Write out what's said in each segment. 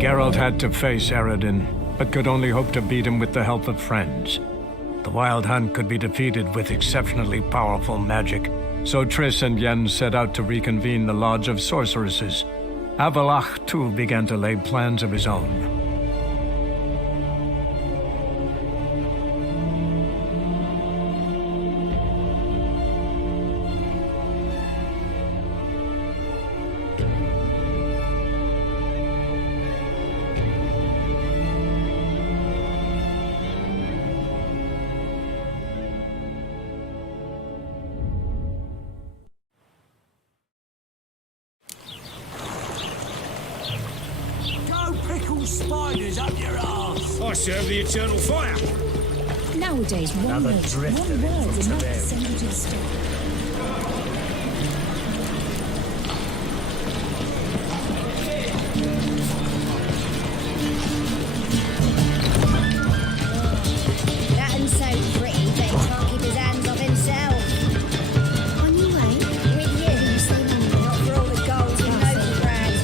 Geralt had to face Eredin, but could only hope to beat him with the help of friends. The Wild Hunt could be defeated with exceptionally powerful magic, so Triss and Yen set out to reconvene the Lodge of Sorceresses. Avalach, too, began to lay plans of his own. Spiders up your arse! I serve the eternal fire. Nowadays, one word is enough to send you to the stake. That one's so pretty that he can't keep his hands off himself. On your way? With you, not for all the gold in Novigrad.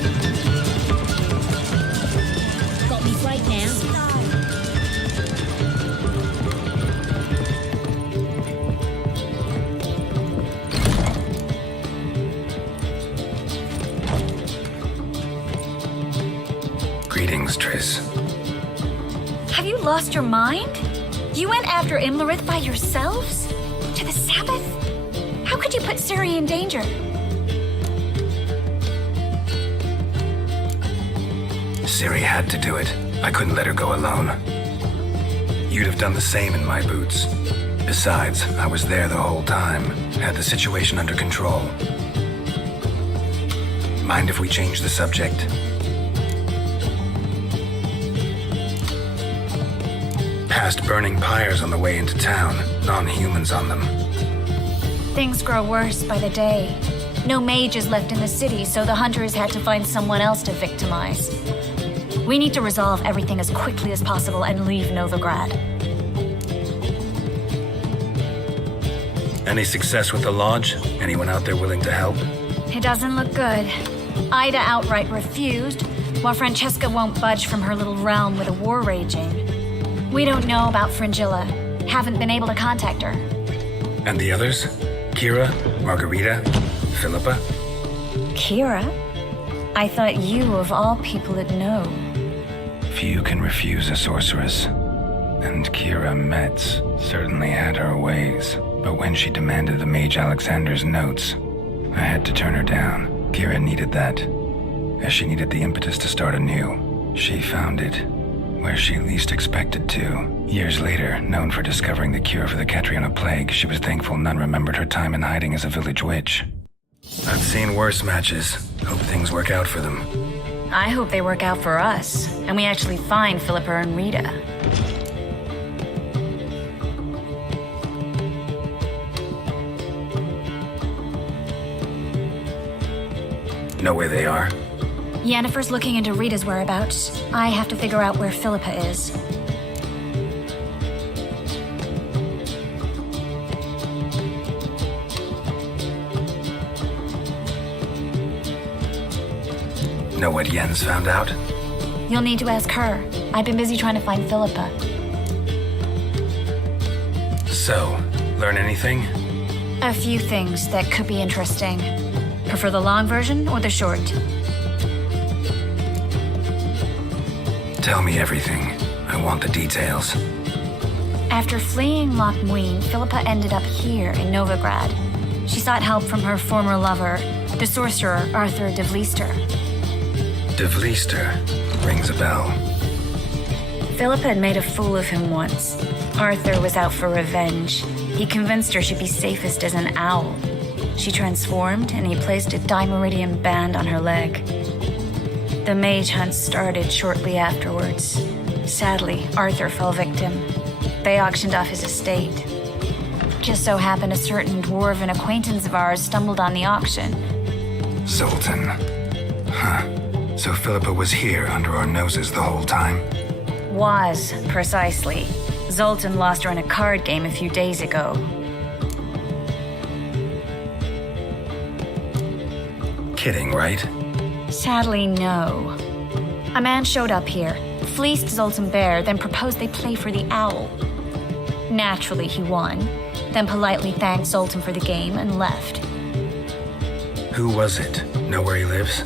Got me right now. Greetings, Triss. Have you lost your mind? You went after Imlerith by yourselves? To the Sabbath? How could you put Ciri in danger? Ciri had to do it. I couldn't let her go alone. You'd have done the same in my boots. Besides, I was there the whole time. Had the situation under control. Mind if we change the subject? Past burning pyres on the way into town. Non-humans on them. Things grow worse by the day. No mages left in the city, so the hunters had to find someone else to victimize. We need to resolve everything as quickly as possible and leave Novigrad. Any success with the lodge? Anyone out there willing to help? It doesn't look good. Ida outright refused, while Francesca won't budge from her little realm with a war raging. We don't know about Fringilla. Haven't been able to contact her. And the others? Kira? Margarita? Philippa? Kira? I thought you, of all people, would know. Few can refuse a sorceress. And Kira Metz certainly had her ways. But when she demanded the Mage Alexander's notes, I had to turn her down. Kira needed that, as she needed the impetus to start anew. She found it where she least expected to. Years later, known for discovering the cure for the Catriona plague, she was thankful none remembered her time in hiding as a village witch. I've seen worse matches. Hope things work out for them. I hope they work out for us, and we actually find Philippa and Rita. Know where they are? Yennefer's looking into Rita's whereabouts. I have to figure out where Philippa is. Know what Jens found out? You'll need to ask her. I've been busy trying to find Philippa. So, learn anything? A few things that could be interesting. Prefer the long version or the short? Tell me everything. I want the details. After fleeing Loch Muin, Philippa ended up here in Novigrad. She sought help from her former lover, the sorcerer Arthur de Vliester. De Vliester rings a bell. Philippa had made a fool of him once. Arthur was out for revenge. He convinced her she'd be safest as an owl. She transformed, and he placed a dimeridium band on her leg. The mage hunt started shortly afterwards. Sadly, Arthur fell victim. They auctioned off his estate. Just so happened a certain dwarven acquaintance of ours stumbled on the auction. Zoltan. Huh. So Philippa was here under our noses the whole time? Was, precisely. Zoltan lost her in a card game a few days ago. Kidding, right? Sadly, no. A man showed up here, fleeced Zoltan Bear, then proposed they play for the owl. Naturally, he won, then politely thanked Zoltan for the game and left. Who was it? Know where he lives?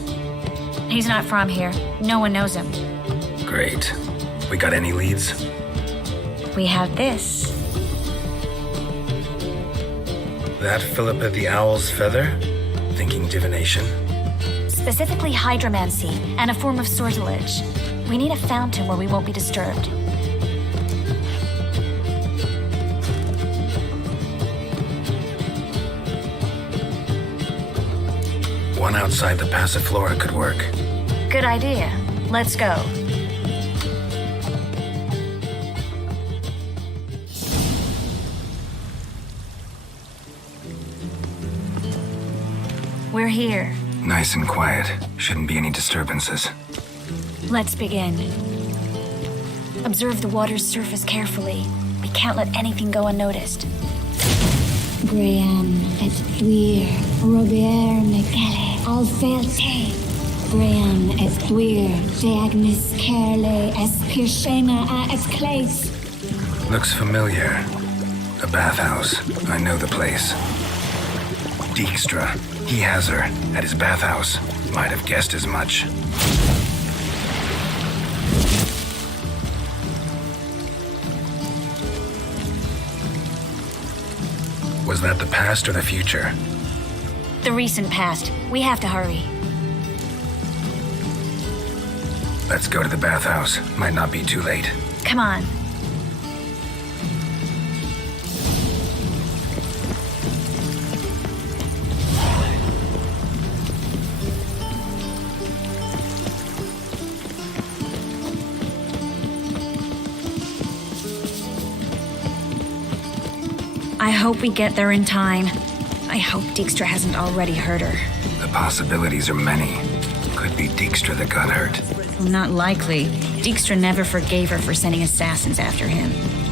He's not from here. No one knows him. Great. We got any leads? We have this. That Philippa the Owl's feather? Thinking divination? Specifically hydromancy and a form of sortilege. We need a fountain where we won't be disturbed. One outside the Passiflora could work. Good idea. Let's go. We're here. Nice and quiet. Shouldn't be any disturbances. Let's begin. Observe the water's surface carefully. We can't let anything go unnoticed. Graham et Dwyer, Robert Mcgalley, Alfelte. Graham et Dwyer, Deagnis Kerle, Espirshema a Esclace. Looks familiar. A bathhouse. I know the place. Dijkstra. He has her at his bathhouse. Might have guessed as much. Was that the past or the future? The recent past. We have to hurry. Let's go to the bathhouse. Might not be too late. Come on. I hope we get there in time. I hope Dijkstra hasn't already hurt her. The possibilities are many. Could be Dijkstra that got hurt. Not likely. Dijkstra never forgave her for sending assassins after him.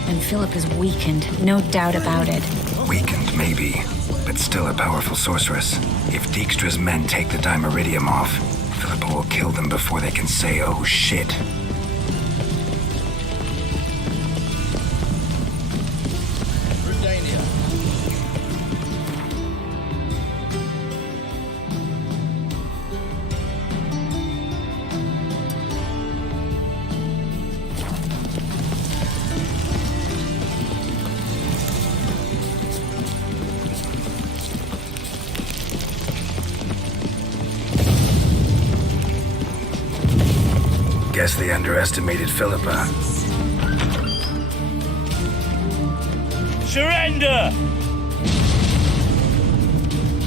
And Philip is weakened, no doubt about it. Weakened, maybe, but still a powerful sorceress. If Dijkstra's men take the Dimeridium off, Philippa will kill them before they can say, oh shit. Guess they underestimated Philippa. Surrender!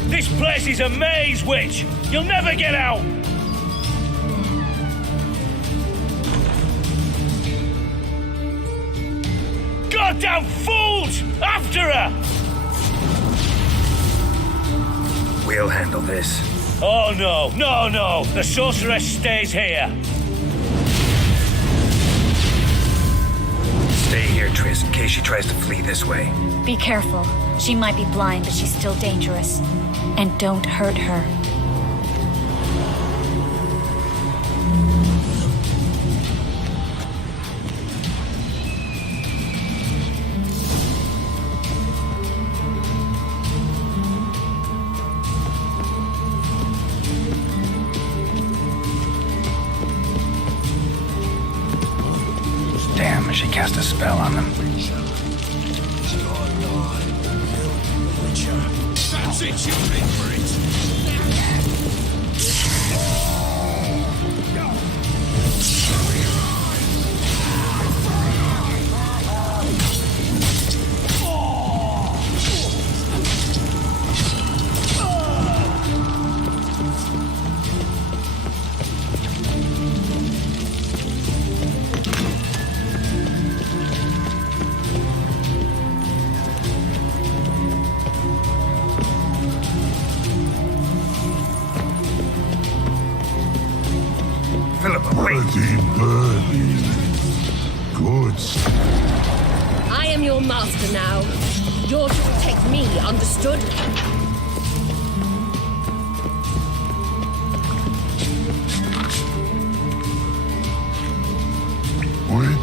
This place is a maze, witch! You'll never get out! Goddamn fools! After her! We'll handle this. Oh no! The sorceress stays here! Stay here, Triss, in case she tries to flee this way. Be careful. She might be blind, but she's still dangerous. And don't hurt her. Damn, she cast a spell on them. That's it, you're in for it! Philippa, wait! Birdie. Good. I am your master now. You're to protect me, understood?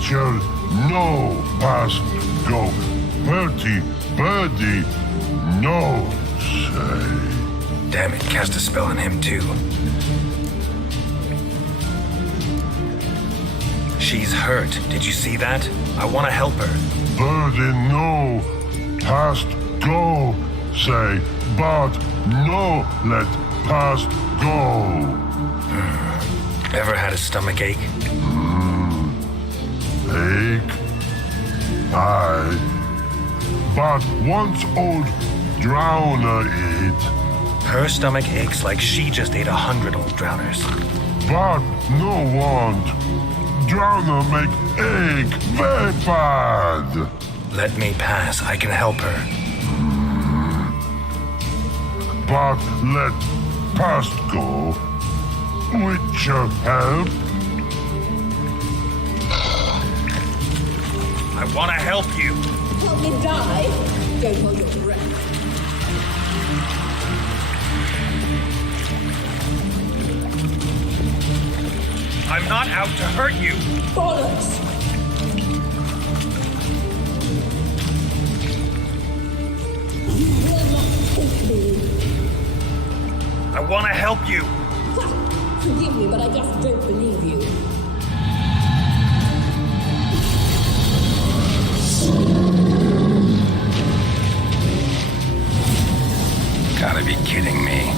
shall no past go. Birdie, birdie, no say. Damn it, cast a spell on him too. She's hurt. Did you see that? I want to help her. Birdie, no past go, say, but no let past go. Ever had a stomach ache? Ache? Aye. But once old drowner eat. Her stomach aches like she just ate 100 old drowners. But no want. Drowner make ache very bad. Let me pass. I can help her. But let past go. Which help? I want to help you. Help me die? Don't hold your breath. I'm not out to hurt you. Bollocks! You will not take me. I want to help you. Forgive me, but I just don't believe you. Gotta be kidding me.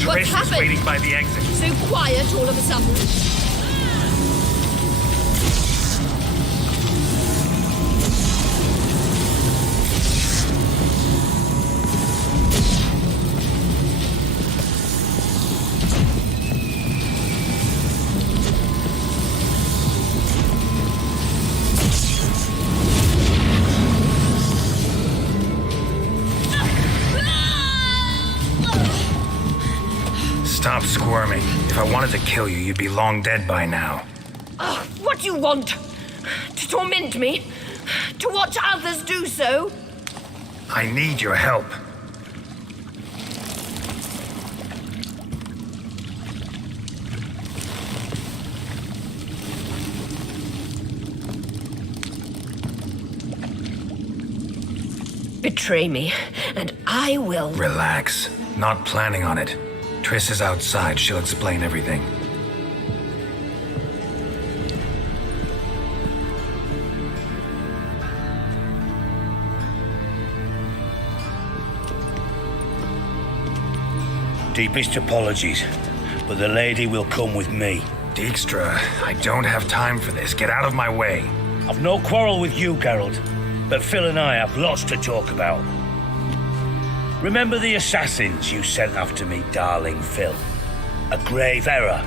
Chris is waiting by the exit. So quiet all of a sudden. Stop squirming. If I wanted to kill you, you'd be long dead by now. What do you want? To torment me? To watch others do so? I need your help. Betray me, and I will. Relax. Not planning on it. Triss is outside. She'll explain everything. Deepest apologies, but the lady will come with me. Dijkstra, I don't have time for this. Get out of my way. I've no quarrel with you, Geralt, but Phil and I have lots to talk about. Remember the assassins you sent after me, darling Phil? A grave error.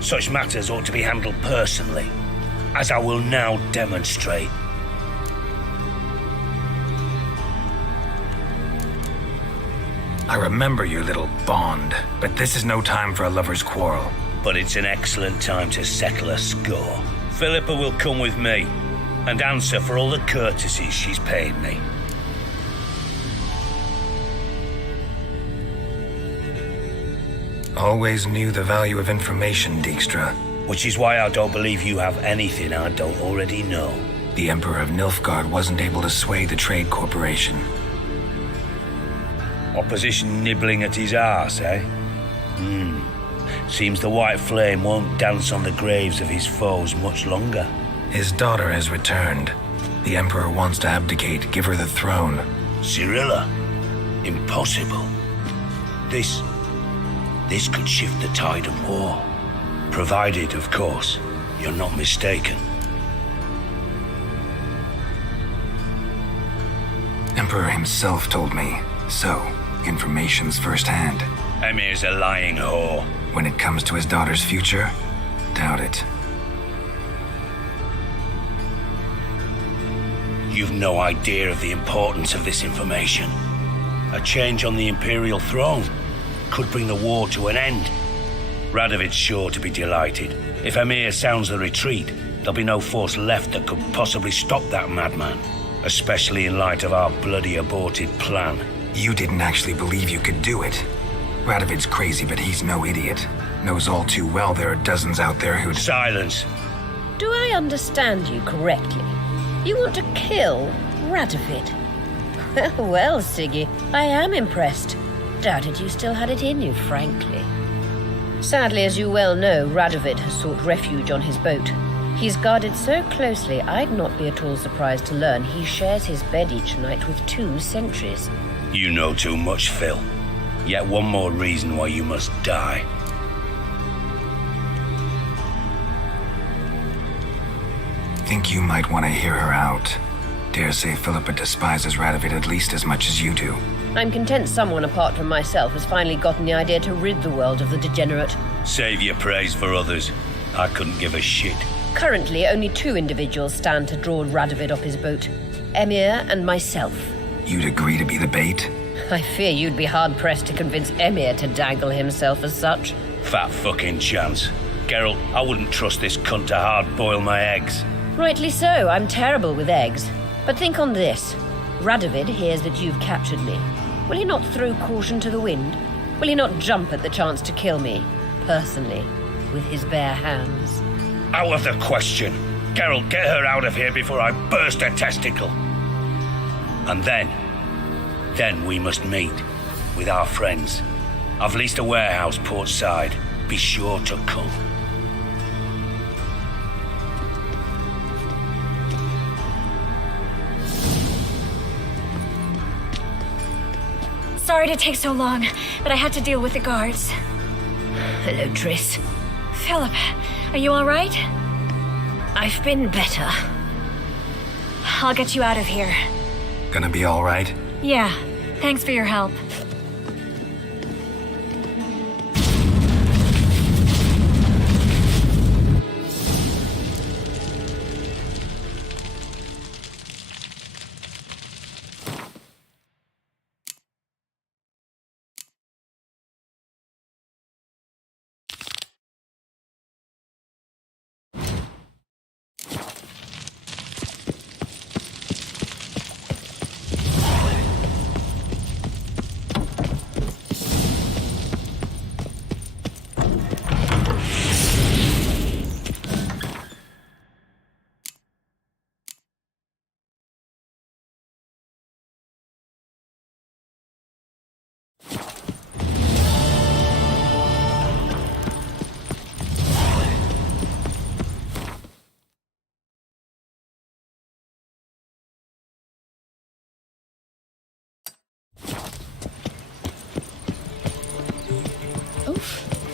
Such matters ought to be handled personally, as I will now demonstrate. I remember your little bond, but this is no time for a lover's quarrel. But it's an excellent time to settle a score. Philippa will come with me and answer for all the courtesies she's paid me. Always knew the value of information, Dijkstra. Which is why I don't believe you have anything I don't already know. The Emperor of Nilfgaard wasn't able to sway the Trade Corporation. Opposition nibbling at his arse, eh? Seems the White Flame won't dance on the graves of his foes much longer. His daughter has returned. The Emperor wants to abdicate, give her the throne. Cyrilla? Impossible. This could shift the tide of war. Provided, of course, you're not mistaken. Emperor himself told me, so information's firsthand. Emir's a lying whore. When it comes to his daughter's future, doubt it. You've no idea of the importance of this information. A change on the Imperial throne could bring the war to an end. Radovid's sure to be delighted. If Emir sounds the retreat, there'll be no force left that could possibly stop that madman. Especially in light of our bloody aborted plan. You didn't actually believe you could do it. Radovid's crazy, but he's no idiot. Knows all too well there are dozens out there who'd... Silence! Do I understand you correctly? You want to kill Radovid? Well, Siggy, I am impressed. Doubted you still had it in you, frankly. Sadly, as you well know, Radovid has sought refuge on his boat. He's guarded so closely, I'd not be at all surprised to learn he shares his bed each night with 2 sentries. You know too much, Phil. Yet one more reason why you must die. Think you might want to hear her out. Dare say Philippa despises Radovid at least as much as you do. I'm content someone apart from myself has finally gotten the idea to rid the world of the degenerate. Save your praise for others. I couldn't give a shit. Currently, only 2 individuals stand to draw Radovid off his boat. Emir and myself. You'd agree to be the bait? I fear you'd be hard-pressed to convince Emir to dangle himself as such. Fat fucking chance. Geralt, I wouldn't trust this cunt to hard-boil my eggs. Rightly so, I'm terrible with eggs. But think on this. Radovid hears that you've captured me. Will he not throw caution to the wind? Will he not jump at the chance to kill me, personally, with his bare hands? Out of the question. Geralt, get her out of here before I burst her testicle. And then we must meet with our friends. I've leased a warehouse port side. Be sure to come. Sorry to take so long, but I had to deal with the guards. Hello, Triss. Philip, are you all right? I've been better. I'll get you out of here. Gonna be all right? Yeah, thanks for your help.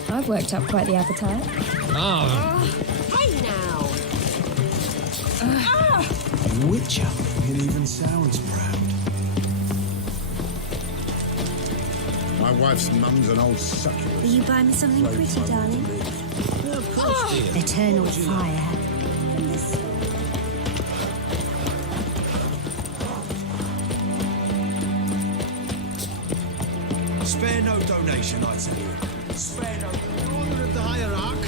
I've worked up quite the appetite. Hey now! Witcher. It even sounds proud. My wife's mum's an old succubus. Will you buy me something pretty, darling? Yeah, of course, dear. Eternal fire. Spare no donation, I tell you. Spare no order of the hierarch.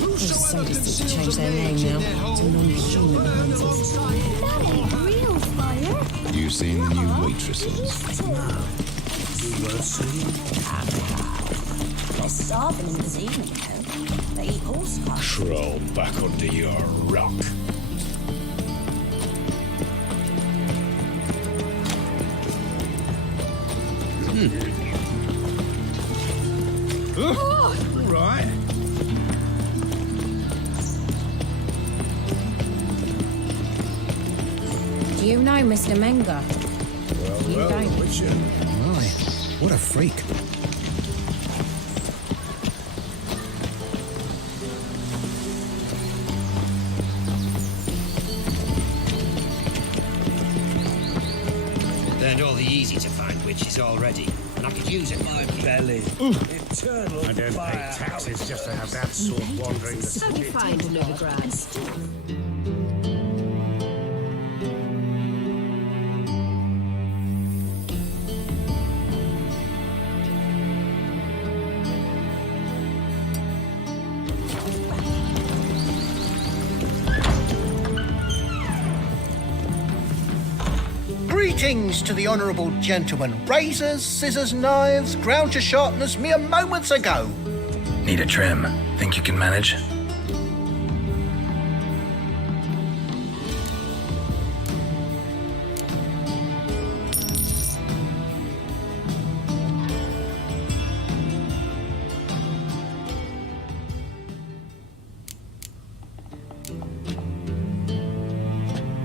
Whosoever to change their name now to non-human hunters. Real fire? You seen the new waitresses? They're starving in this evening, though. They eat horse flesh. Crawl back under your rock. All right. Do you know Mr. Menga? Well, You don't. Witcher. My, what a freak. Learned all the easy-to-find witches already, and I could use it. My belly. Eternal I don't fire. pay taxes just to have that sword wandering the So city. fine, Novigrad. And still Greetings to the honourable gentleman. Razors, scissors, knives, ground to sharpness mere moments ago. Need a trim. Think you can manage?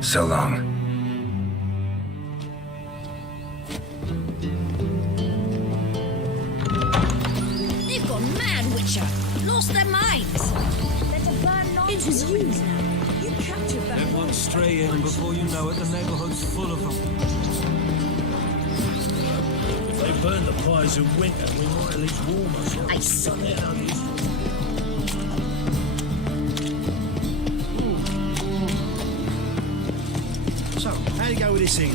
So long. They've gone mad, Witcher. Lost their minds. They're to burn non it was you now. You captured that Let one stray in, and before you know it, the neighborhood's full of them. If they burn the pies in winter, we might at least warm ourselves. I saw it. So, how do you go with this thing?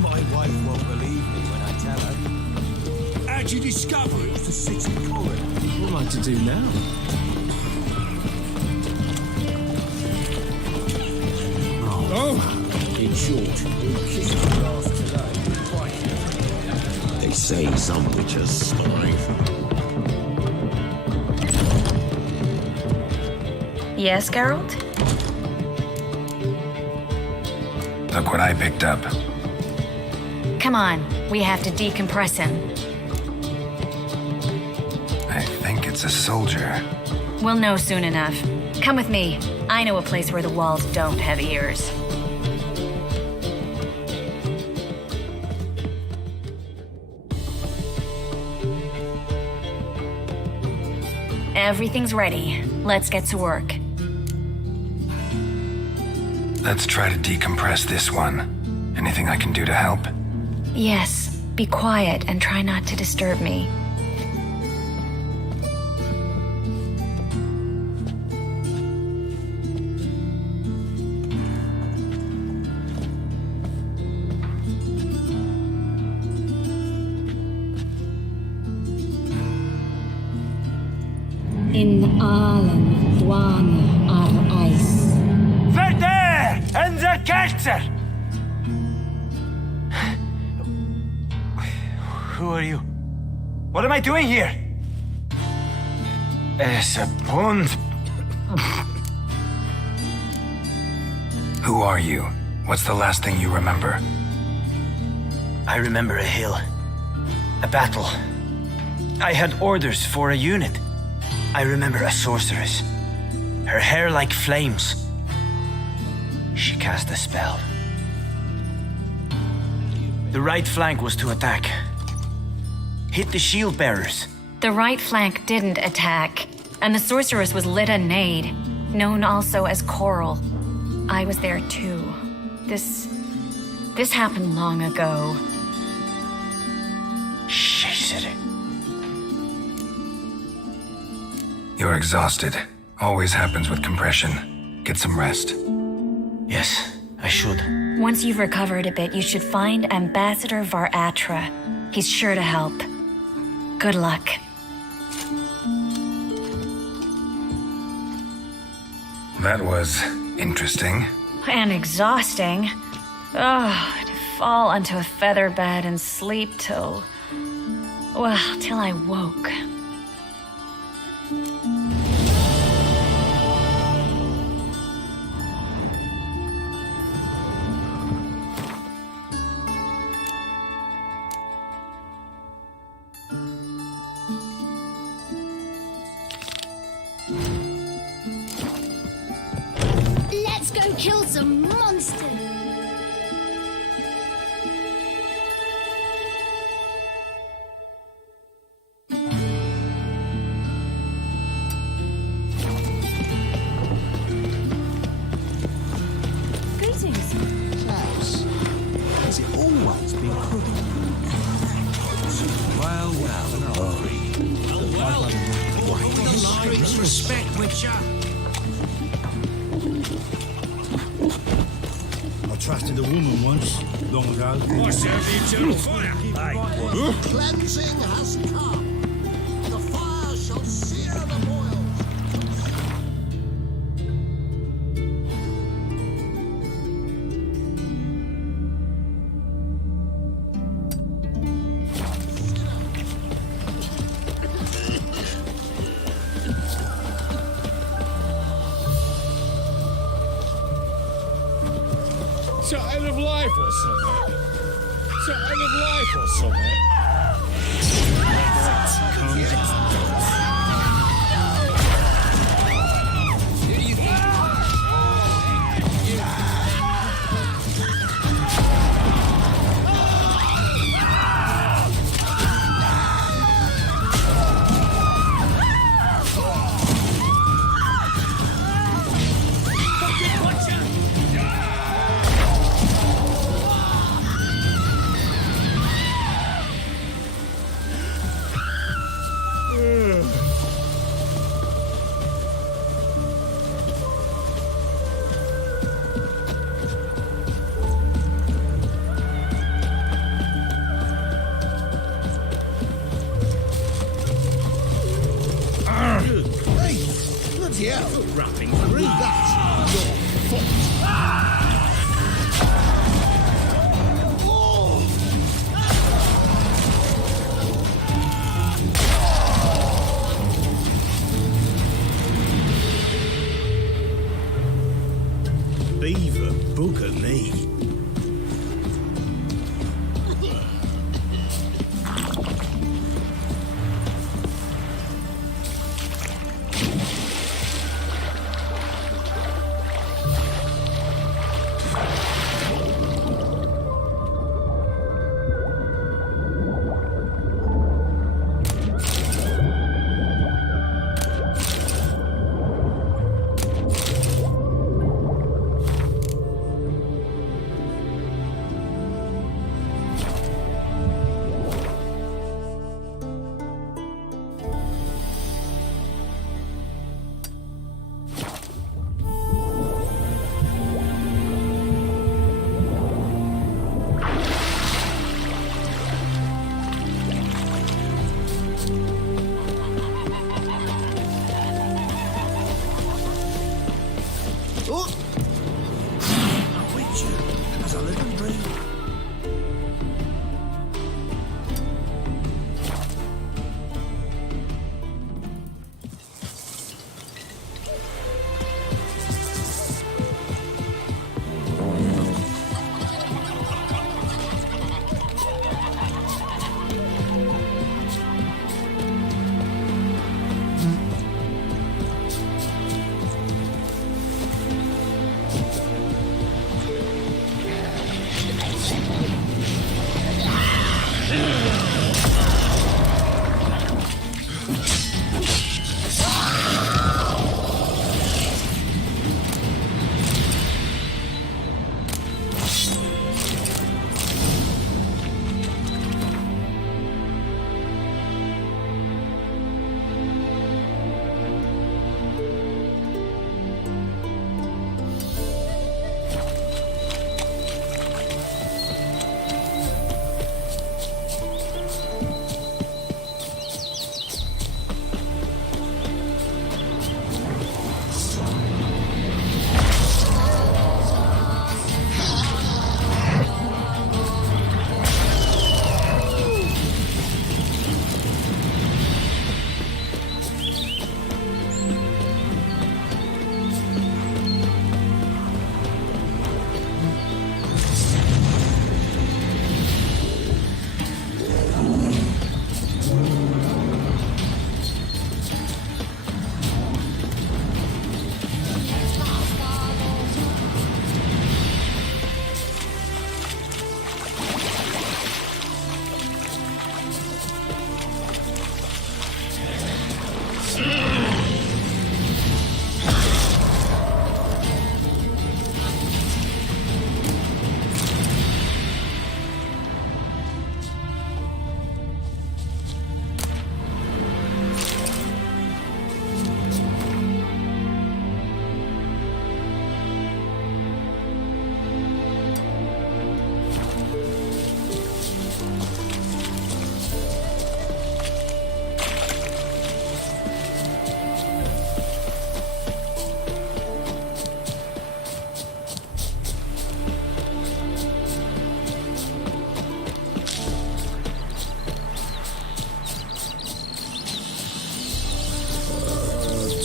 My wife won't believe me when I tell her. How'd you discover it was the city coroner? What am I to do now? Oh! In short, who kissed the last today? They say some witches spy. Yes, Geralt? Look what I picked up. Come on, we have to decompress him. I think it's a soldier. We'll know soon enough. Come with me. I know a place where the walls don't have ears. Everything's ready. Let's get to work. Let's try to decompress this one. Anything I can do to help? Yes, be quiet and try not to disturb me. in Alan Dwana ar Ice. Verder and the Kelter! Who are you? What am I doing here? It's a pond. Who are you? What's the last thing you remember? I remember a hill. A battle. I had orders for a unit. I remember a sorceress. Her hair like flames. She cast a spell. The right flank was to attack. Hit the shield bearers. The right flank didn't attack, and the sorceress was Lita Nade, known also as Coral. I was there too. This happened long ago. Shit. You're exhausted. Always happens with compression. Get some rest. Yes, I should. Once you've recovered a bit, you should find Ambassador Varatra. He's sure to help. Good luck. That was interesting. And exhausting. Oh, to fall onto a feather bed and sleep till I woke. kill some monsters. Greetings. Klaus, has it always been crooked? Well, the streets respect Witcher. I trusted a woman once, long ago. I serve the eternal fire. Cleansing has come. The fire shall sear the boils. Sign of life or something. Sign of life or something. Bloody hell! Rapping through that! Your fault! Beaver bugger me.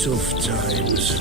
tough times.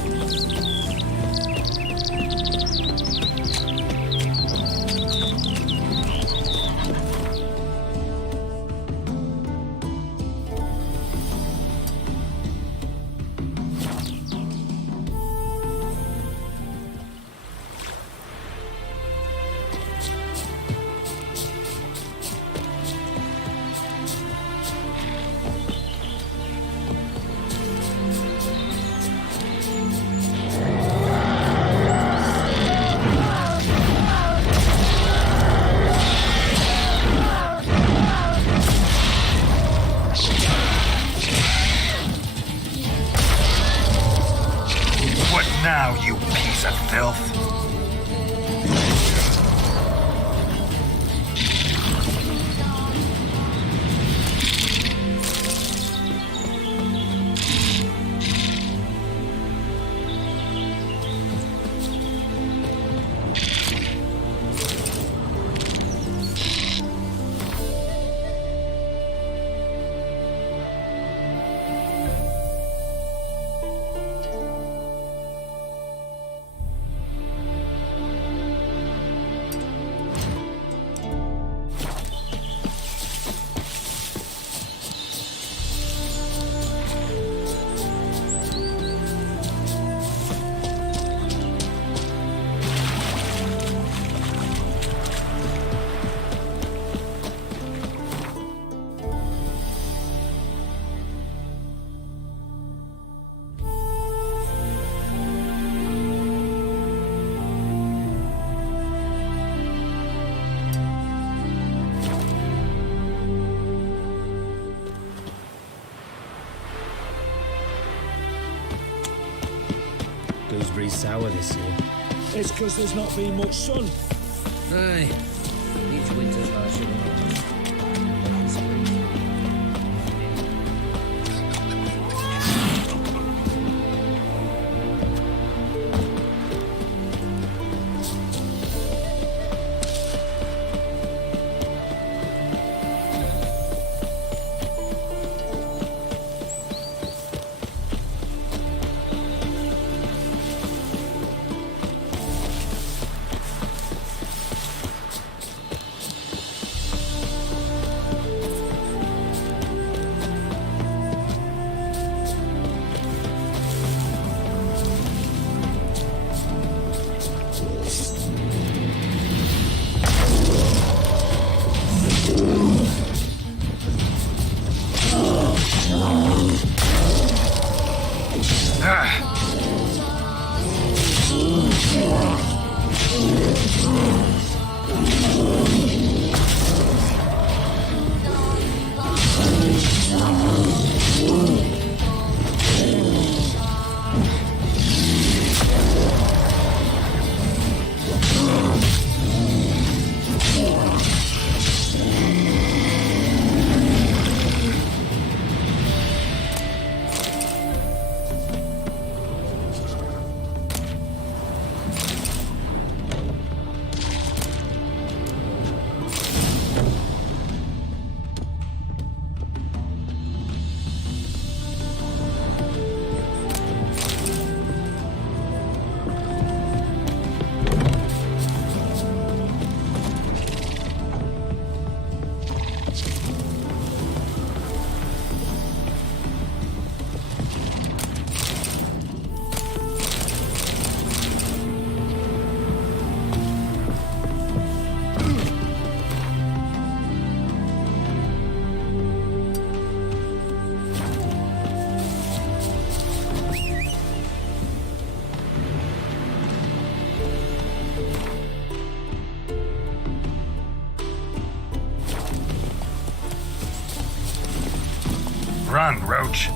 What now, you piece of filth? Gooseberry sour this year. It's because there's not been much sun. Aye. Each winter's harsh enough. Run, Roach.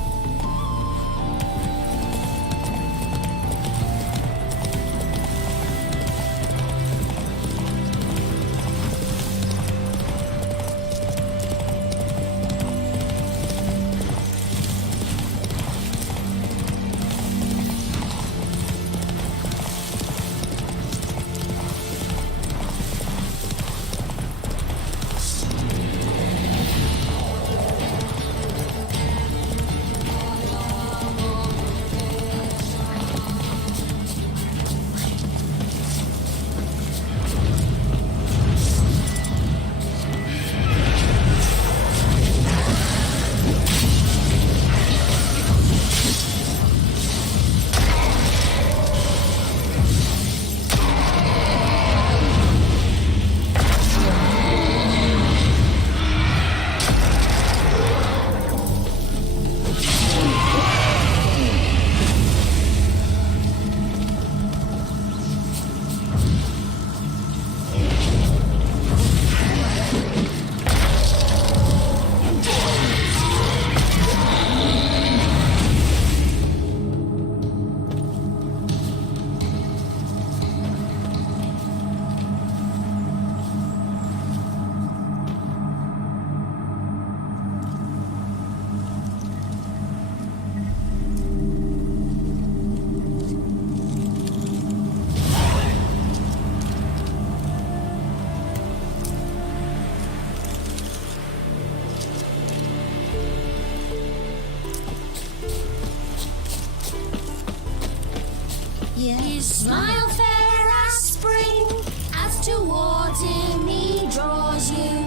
His smile fair as spring, as towards him he draws you.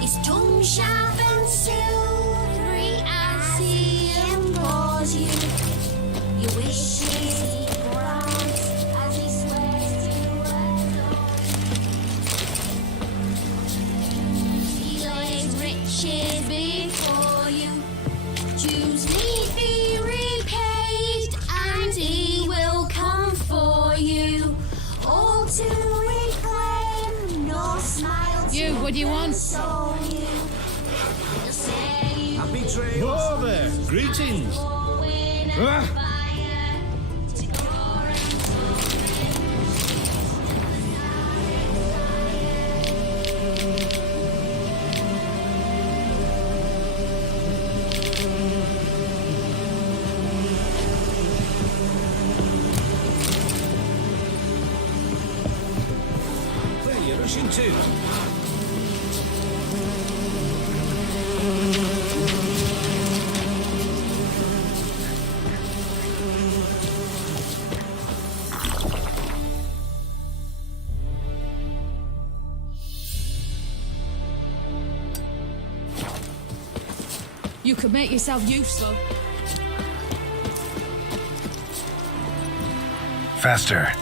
His tongue sharp and silvery as he implores you. Your wishes he grants as he swears to adore. He lays riches before you. Choose me, be repaid, and he will come for you. All to reclaim, nor smile to You, what do you want? console you. The same Happy trails. Whoa there! Greetings! Ah. Where are you rushing to? You could make yourself useful. Faster.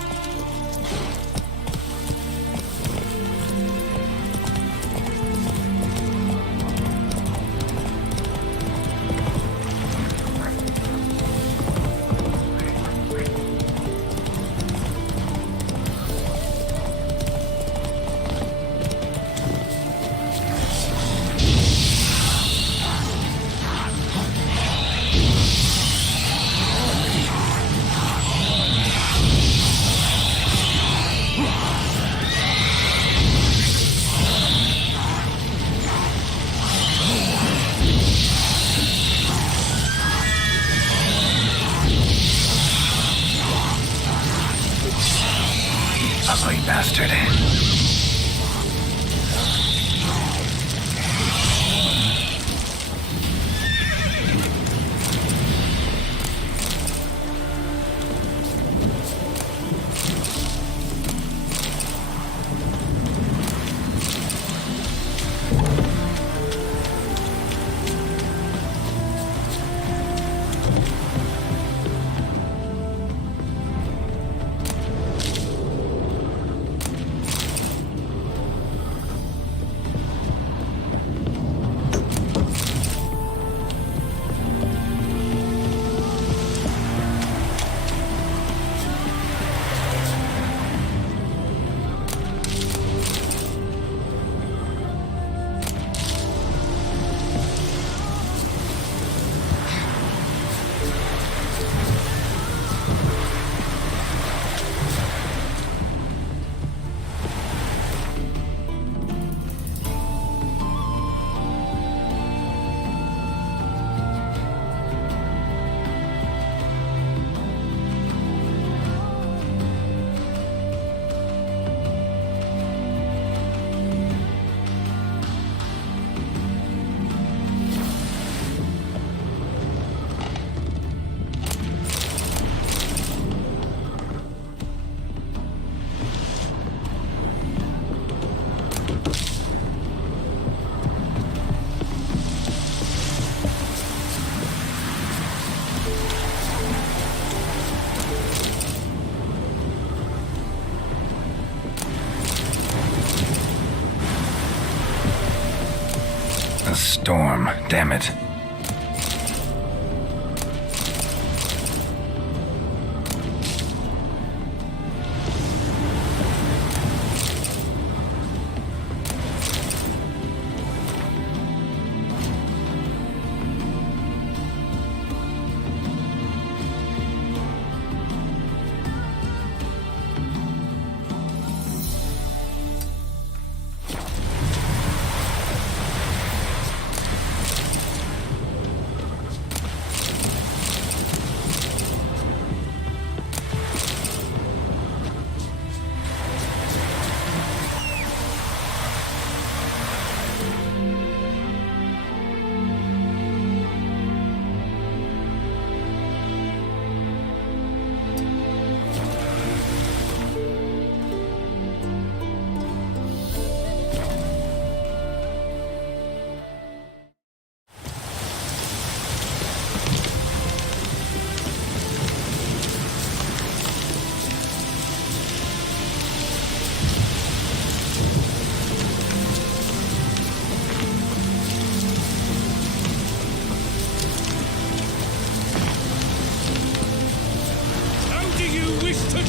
Ugly bastard. A storm, damn it.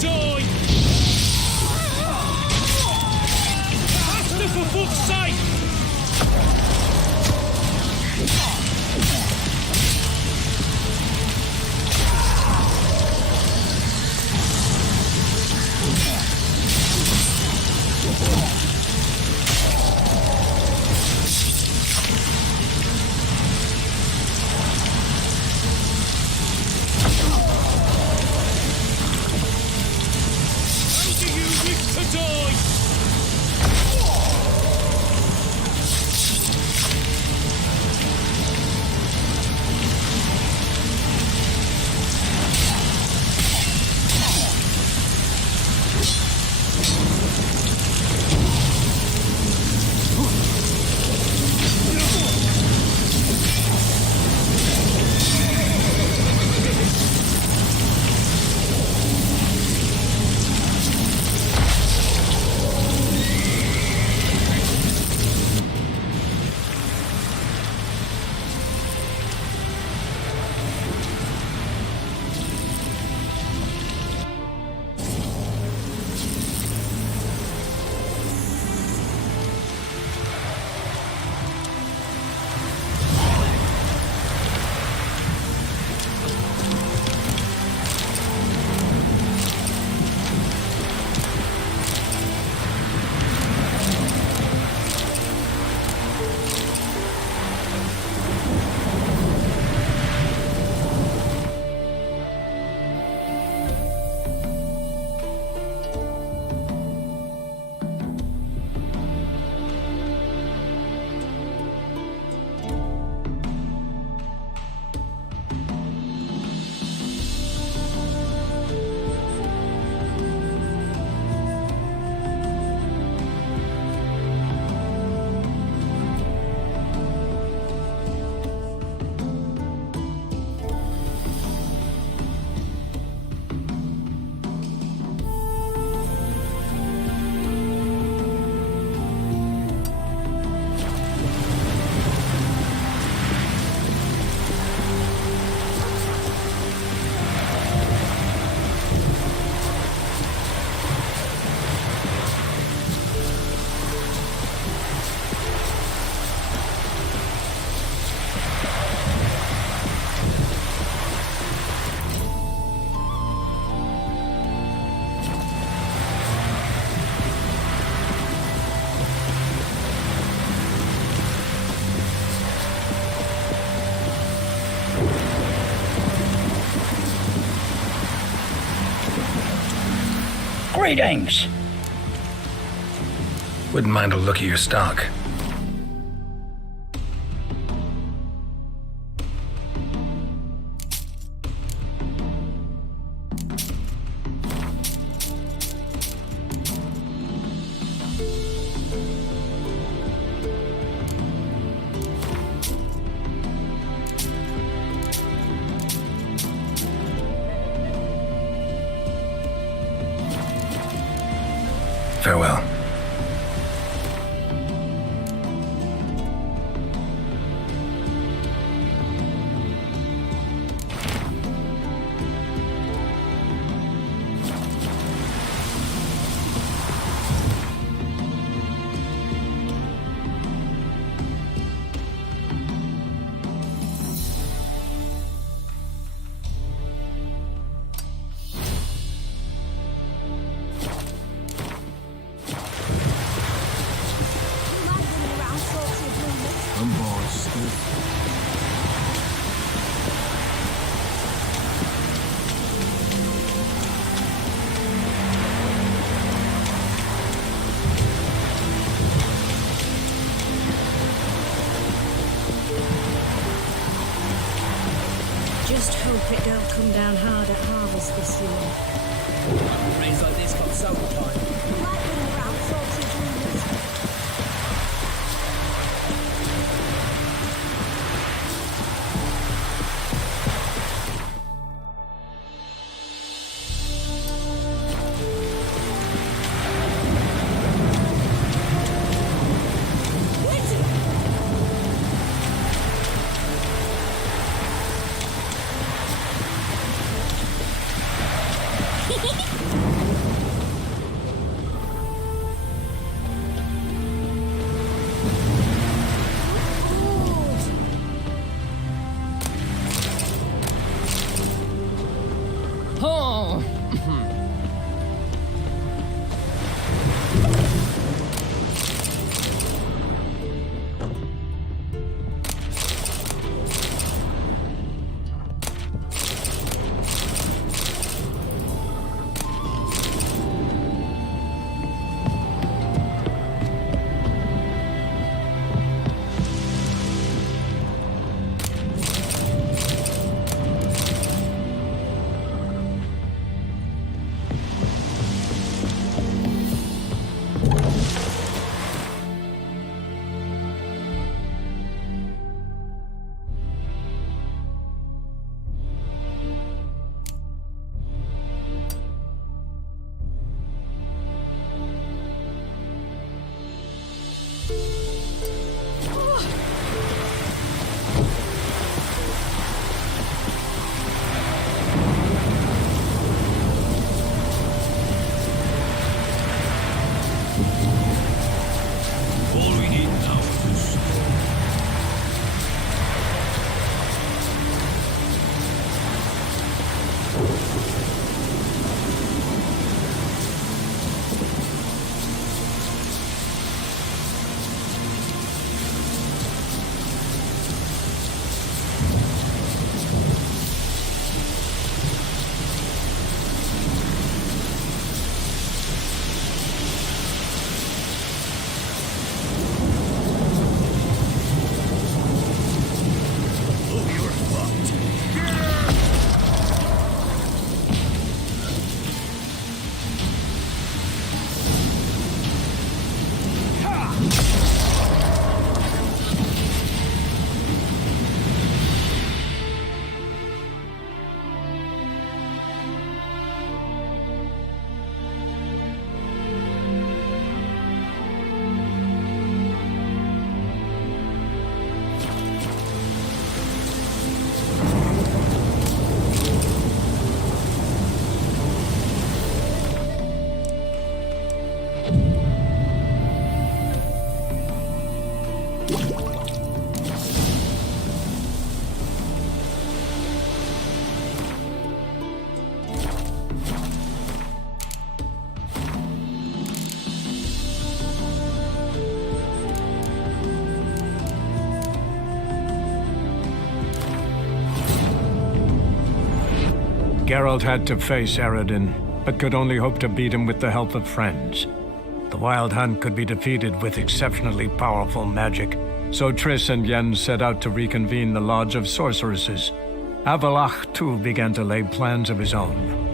die! Faster, for fuck's sake! Greetings. Wouldn't mind a look at your stock. Farewell. Just hope it don't come down hard at harvest this year. Rains like this got summertime. Geralt had to face Eredin, but could only hope to beat him with the help of friends. The Wild Hunt could be defeated with exceptionally powerful magic, so Triss and Yen set out to reconvene the Lodge of Sorceresses. Avalach, too, began to lay plans of his own.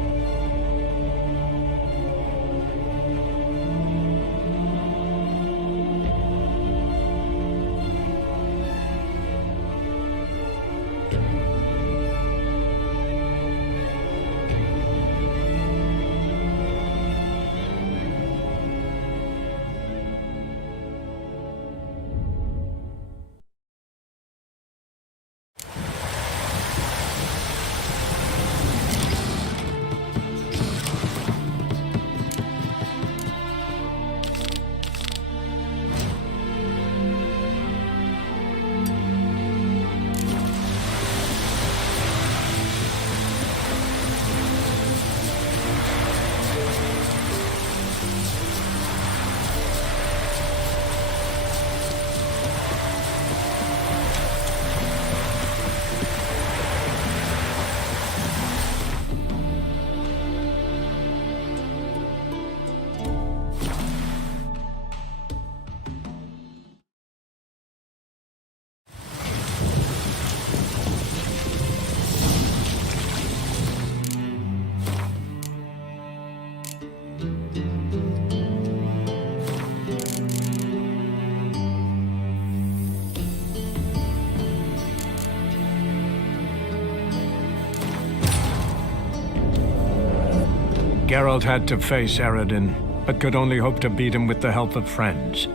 Geralt had to face Eredin, but could only hope to beat him with the help of friends.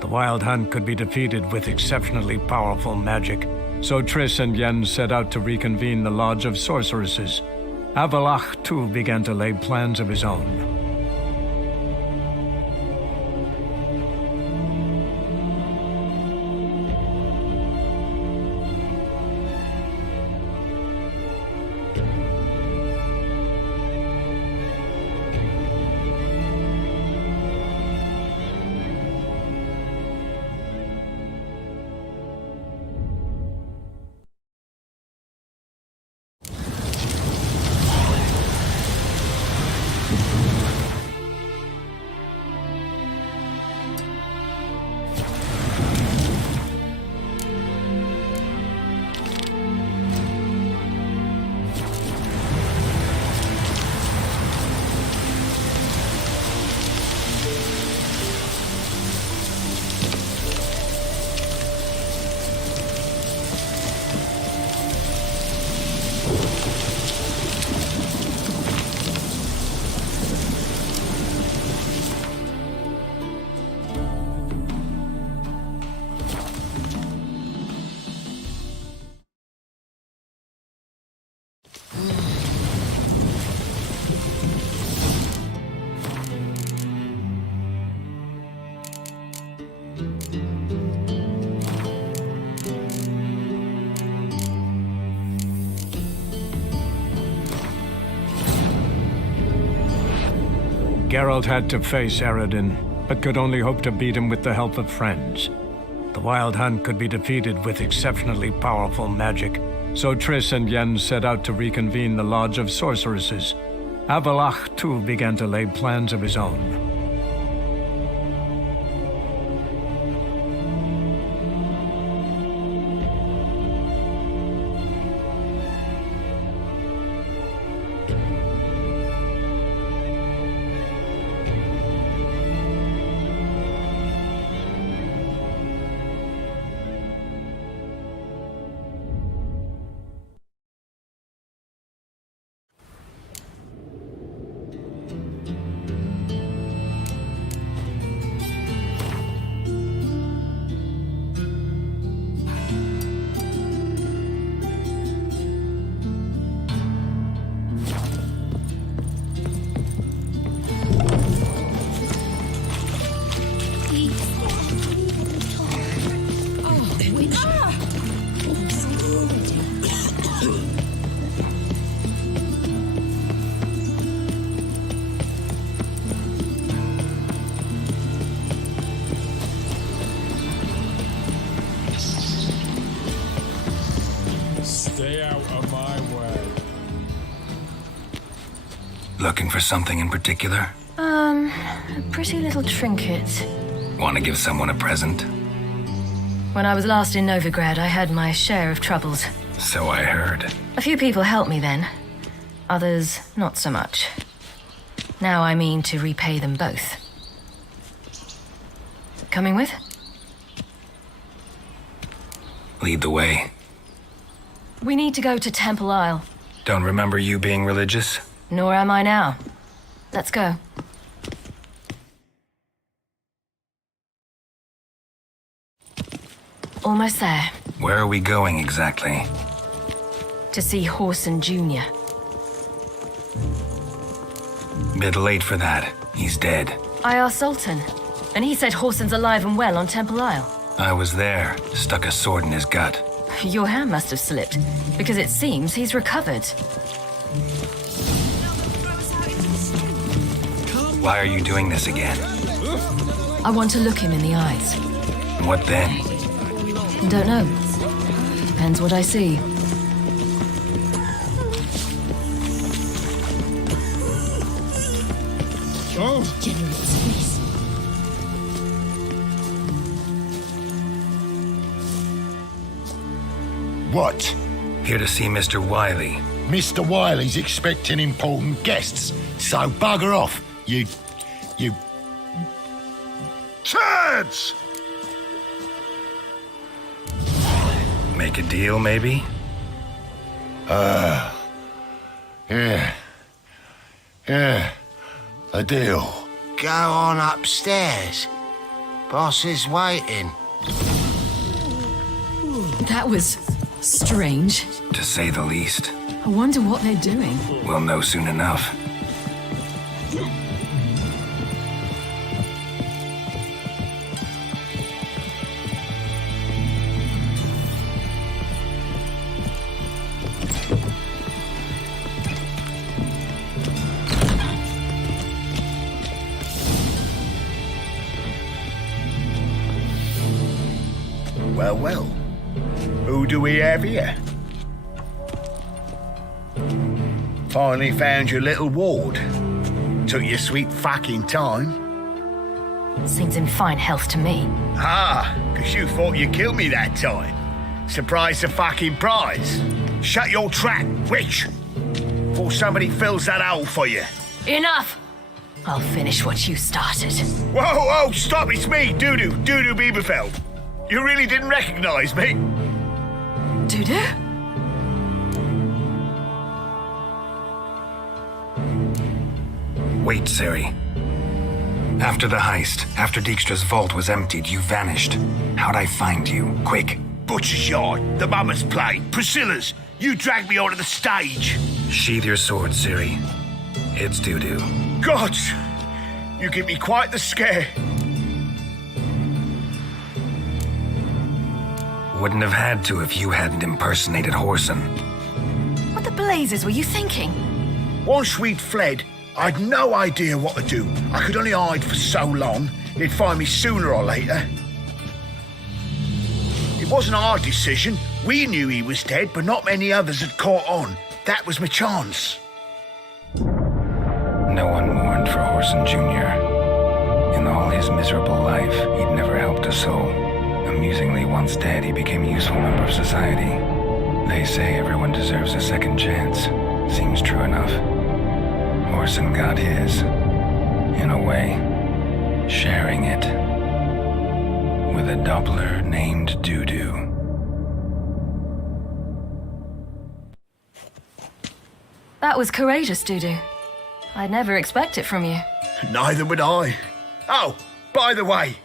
The Wild Hunt could be defeated with exceptionally powerful magic, so Triss and Yen set out to reconvene the Lodge of Sorceresses. Avalach, too, began to lay plans of his own. Geralt had to face Eredin, but could only hope to beat him with the help of friends. The Wild Hunt could be defeated with exceptionally powerful magic, so Triss and Yen set out to reconvene the Lodge of Sorceresses. Avalach, too, began to lay plans of his own. Stay out of my way. Looking for something in particular? A pretty little trinket. Want to give someone a present? When I was last in Novigrad, I had my share of troubles. So I heard. A few people helped me then. Others, not so much. Now I mean to repay them both. Coming with? Lead the way. We need to go to Temple Isle. Don't remember you being religious? Nor am I now. Let's go. Almost there. Where are we going exactly? To see Horson Jr. Bit late for that. He's dead. I asked Sultan, and he said Horson's alive and well on Temple Isle. I was there. Stuck a sword in his gut. Your hand must have slipped, because it seems he's recovered. Why are you doing this again? I want to look him in the eyes. What then? Don't know. Depends what I see. Oh, What? Here to see Mr. Wiley. Mr. Wiley's expecting important guests, so bugger off, you... Chads! Make a deal, maybe? Yeah, a deal. Go on upstairs. Boss is waiting. That was strange. To say the least. I wonder what they're doing. We'll know soon enough. Well, well. Who do we have here? Finally found your little ward. Took your sweet fucking time. Seems in fine health to me. Ah, 'cause you thought you killed me that time. Surprise the fucking prize. Shut your trap, witch. Before somebody fills that hole for you. Enough! I'll finish what you started. Whoa, whoa, stop, it's me, Dudu Bieberfeld. You really didn't recognize me? Dudu? Wait, Ciri. After the heist, after Dijkstra's vault was emptied, you vanished. How'd I find you? Quick. Butcher's Yard, the Mama's Play, Priscilla's. You dragged me onto the stage. Sheathe your sword, Ciri. It's Dudu. Gods, you give me quite the scare. Wouldn't have had to if you hadn't impersonated Horson. What the blazes were you thinking? Once we'd fled, I'd no idea what to do. I could only hide for so long. They'd find me sooner or later. It wasn't our decision. We knew he was dead, but not many others had caught on. That was my chance. No one mourned for Horson Jr. In all his miserable life, he'd never helped a soul. Amusingly, once dead, he became a useful member of society. They say everyone deserves a second chance. Seems true enough. Horson got his, in a way, sharing it with a Doppler named Dudu. That was courageous, Dudu. I'd never expect it from you. Neither would I. Oh, by the way,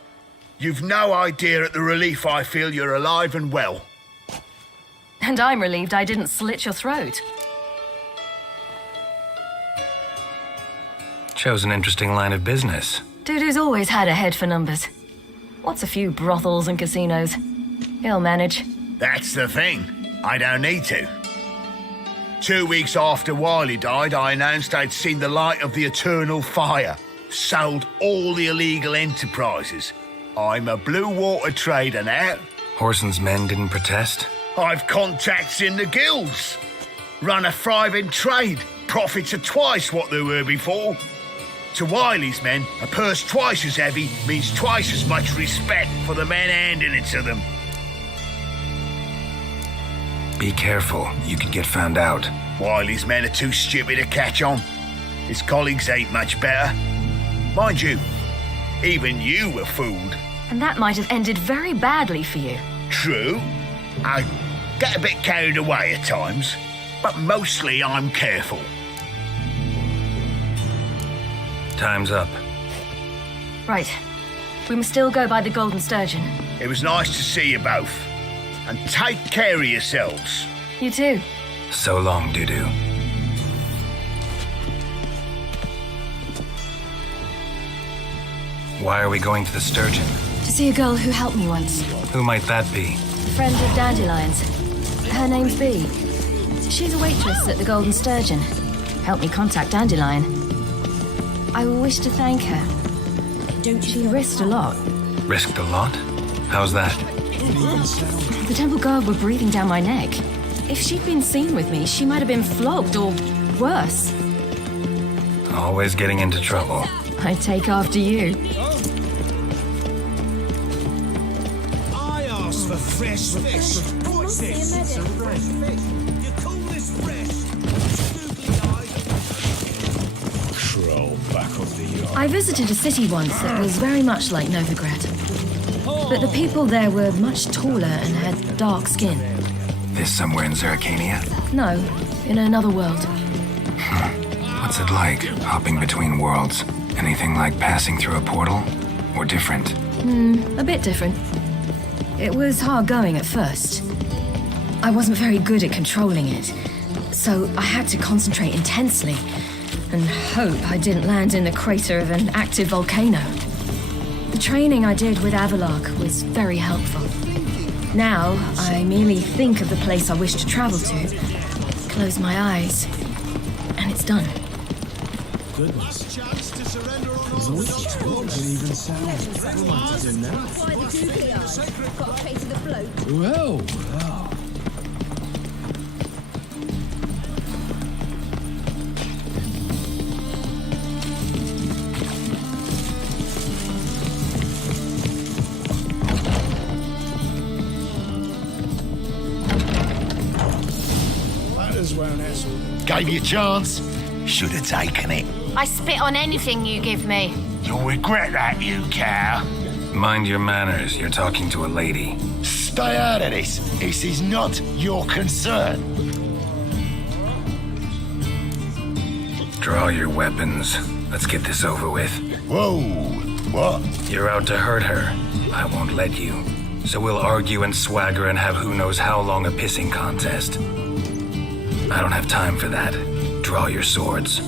you've no idea at the relief I feel you're alive and well. And I'm relieved I didn't slit your throat. Chose an interesting line of business. Dudu's always had a head for numbers. What's a few brothels and casinos? He'll manage. That's the thing. I don't need to. 2 weeks after Wiley died, I announced I'd seen the light of the eternal fire. Sold all the illegal enterprises. I'm a blue water trader now. Horson's men didn't protest? I've contacts in the guilds. Run a thriving trade. profits are twice what they were before. To Wiley's men, a purse twice as heavy means twice as much respect for the men handing it to them. Be careful, you could get found out. Wiley's men are too stupid to catch on. His colleagues ain't much better. Mind you, even you were fooled. And that might have ended very badly for you. True. I get a bit carried away at times, but mostly I'm careful. Time's up. Right. We must still go by the Golden Sturgeon. It was nice to see you both. And take care of yourselves. You too. So long, Dudu. Why are we going to the Sturgeon? To see a girl who helped me once. Who might that be? Friend of Dandelion's. Her name's Bee. She's a waitress at the Golden Sturgeon. Helped me contact Dandelion. I wish to thank her. She risked a lot. Risked a lot? How's that? The temple guard were breathing down my neck. If she'd been seen with me, she might have been flogged or worse. Always getting into trouble. I take after you. I asked for fresh fish. What's this? You call this fresh? Crawl back of the yard. I visited a city once that was very much like Novigrad. But the people there were much taller and had dark skin. This somewhere in Zeracania? No, in another world. What's it like, hopping between worlds? Anything like passing through a portal? Or different? A bit different. It was hard going at first. I wasn't very good at controlling it, so I had to concentrate intensely and hope I didn't land in the crater of an active volcano. The training I did with Avalark was very helpful. Now, I merely think of the place I wish to travel to, close my eyes, and it's done. Goodness. There's a witch talk and even sound. Well. Gave you a chance. Should have taken it. I spit on anything you give me. You'll regret that, you cow. Mind your manners, you're talking to a lady. Stay out of this. This is not your concern. Draw your weapons. Let's get this over with. Whoa. What? You're out to hurt her. I won't let you. So we'll argue and swagger and have who knows how long a pissing contest. I don't have time for that. Draw your swords.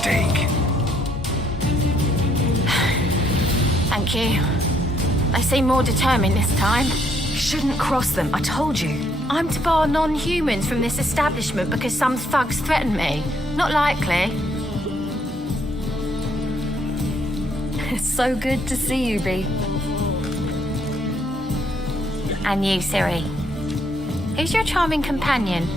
Steak. Thank you. They seem more determined this time. Shouldn't cross them, I told you. I'm to bar non-humans from this establishment because some thugs threaten me. Not likely. It's so good to see you, Bee. And you, Ciri. Who's your charming companion?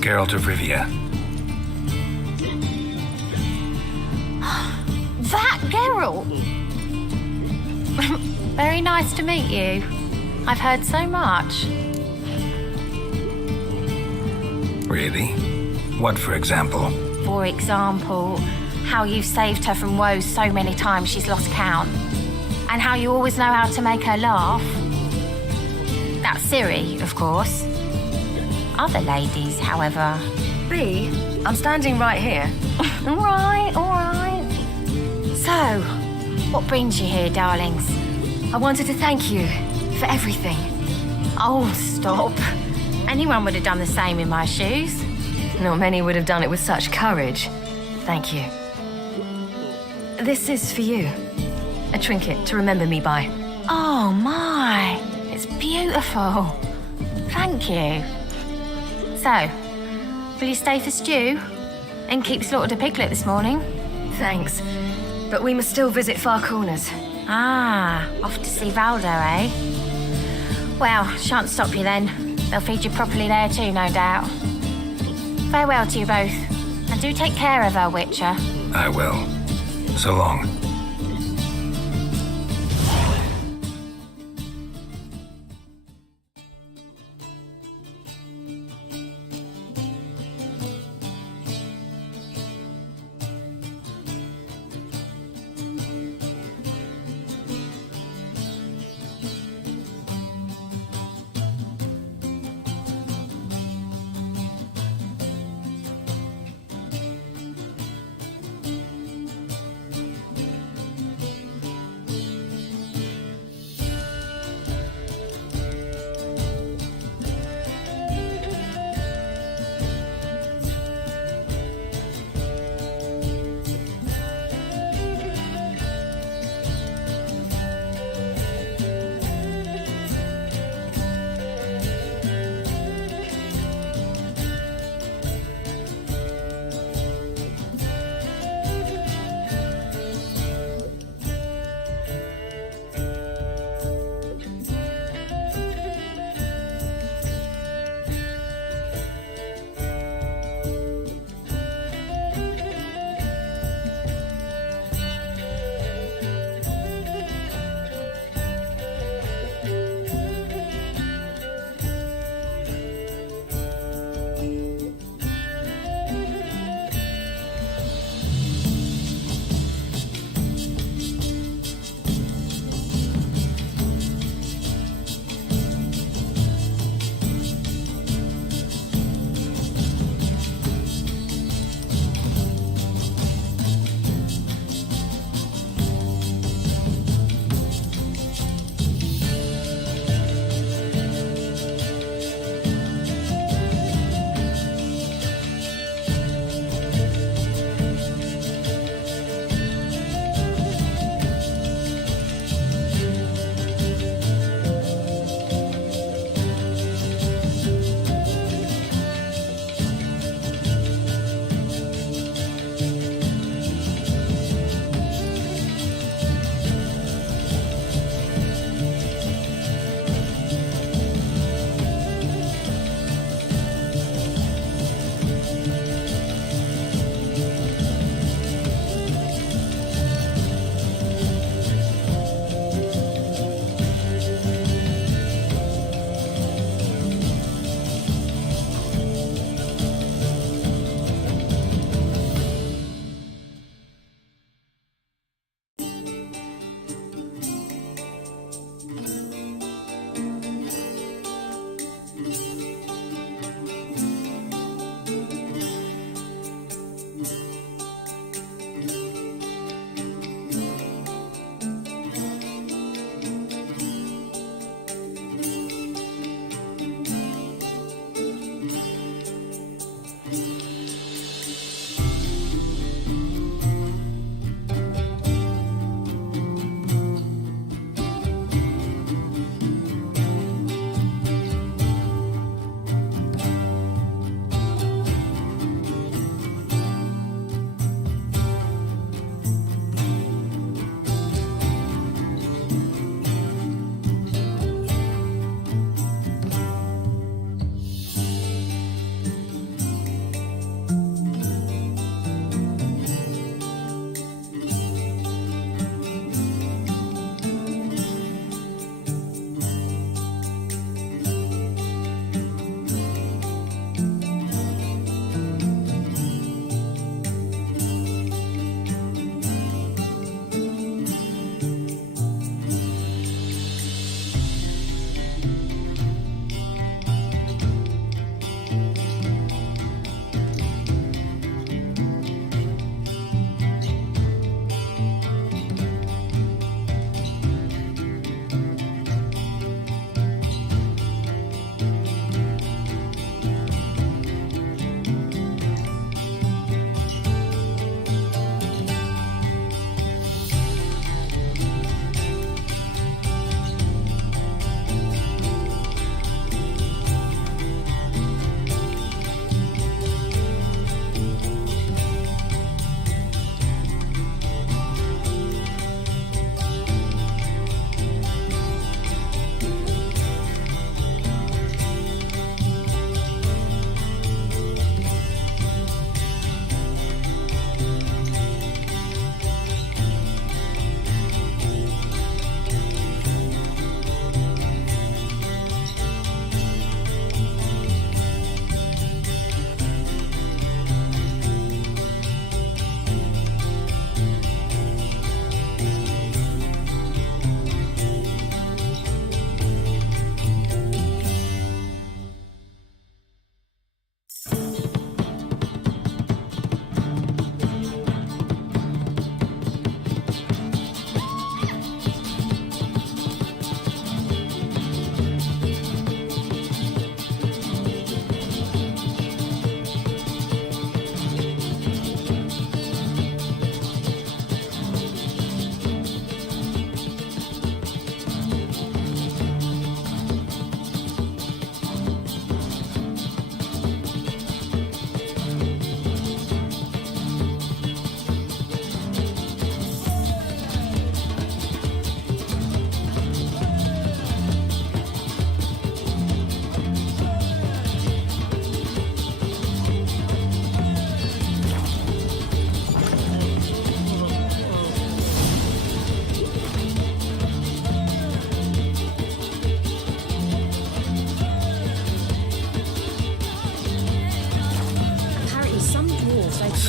Geralt of Rivia. That Geralt! Very nice to meet you. I've heard so much. Really? What, for example? For example, how you've saved her from woes so many times she's lost count. And how you always know how to make her laugh. That's Ciri, of course. Other ladies, however... Bee, I'm standing right here. All right. So, what brings you here, darlings? I wanted to thank you for everything. Oh, stop. Anyone would have done the same in my shoes. Not many would have done it with such courage. Thank you. This is for you. A trinket to remember me by. Oh my, it's beautiful. Thank you. So, will you stay for stew? And keep slaughtered a piglet this morning? Thanks. But we must still visit Far Corners. Ah, off to see Valdo, eh? Well, shan't stop you then. They'll feed you properly there too, no doubt. Farewell to you both. And do take care of her, Witcher. I will. So long.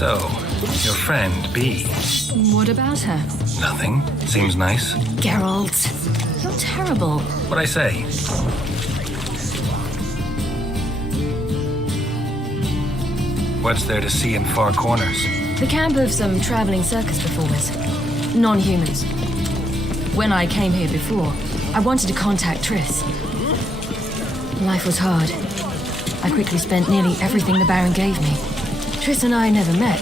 So, your friend, B. What about her? Nothing. Seems nice. Geralt, you're terrible. What'd I say? What's there to see in far corners? The camp of some traveling circus performers. Non-humans. When I came here before, I wanted to contact Triss. Life was hard. I quickly spent nearly everything the Baron gave me. Triss and I never met,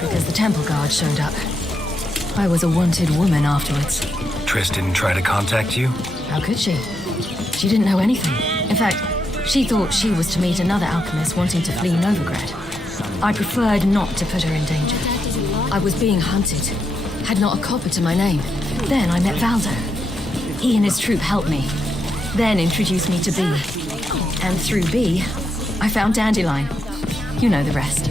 because the temple guard showed up. I was a wanted woman afterwards. Triss didn't try to contact you? How could she? She didn't know anything. In fact, she thought she was to meet another alchemist wanting to flee Novigrad. I preferred not to put her in danger. I was being hunted. Had not a copper to my name. Then I met Valdo. He and his troop helped me. Then introduced me to B. And through B, I found Dandelion. You know the rest.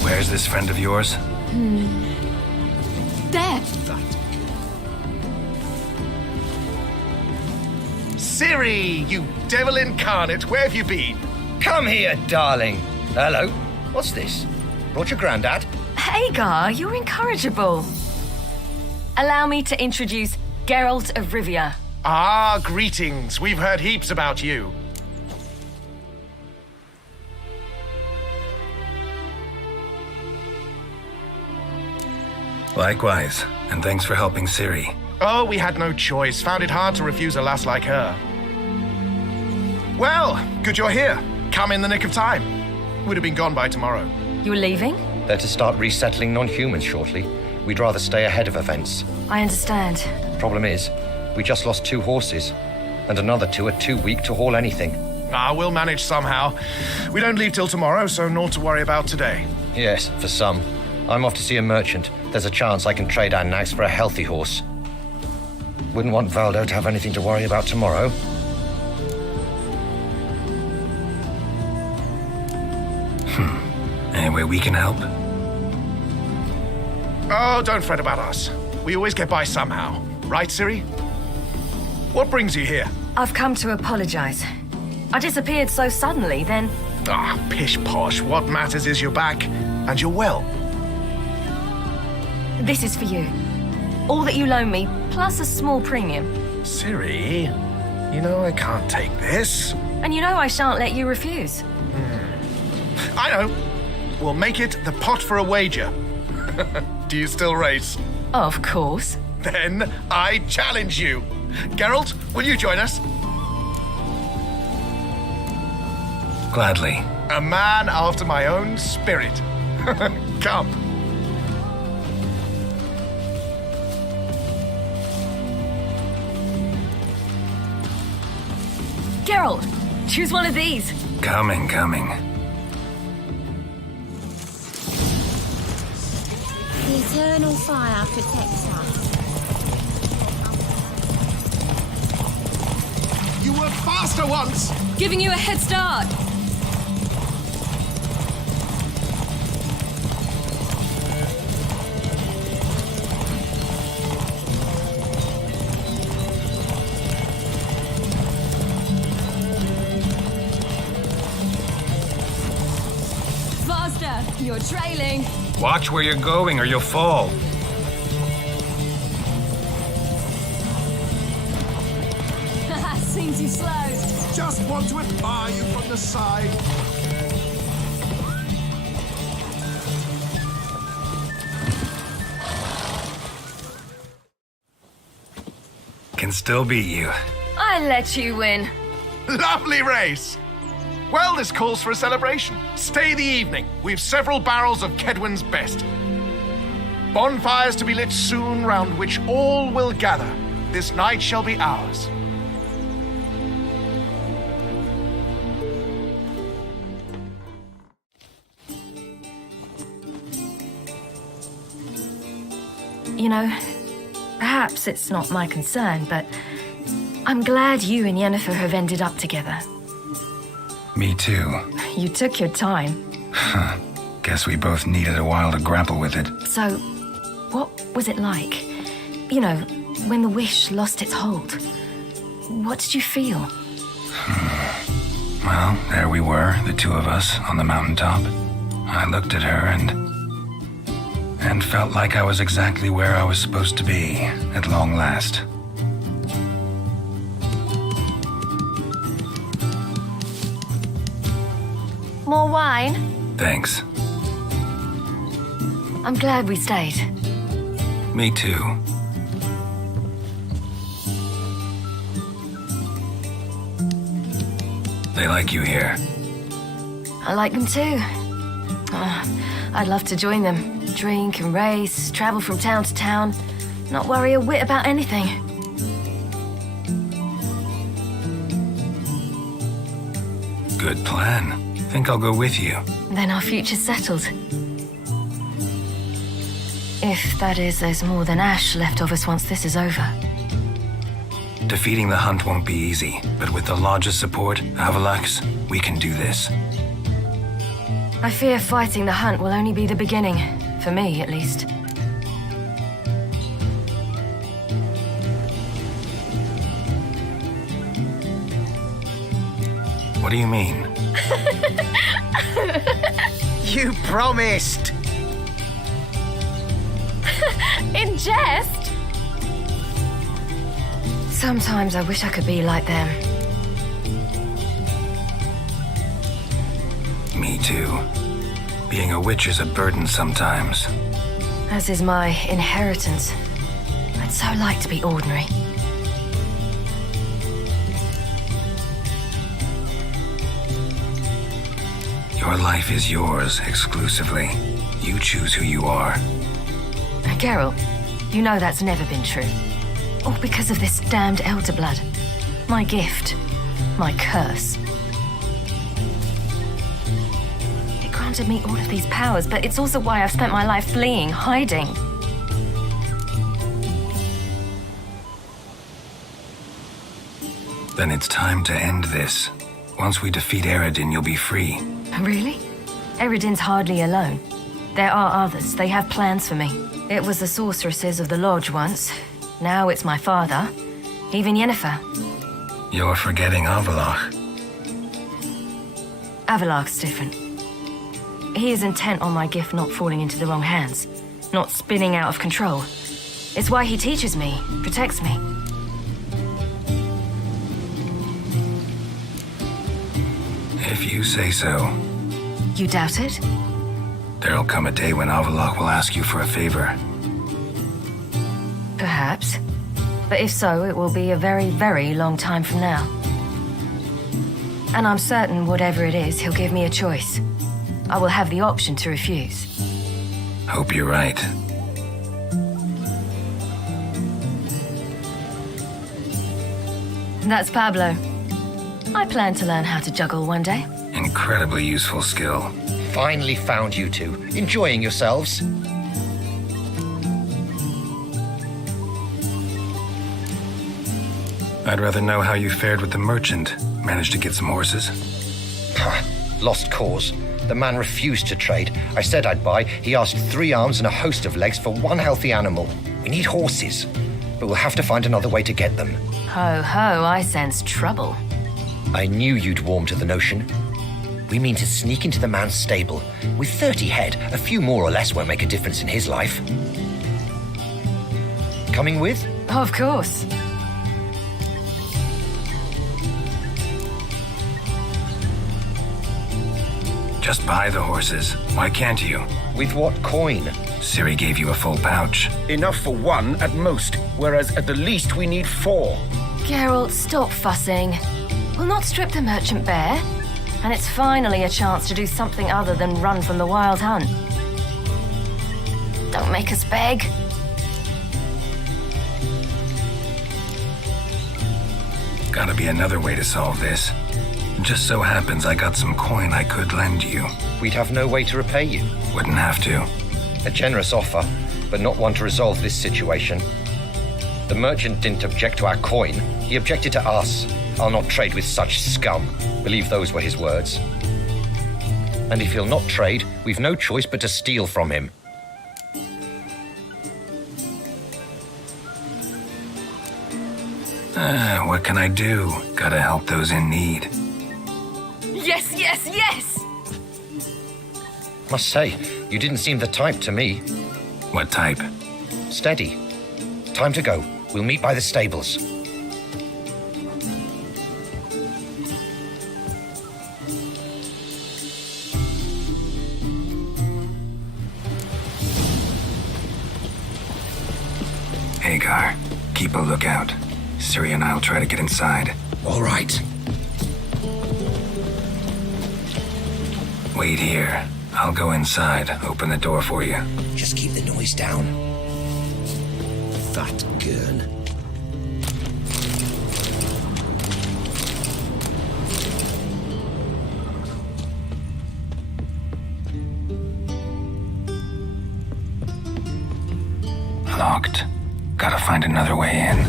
Where's this friend of yours? There! Ciri, you devil incarnate, where have you been? Come here, darling. Hello. What's this? Brought your granddad? Hagar, you're incorrigible. Allow me to introduce Geralt of Rivia. Ah, greetings. We've heard heaps about you. Likewise, and thanks for helping Ciri. Oh, we had no choice. Found it hard to refuse a lass like her. Well, good you're here. Come in the nick of time. Would have been gone by tomorrow. You're leaving? They're to start resettling non-humans shortly. We'd rather stay ahead of events. I understand. Problem is, we just lost 2 horses, and another 2 are too weak to haul anything. Ah, we'll manage somehow. We don't leave till tomorrow, so naught to worry about today. Yes, for some. I'm off to see a merchant. There's a chance I can trade our nags for a healthy horse. Wouldn't want Valdo to have anything to worry about tomorrow. Any way we can help? Oh, don't fret about us. We always get by somehow. Right, Ciri? What brings you here? I've come to apologize. I disappeared so suddenly, then... Ah, pish-posh. What matters is you're back, and you're well. This is for you. All that you loan me, plus a small premium. Ciri, you know I can't take this. And you know I shan't let you refuse. I know. We'll make it the pot for a wager. Do you still race? Of course. Then I challenge you. Geralt, will you join us? Gladly. A man after my own spirit. Come. Geralt, choose one of these. Coming. The eternal fire protects us. You were faster once! Giving you a head start! Faster! You're trailing! Watch where you're going or you'll fall. Seems you slow. Just want to admire you from the side. Can still beat you. I let you win. Lovely race. Well, this calls for a celebration. Stay the evening. We've several barrels of Kedwen's best. Bonfires to be lit soon, round which all will gather. This night shall be ours. You know, perhaps it's not my concern, but I'm glad you and Yennefer have ended up together. Me too. You took your time. Guess we both needed a while to grapple with it. So, what was it like? You know, when the wish lost its hold. What did you feel? Well, there we were, the two of us, on the mountaintop. I looked at her and felt like I was exactly where I was supposed to be, at long last. More wine? Thanks. I'm glad we stayed. Me too. They like you here. I like them too. I'd love to join them. Drink and race, travel from town to town, not worry a whit about anything. Good plan. Think I'll go with you. Then our future's settled. If, that is, there's more than ash left of us once this is over. Defeating the hunt won't be easy, but with the Lodge's support, Avalax, we can do this. I fear fighting the hunt will only be the beginning, for me at least. What do you mean? You promised! In jest? Sometimes I wish I could be like them. Me too. Being a witch is a burden sometimes. As is my inheritance. I'd so like to be ordinary. Your life is yours exclusively. You choose who you are. Geralt, you know that's never been true. All because of this damned elder blood. My gift. My curse. It granted me all of these powers, but it's also why I've spent my life fleeing, hiding. Then it's time to end this. Once we defeat Eredin, you'll be free. Really? Eredin's hardly alone. There are others. They have plans for me. It was the sorceresses of the Lodge once. Now it's my father. Even Yennefer. You're forgetting Avalach. Avalach's different. He is intent on my gift not falling into the wrong hands. Not spinning out of control. It's why he teaches me, protects me. If you say so. You doubt it? There'll come a day when Avalach will ask you for a favor. Perhaps. But if so, it will be a very, very long time from now. And I'm certain whatever it is, he'll give me a choice. I will have the option to refuse. Hope you're right. That's Pablo. I plan to learn how to juggle one day. Incredibly useful skill. Finally found you two. Enjoying yourselves? I'd rather know how you fared with the merchant. Managed to get some horses? Lost cause. The man refused to trade. I said I'd buy. He asked 3 arms and a host of legs for 1 healthy animal. We need horses, but we'll have to find another way to get them. Ho ho, I sense trouble. I knew you'd warm to the notion. We mean to sneak into the man's stable. With 30 head, a few more or less won't make a difference in his life. Coming with? Of course. Just buy the horses. Why can't you? With what coin? Ciri gave you a full pouch. Enough for 1 at most, whereas at the least we need 4. Geralt, stop fussing. We'll not strip the merchant bare. And it's finally a chance to do something other than run from the wild hunt. Don't make us beg. Gotta be another way to solve this. Just so happens I got some coin I could lend you. We'd have no way to repay you. Wouldn't have to. A generous offer, but not one to resolve this situation. The merchant didn't object to our coin. He objected to us. I'll not trade with such scum. Believe those were his words. And if he'll not trade, we've no choice but to steal from him. What can I do? Gotta help those in need. Yes, yes, yes! Must say, you didn't seem the type to me. What type? Steady. Time to go. We'll meet by the stables. Hagar, keep a lookout. Ciri and I'll try to get inside. All right. Wait here. I'll go inside, open the door for you. Just keep the noise down. Fat gurn. Locked. Gotta find another way in.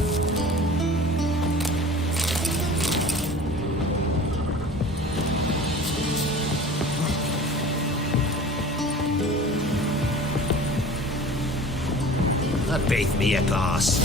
That beat me up arse.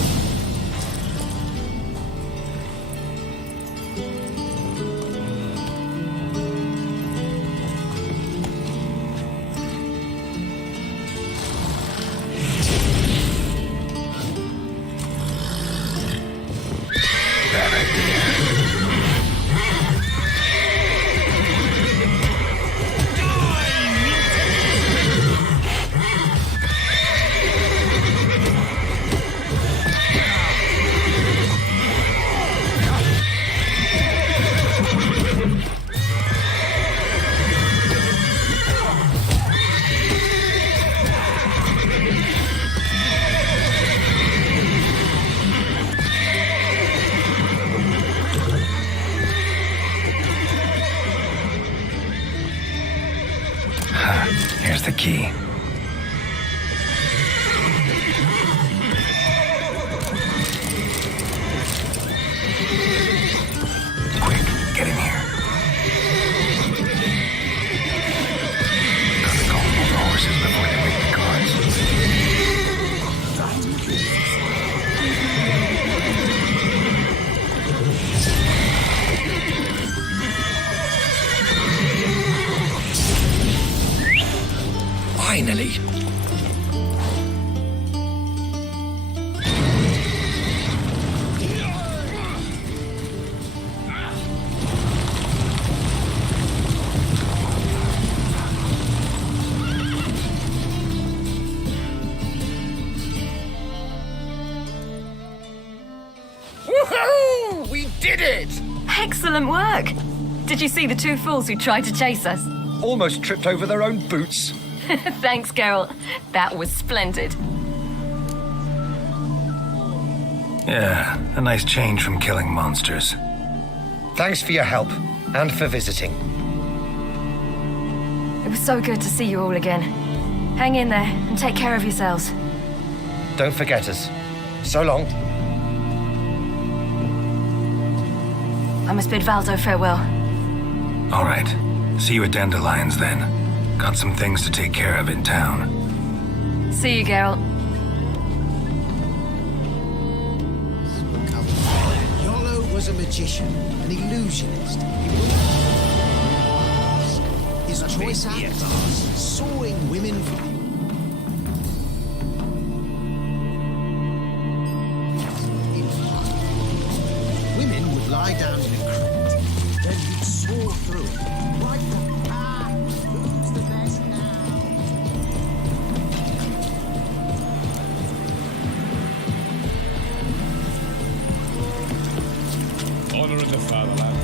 Here's the key. Quick, get in here. Gotta call all the horses before they wake the guards. Finally. Woohoo! We did it! Excellent work! Did you see the two fools who tried to chase us? Almost tripped over their own boots. Thanks, Geralt. That was splendid. Yeah, a nice change from killing monsters. Thanks for your help, and for visiting. It was so good to see you all again. Hang in there, and take care of yourselves. Don't forget us. So long. I must bid Valdo farewell. All right. See you at Dandelions, then. Got some things to take care of in town. See you, Geralt. Yolo was a magician, an illusionist. His choice acts, sawing women. Women would lie down in a crypt, then he'd saw through it. Right from who's the best now? Honor in the fatherland.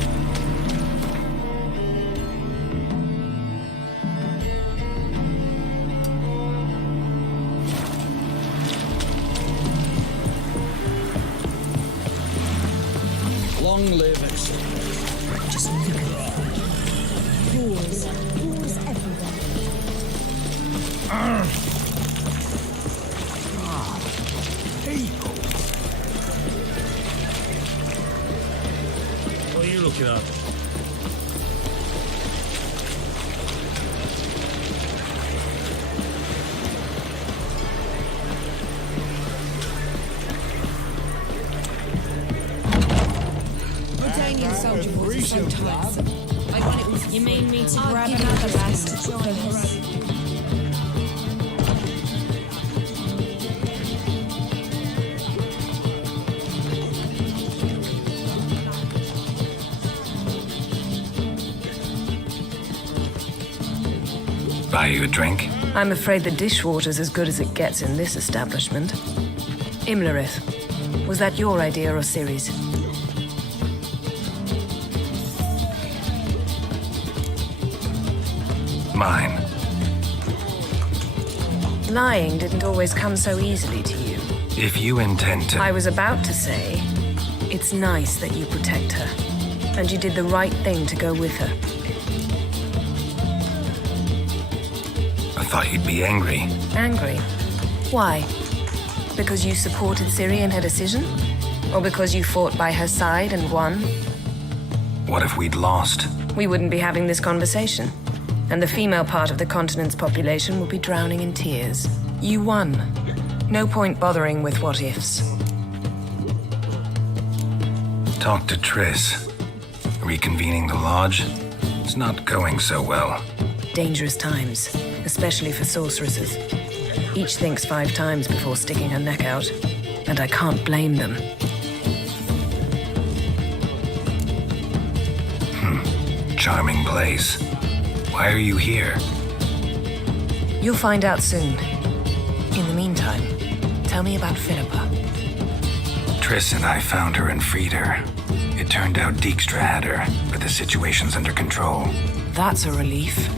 Long live Exeter. Just look at it. Wars. Wars everywhere. People. What are you looking at? Civilian soldier boys are so tiresome. I want it was... You mean me to I'll grab give another you best just to to join us. Buy you a drink? I'm afraid the dishwater's as good as it gets in this establishment. Imlerith, was that your idea or Ciri's? Mine. Lying didn't always come so easily to you. If you intend to... I was about to say, it's nice that you protect her. And you did the right thing to go with her. I thought you'd be angry. Angry? Why? Because you supported Ciri in her decision? Or because you fought by her side and won? What if we'd lost? We wouldn't be having this conversation. And the female part of the continent's population would be drowning in tears. You won. No point bothering with what-ifs. Talk to Triss. Reconvening the lodge? It's not going so well. Dangerous times, especially for sorceresses. Each thinks 5 times before sticking her neck out. And I can't blame them. Charming place. Why are you here? You'll find out soon. In the meantime, tell me about Philippa. Triss and I found her and freed her. It turned out Dijkstra had her, but the situation's under control. That's a relief.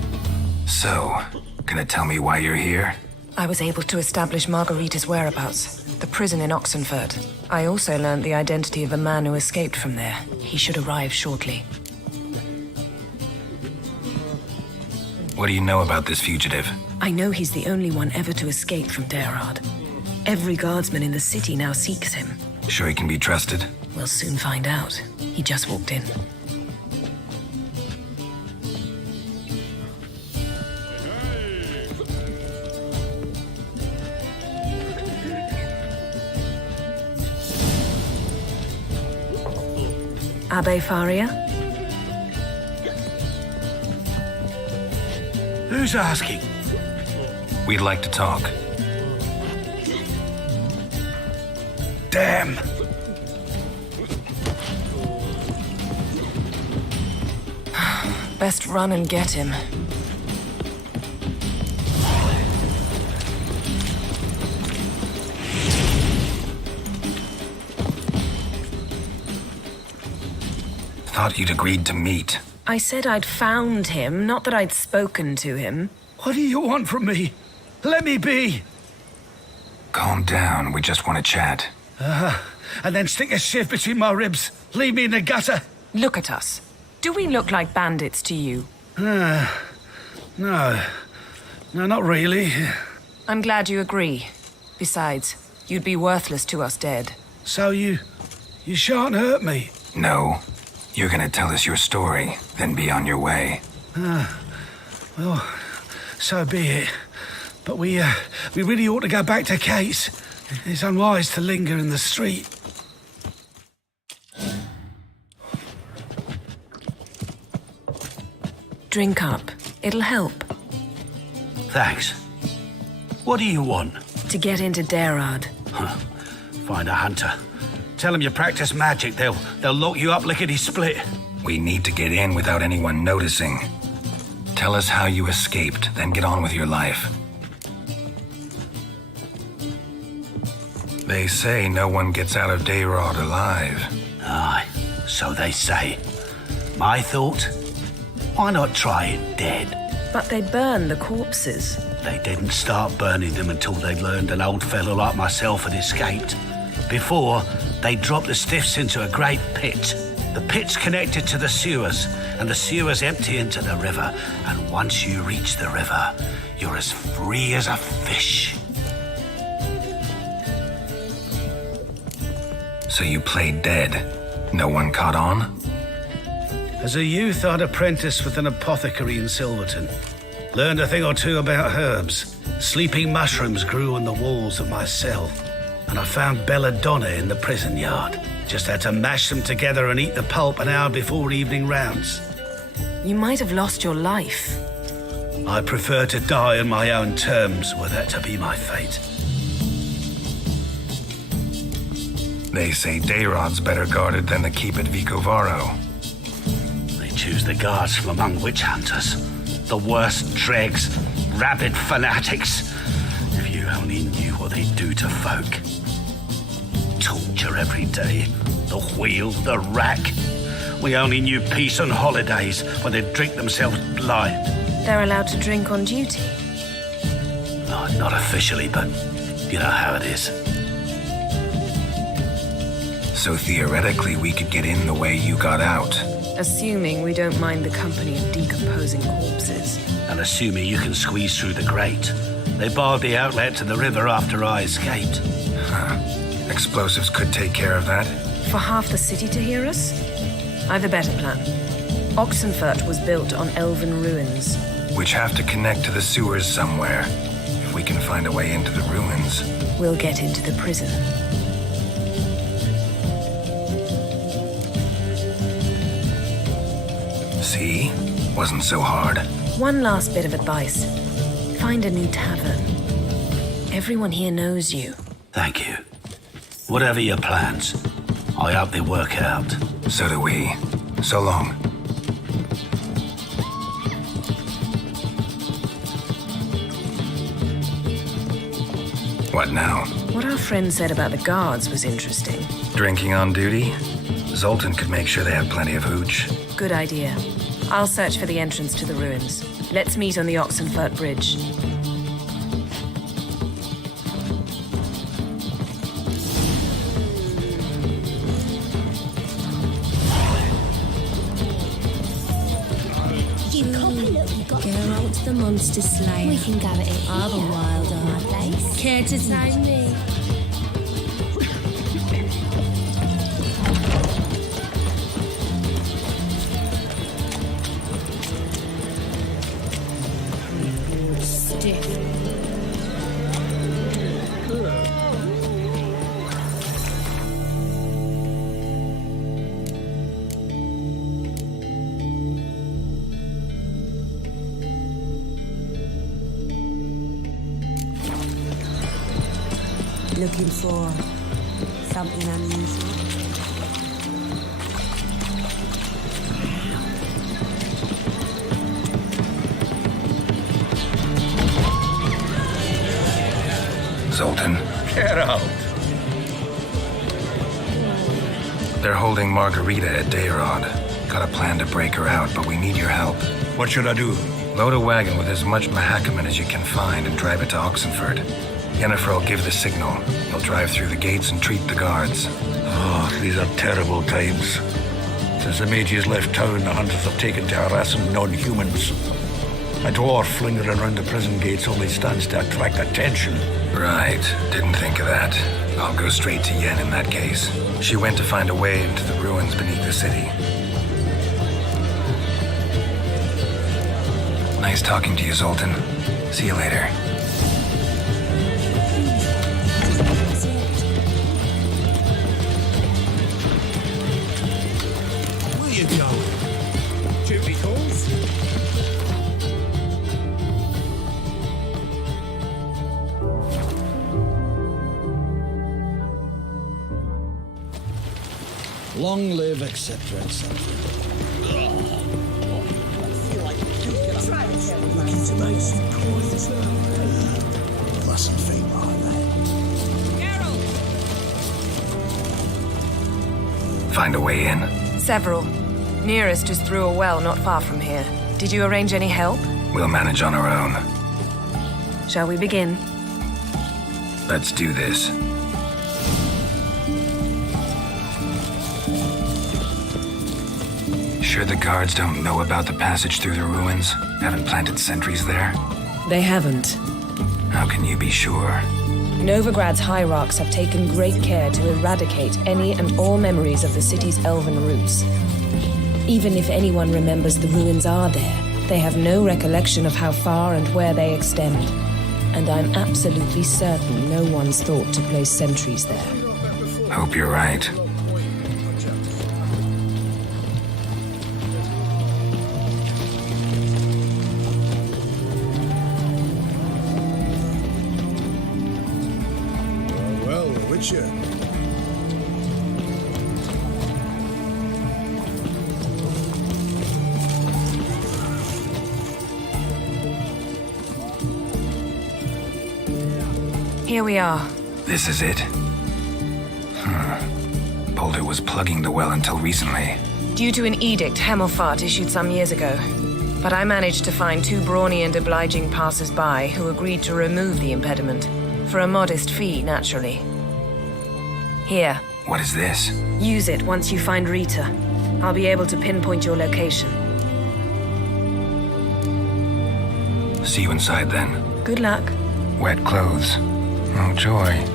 So, gonna tell me why you're here? I was able to establish Margarita's whereabouts, the prison in Oxenfurt. I also learned the identity of a man who escaped from there. He should arrive shortly. What do you know about this fugitive? I know he's the only one ever to escape from Derard. Every guardsman in the city now seeks him. Sure he can be trusted? We'll soon find out. He just walked in. Abbe Faria? Who's asking? We'd like to talk. Damn! Best run and get him. Thought you'd agreed to meet. I said I'd found him, not that I'd spoken to him. What do you want from me? Let me be! Calm down, we just want to chat. And then stick a sieve between my ribs. Leave me in the gutter. Look at us. Do we look like bandits to you? No. No, not really. I'm glad you agree. Besides, you'd be worthless to us dead. So you shan't hurt me? No. You're gonna tell us your story, then be on your way. Well, so be it. But we really ought to go back to Kate's. It's unwise to linger in the street. Drink up. It'll help. Thanks. What do you want? To get into Derard. Find a hunter. Tell them you practice magic. They'll lock you up lickety-split. We need to get in without anyone noticing. Tell us how you escaped, then get on with your life. They say no one gets out of Derard alive. Aye, so they say. My thought? Why not try it dead? But they burn the corpses. They didn't start burning them until they'd learned an old fellow like myself had escaped. Before, they dropped the stiffs into a great pit. The pit's connected to the sewers, and the sewers empty into the river. And once you reach the river, you're as free as a fish. So you played dead? No one caught on? As a youth, I'd apprenticed with an apothecary in Silverton. Learned a thing or two about herbs. Sleeping mushrooms grew on the walls of my cell. And I found belladonna in the prison yard. Just had to mash them together and eat the pulp an hour before evening rounds. You might have lost your life. I prefer to die on my own terms, were that to be my fate. They say Dayrod's better guarded than the keep at Vicovaro. They choose the guards from among witch hunters. The worst dregs, rabid fanatics. If you only knew what they do to folk. Torture every day. The wheel, the rack. We only knew peace on holidays when they'd drink themselves blind. They're allowed to drink on duty? Oh, not officially, but you know how it is. So theoretically, we could get in the way you got out. Assuming we don't mind the company of decomposing corpses. And assuming you can squeeze through the grate. They barred the outlet to the river after I escaped. Huh. Explosives could take care of that. For half the city to hear us? I've a better plan. Oxenfurt was built on elven ruins. Which have to connect to the sewers somewhere. If we can find a way into the ruins. We'll get into the prison. See? Wasn't so hard. One last bit of advice. Find a new tavern. Everyone here knows you. Thank you. Whatever your plans, I hope they work out. So do we. So long. What now? What our friend said about the guards was interesting. Drinking on duty? Zoltan could make sure they have plenty of hooch. Good idea. I'll search for the entrance to the ruins. Let's meet on the Oxenfurt Bridge. Geralt the Monster Slayer. We can go at it. I'm a wild art. Place. Care to take me? Stiff. Looking for something unusual? Zoltan. Get out. They're holding Margarita at Dayrod. Got a plan to break her out, but we need your help. What should I do? Load a wagon with as much Mahakaman as you can find and drive it to Oxenfurt. Yennefer will give the signal. You'll drive through the gates and treat the guards. Oh, these are terrible times. Since the mages left town, the hunters have taken to harassing non-humans. A dwarf lingering around the prison gates only stands to attract attention. Right. Didn't think of that. I'll go straight to Yen in that case. She went to find a way into the ruins beneath the city. Nice talking to you, Zoltan. See you later. Where you going? Duty calls? Long live, etc., etc. Looking to make some coins. Mustn't think like that. Find a way in? Several. Nearest is through a well not far from here. Did you arrange any help? We'll manage on our own. Shall we begin? Let's do this. Sure the guards don't know about the passage through the ruins? Haven't planted sentries there? They haven't. How can you be sure? Novigrad's hierarchs have taken great care to eradicate any and all memories of the city's elven roots. Even if anyone remembers the ruins are there, they have no recollection of how far and where they extend. And I'm absolutely certain no one's thought to place sentries there. Hope you're right. Sure. Here we are. This is it? Boulder was plugging the well until recently. Due to an edict Hemmelfart issued some years ago. But I managed to find 2 brawny and obliging passers-by who agreed to remove the impediment. For a modest fee, naturally. Here. What is this? Use it once you find Rita. I'll be able to pinpoint your location. See you inside then. Good luck. Wet clothes. Oh, joy.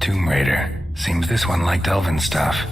Tomb Raider. Seems this one liked elven stuff.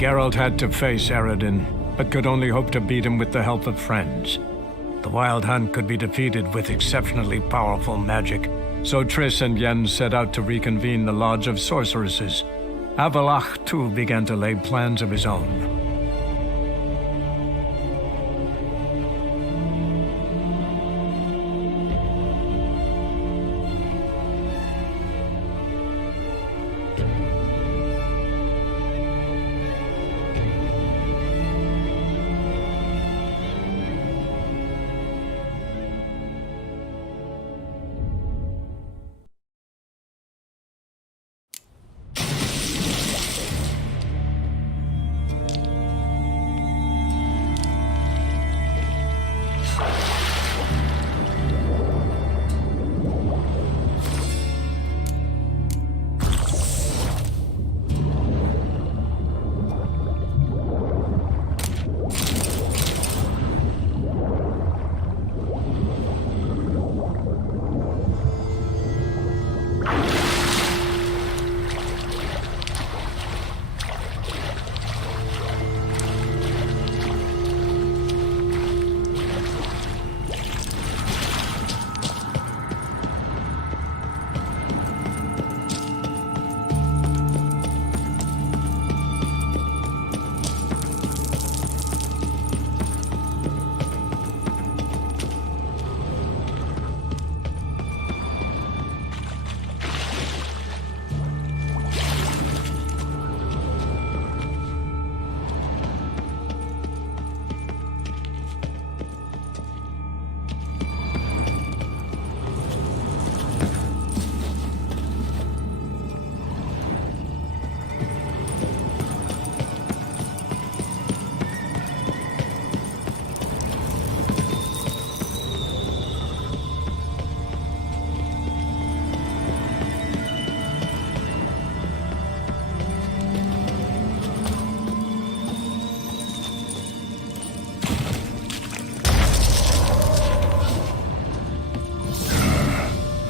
Geralt had to face Eredin, but could only hope to beat him with the help of friends. The Wild Hunt could be defeated with exceptionally powerful magic, so Triss and Yen set out to reconvene the Lodge of Sorceresses. Avalach, too, began to lay plans of his own.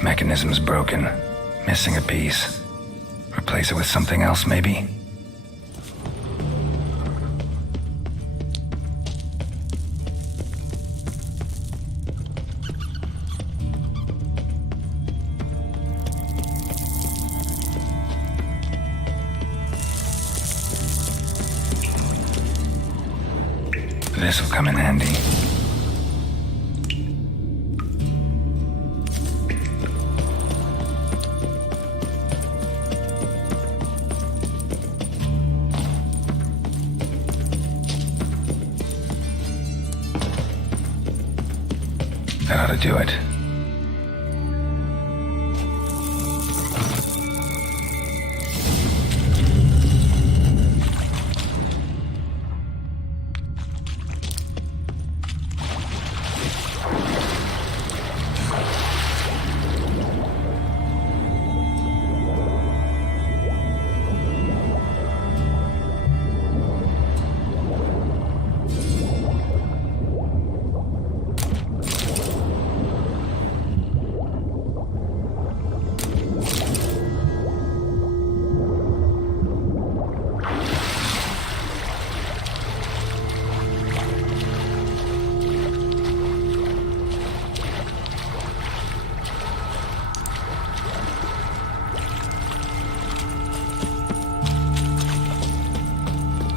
Mechanism's broken. Missing a piece. Replace it with something else, maybe? This'll come in handy. That ought to do it.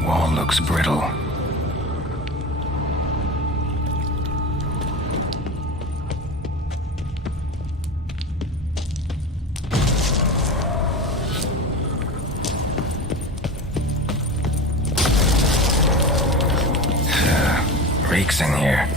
Wall looks brittle. Reeks in here.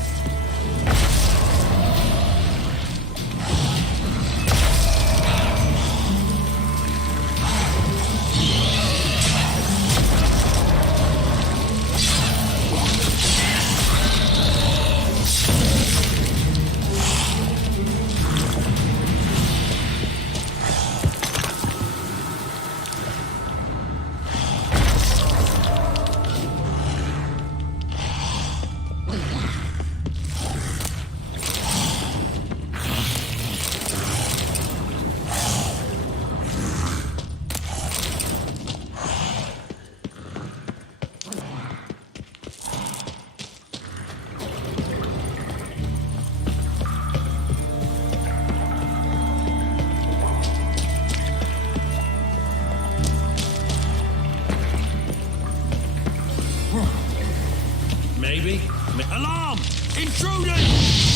Maybe. Alarm! Intruders!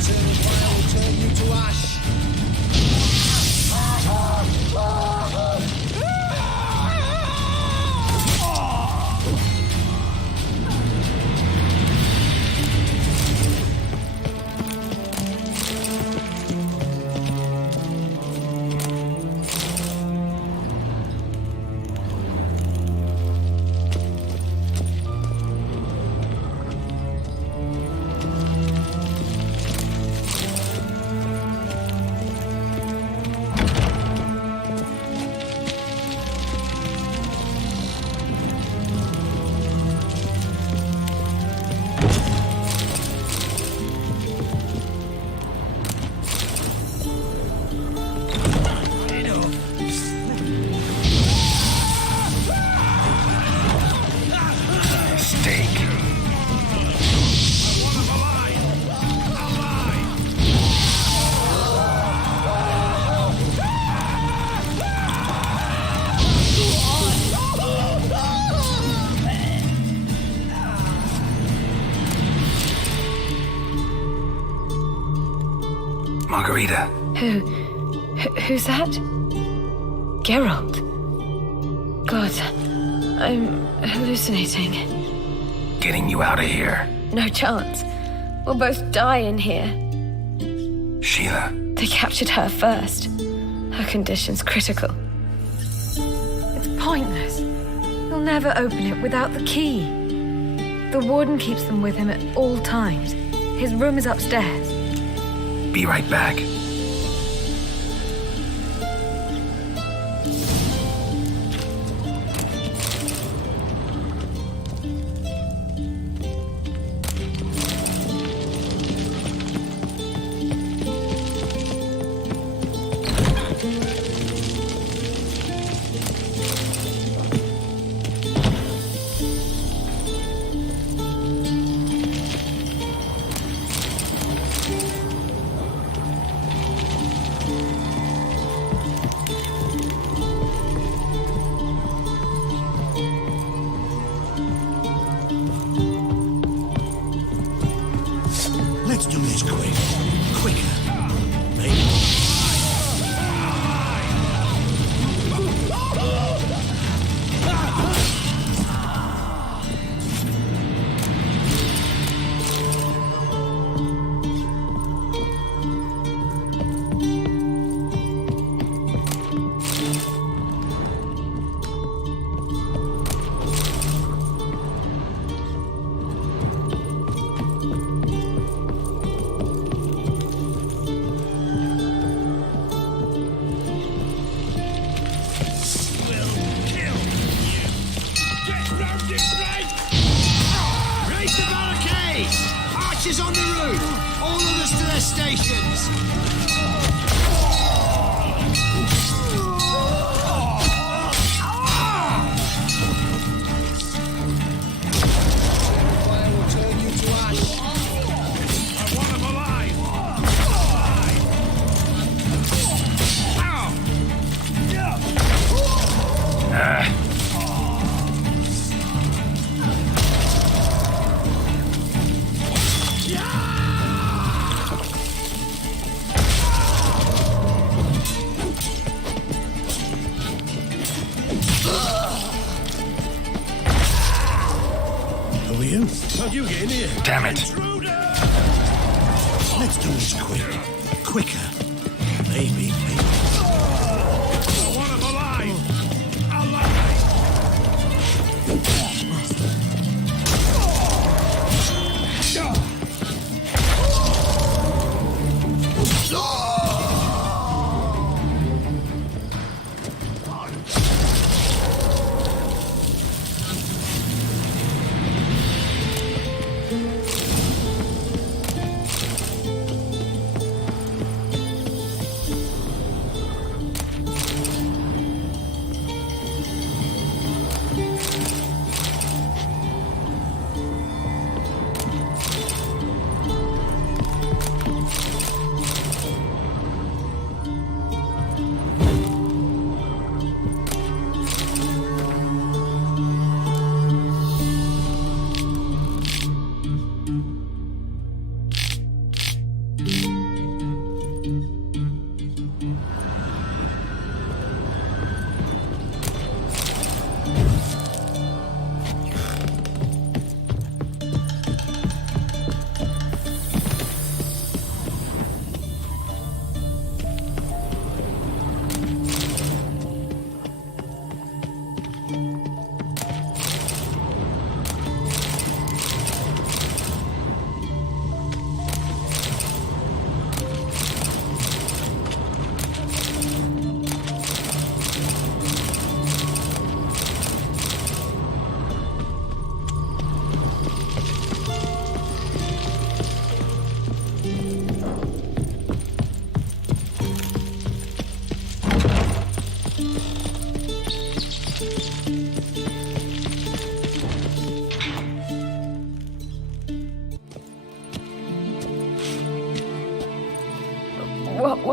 Eternal fire will turn you to ash. Margarita. Who's that? Geralt. God, I'm hallucinating. Getting you out of here. No chance. We'll both die in here. Sheila. They captured her first. Her condition's critical. It's pointless. He'll never open it without the key. The warden keeps them with him at all times. His room is upstairs. Be right back. Let's do this quick. Quicker. Maybe. Raise the barricades! Archers on the roof! All others to their stations! Fire will turn you to ash. I want him alive! Who are you? How'd you get in here? Damn it. Let's do this quick. Quicker. Maybe. I want him alive! Alive!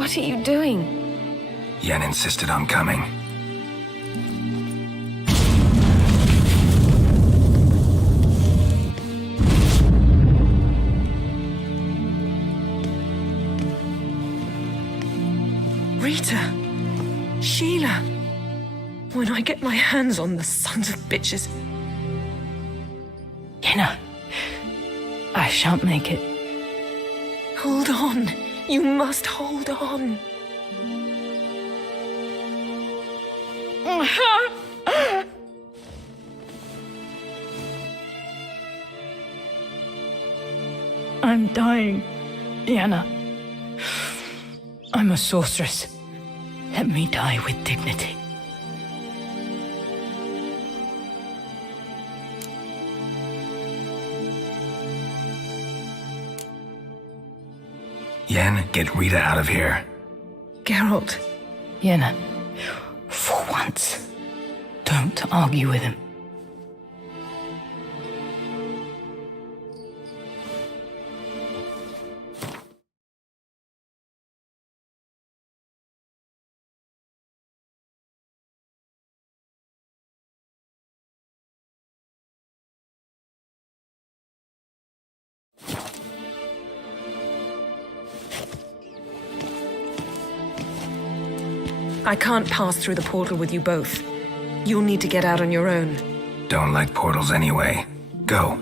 What are you doing? Yen insisted on coming. Rita! Sheila! When I get my hands on the sons of bitches. Yenna, I shan't make it. Hold on. You must hold on. I'm dying, Yenna. I'm a sorceress. Let me die with dignity. Yen, get Rita out of here. Geralt. Yenna, for once, don't argue with him. I can't pass through the portal with you both. You'll need to get out on your own. Don't like portals anyway. Go.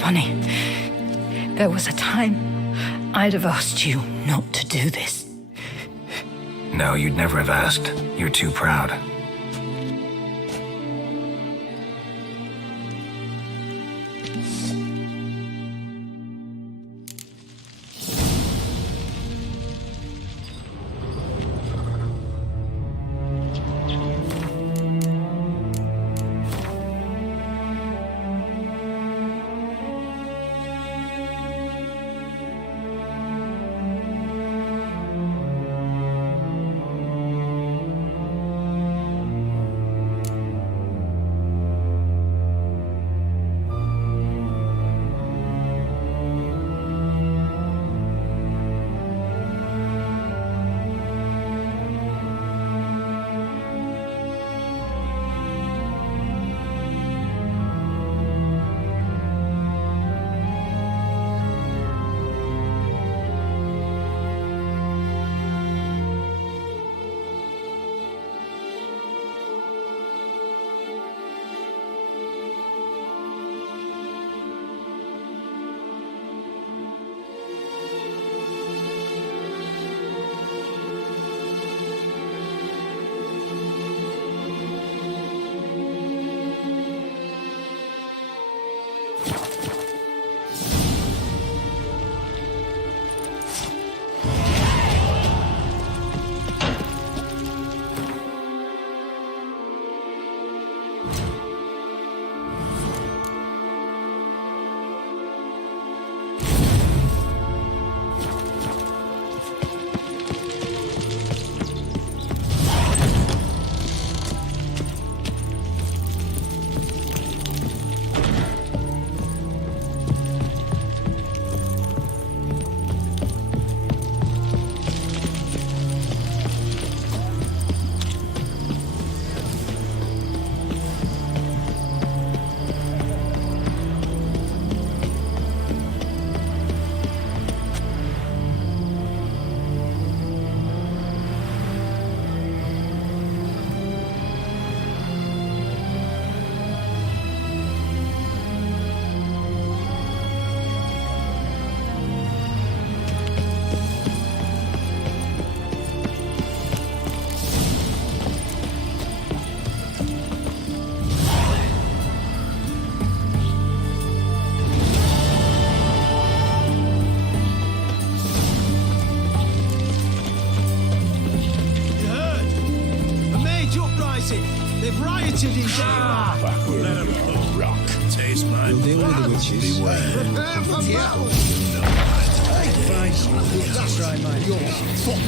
Funny. There was a time I'd have asked you not to do this. No, you'd never have asked. You're too proud. uprising. They've rioted in Denmark. Let them rock. Taste mine. We'll deal with the witches. Prepare for battle. That's right, mate. Your fault.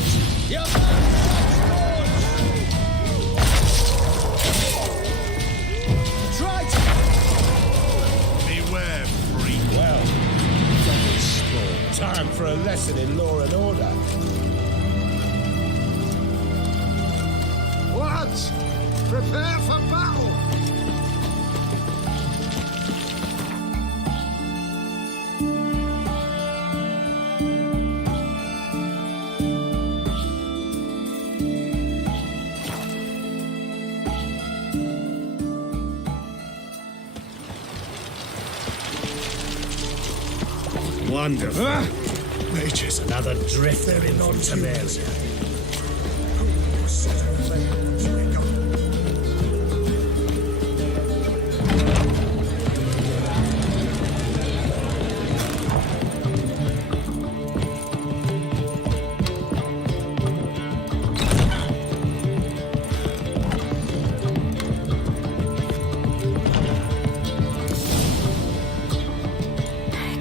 Yep. Try to... Beware, freak. Well, double sport. Time for a lesson in law and order. Lads, prepare for battle. Wonderful. Nature's another drift there in Ontamelia.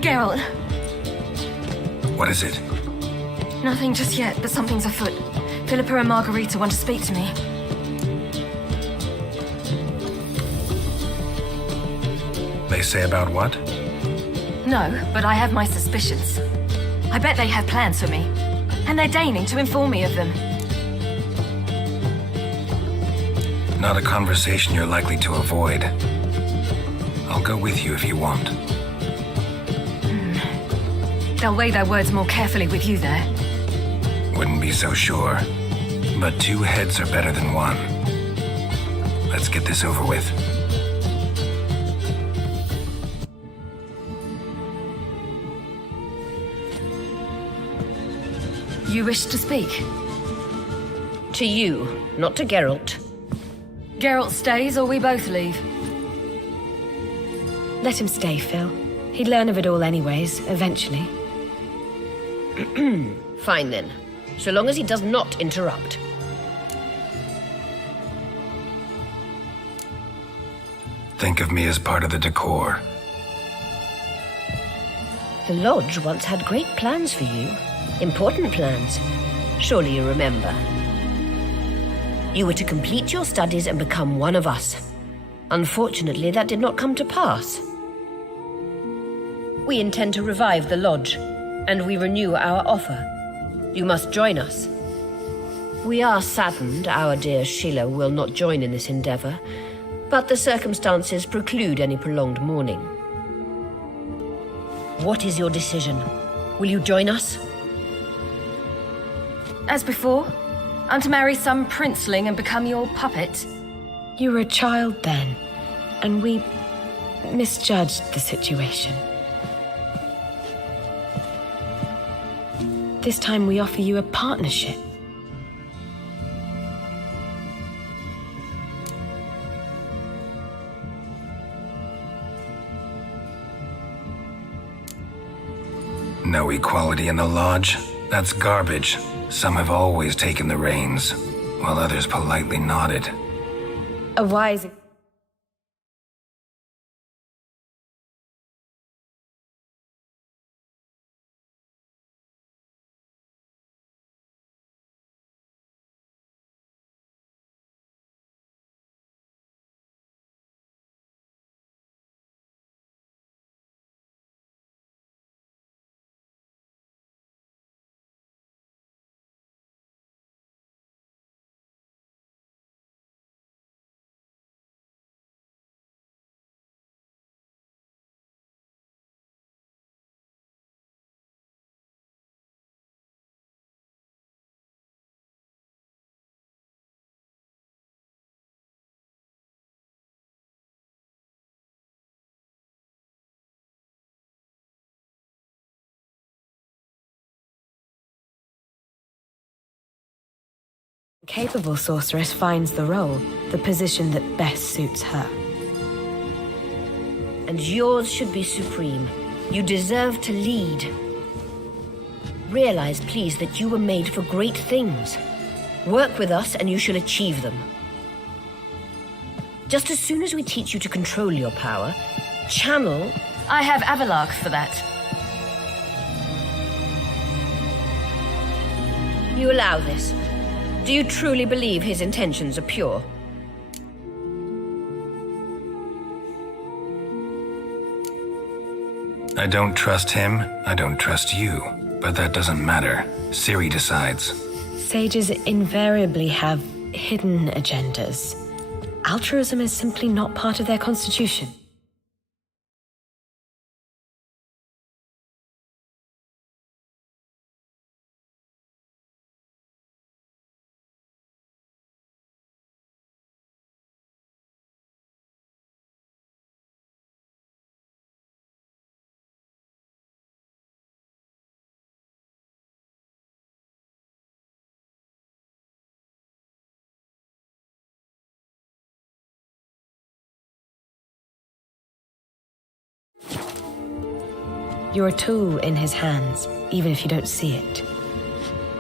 Geralt. What is it? Nothing just yet, but something's afoot. Philippa and Margarita want to speak to me. They say about what? No, but I have my suspicions. I bet they have plans for me, and they're deigning to inform me of them. Not a conversation you're likely to avoid. I'll go with you if you want. They'll weigh their words more carefully with you there. Wouldn't be so sure. But two heads are better than one. Let's get this over with. You wish to speak? To you, not to Geralt. Geralt stays or we both leave? Let him stay, Phil. He'd learn of it all anyways, eventually. Fine then, so long as he does not interrupt. Think of me as part of the decor. The Lodge once had great plans for you. Important plans. Surely you remember. You were to complete your studies and become one of us. Unfortunately, that did not come to pass. We intend to revive the Lodge, and we renew our offer. You must join us. We are saddened our dear Sheila will not join in this endeavor, but the circumstances preclude any prolonged mourning. What is your decision? Will you join us? As before, I'm to marry some princeling and become your puppet. You were a child then, and we misjudged the situation. This time we offer you a partnership. No equality in the Lodge? That's garbage. Some have always taken the reins, while others politely nodded. A wise... capable sorceress finds the role, the position that best suits her. And yours should be supreme. You deserve to lead. Realize, please, that you were made for great things. Work with us and you shall achieve them. Just as soon as we teach you to control your power, channel... I have Avalok for that. You allow this? Do you truly believe his intentions are pure? I don't trust him, I don't trust you. But that doesn't matter. Ciri decides. Sages invariably have hidden agendas. Altruism is simply not part of their constitution. You're a tool in his hands, even if you don't see it.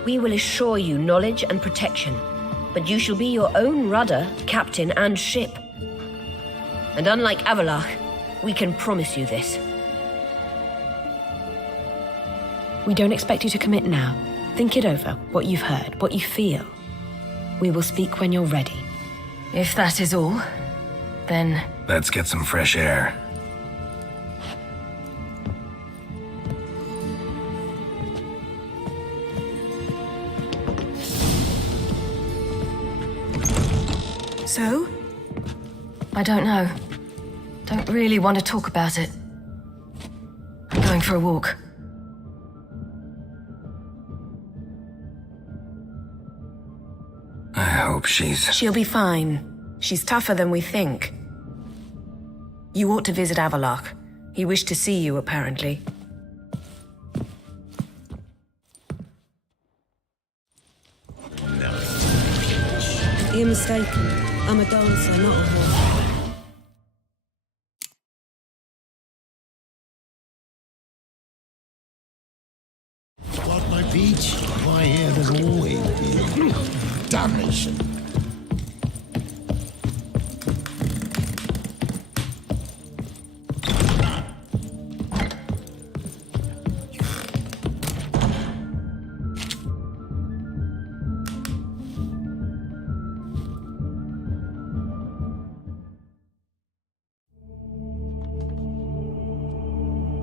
We will assure you knowledge and protection, but you shall be your own rudder, captain, and ship. And unlike Avalok, we can promise you this. We don't expect you to commit now. Think it over, what you've heard, what you feel. We will speak when you're ready. If that is all, then... Let's get some fresh air. So? I don't know. Don't really want to talk about it. I'm going for a walk. I hope She'll be fine. She's tougher than we think. You ought to visit Avalok. He wished to see you, apparently. You're mistaken. I'm a dancer, not a horse. Got my peach? My hair has always been. Damnation.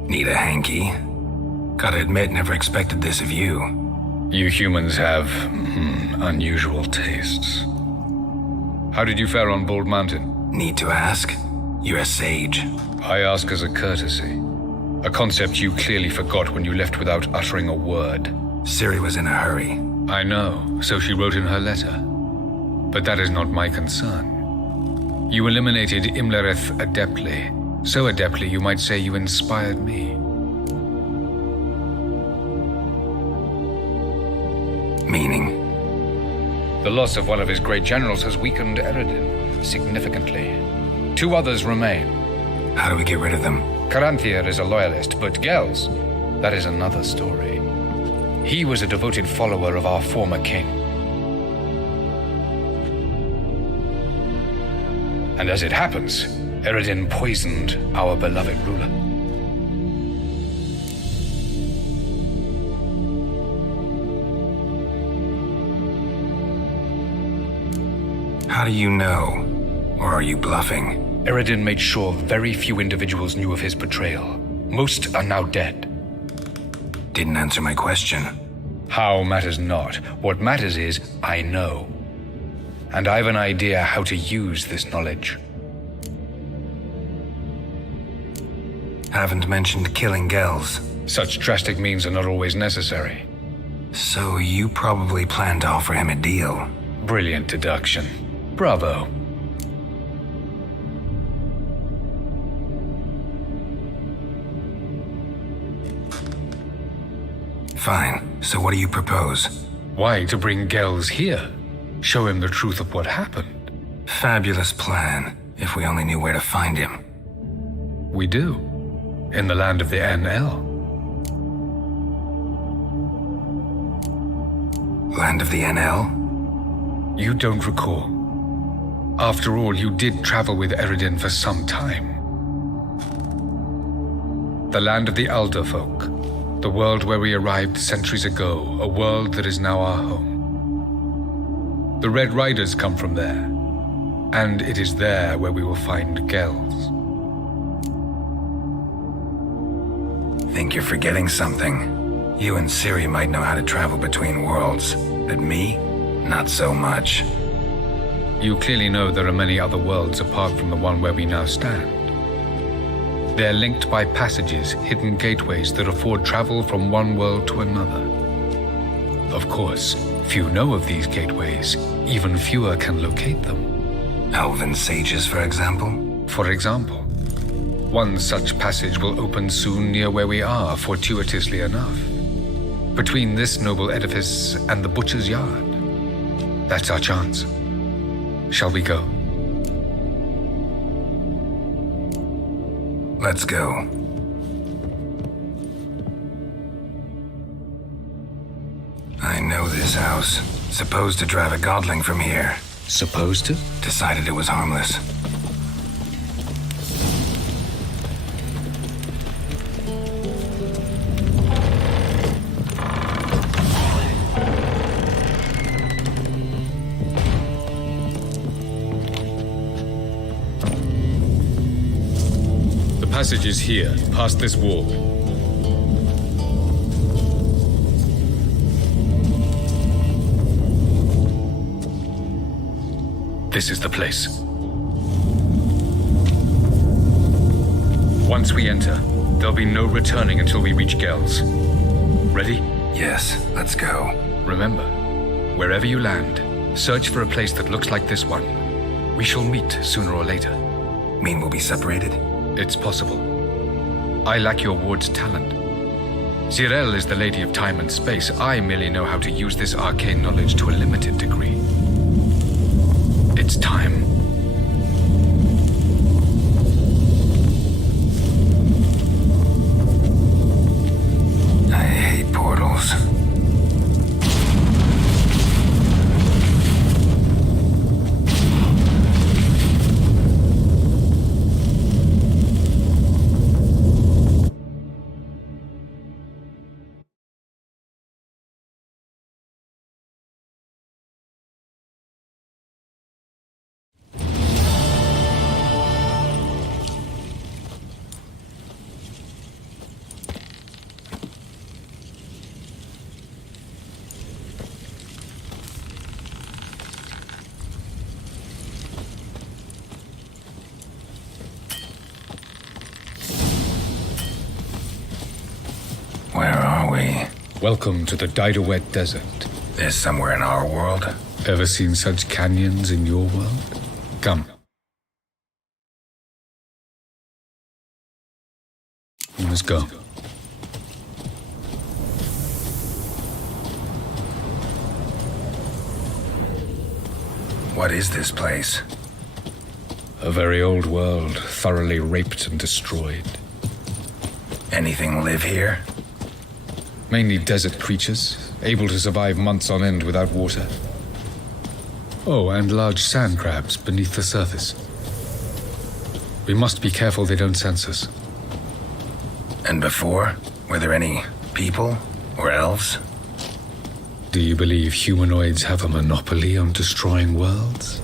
Need a hanky? Gotta admit, never expected this of you. You humans have unusual tastes. How did you fare on Bald Mountain? Need to ask? You're a sage. I ask as a courtesy. A concept you clearly forgot when you left without uttering a word. Ciri was in a hurry. I know, so she wrote in her letter. But that is not my concern. You eliminated Imlerith adeptly. So adeptly, you might say you inspired me. Meaning? The loss of one of his great generals has weakened Eredin significantly. 2 others remain. How do we get rid of them? Caranthir is a loyalist, but Gels, that is another story. He was a devoted follower of our former king. And as it happens, Eredin poisoned our beloved ruler. How do you know? Or are you bluffing? Eredin made sure very few individuals knew of his betrayal. Most are now dead. Didn't answer my question. How matters not. What matters is, I know. And I've an idea how to use this knowledge. Haven't mentioned killing Gels. Such drastic means are not always necessary. So you probably plan to offer him a deal. Brilliant deduction. Bravo. Fine. So what do you propose? Why, to bring Gels here. Show him the truth of what happened. Fabulous plan, if we only knew where to find him. We do. In the land of the NL. Land of the NL? You don't recall. After all, you did travel with Eredin for some time. The land of the Alder folk, the world where we arrived centuries ago, a world that is now our home. The Red Riders come from there, and it is there where we will find Gels. Think you're forgetting something. You and Ciri might know how to travel between worlds, but me, not so much. You clearly know there are many other worlds apart from the one where we now stand. They're linked by passages, hidden gateways that afford travel from one world to another. Of course, few know of these gateways, even fewer can locate them. Elven sages, for example? For example. One such passage will open soon near where we are, fortuitously enough. Between this noble edifice and the butcher's yard. That's our chance. Shall we go? Let's go. I know this house. Supposed to drive a godling from here. Supposed to? Decided it was harmless. The passage is here, past this wall. This is the place. Once we enter, there'll be no returning until we reach Gels. Ready? Yes, let's go. Remember, wherever you land, search for a place that looks like this one. We shall meet sooner or later. Mean we'll be separated? It's possible. I lack your ward's talent. Zirel is the lady of time and space. I merely know how to use this arcane knowledge to a limited degree. It's time. I hate portals. Where are we? Welcome to the Didowet Desert. This somewhere in our world? Ever seen such canyons in your world? Come. We must go. What is this place? A very old world, thoroughly raped and destroyed. Anything live here? Mainly desert creatures, able to survive months on end without water. Oh, and large sand crabs beneath the surface. We must be careful they don't sense us. And before? Were there any people or elves? Do you believe humanoids have a monopoly on destroying worlds?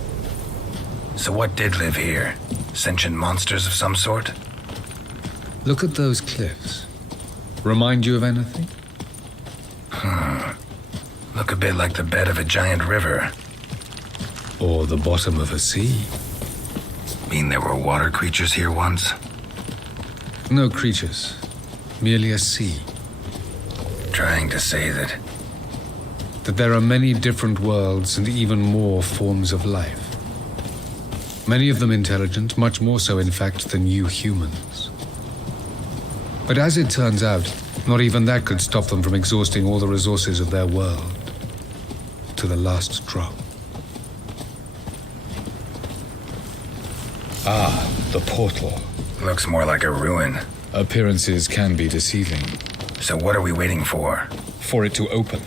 So what did live here? Sentient monsters of some sort? Look at those cliffs. Remind you of anything? Look a bit like the bed of a giant river. Or the bottom of a sea. Mean there were water creatures here once? No creatures. Merely a sea. Trying to say that there are many different worlds and even more forms of life. Many of them intelligent, much more so in fact than you humans. But as it turns out, not even that could stop them from exhausting all the resources of their world. To the last drop. Ah, the portal. Looks more like a ruin. Appearances can be deceiving. So what are we waiting for? For it to open.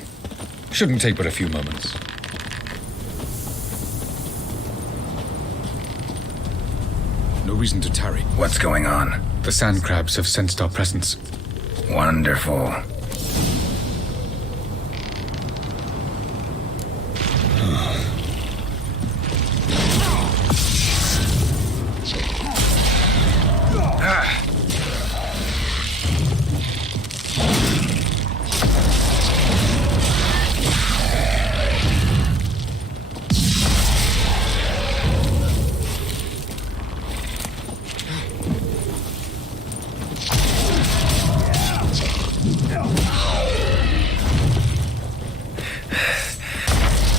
Shouldn't take but a few moments. reason to tarry. What's going on? The sand crabs have sensed our presence. Wonderful.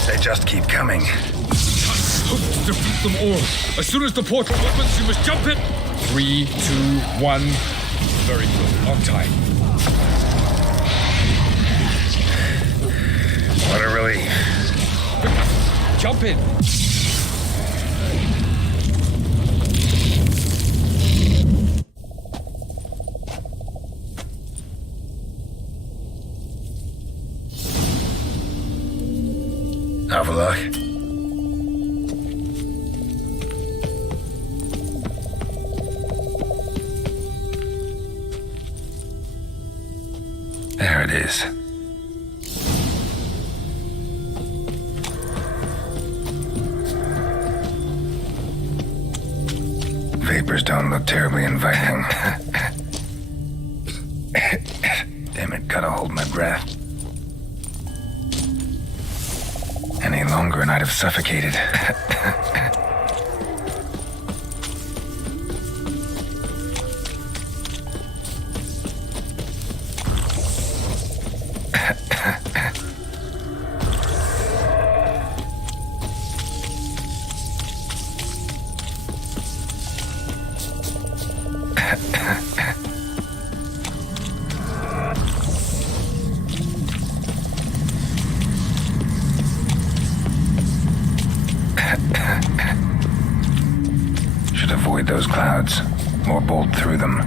They just keep coming. Hope to defeat them all. As soon as the portal opens, you must jump it. 3, 2, 1. Very good. On time. What a relief. Jump in. Avaloch. There it is. Vapors don't look terribly inviting. Damn it, gotta hold my breath. Any longer and I'd have suffocated. Should avoid those clouds, or bolt through them.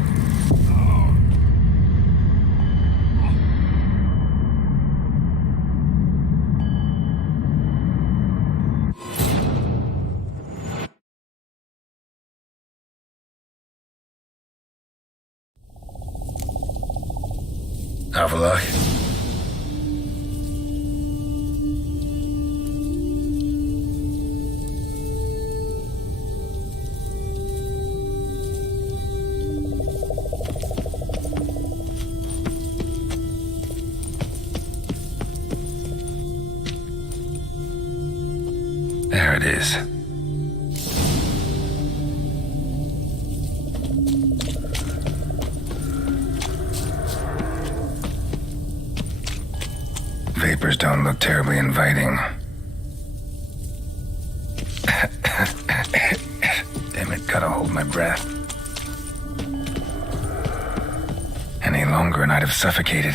Avaloch. There it is. Vapors don't look terribly inviting. Damn it, gotta hold my breath. Any longer and I'd have suffocated.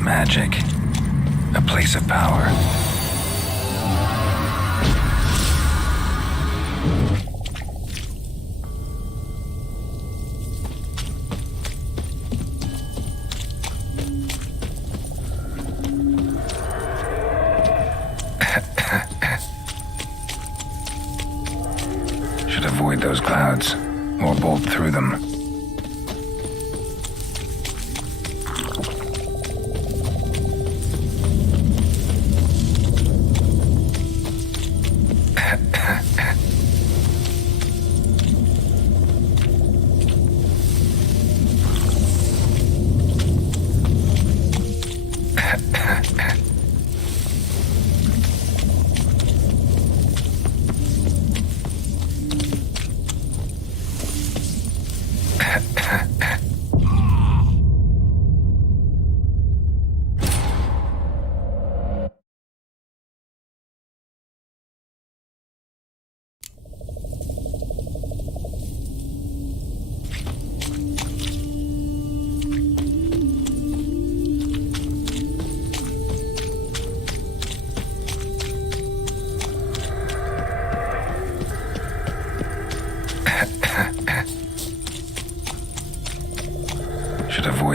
Magic. A place of power. Should avoid those clouds, or bolt through them.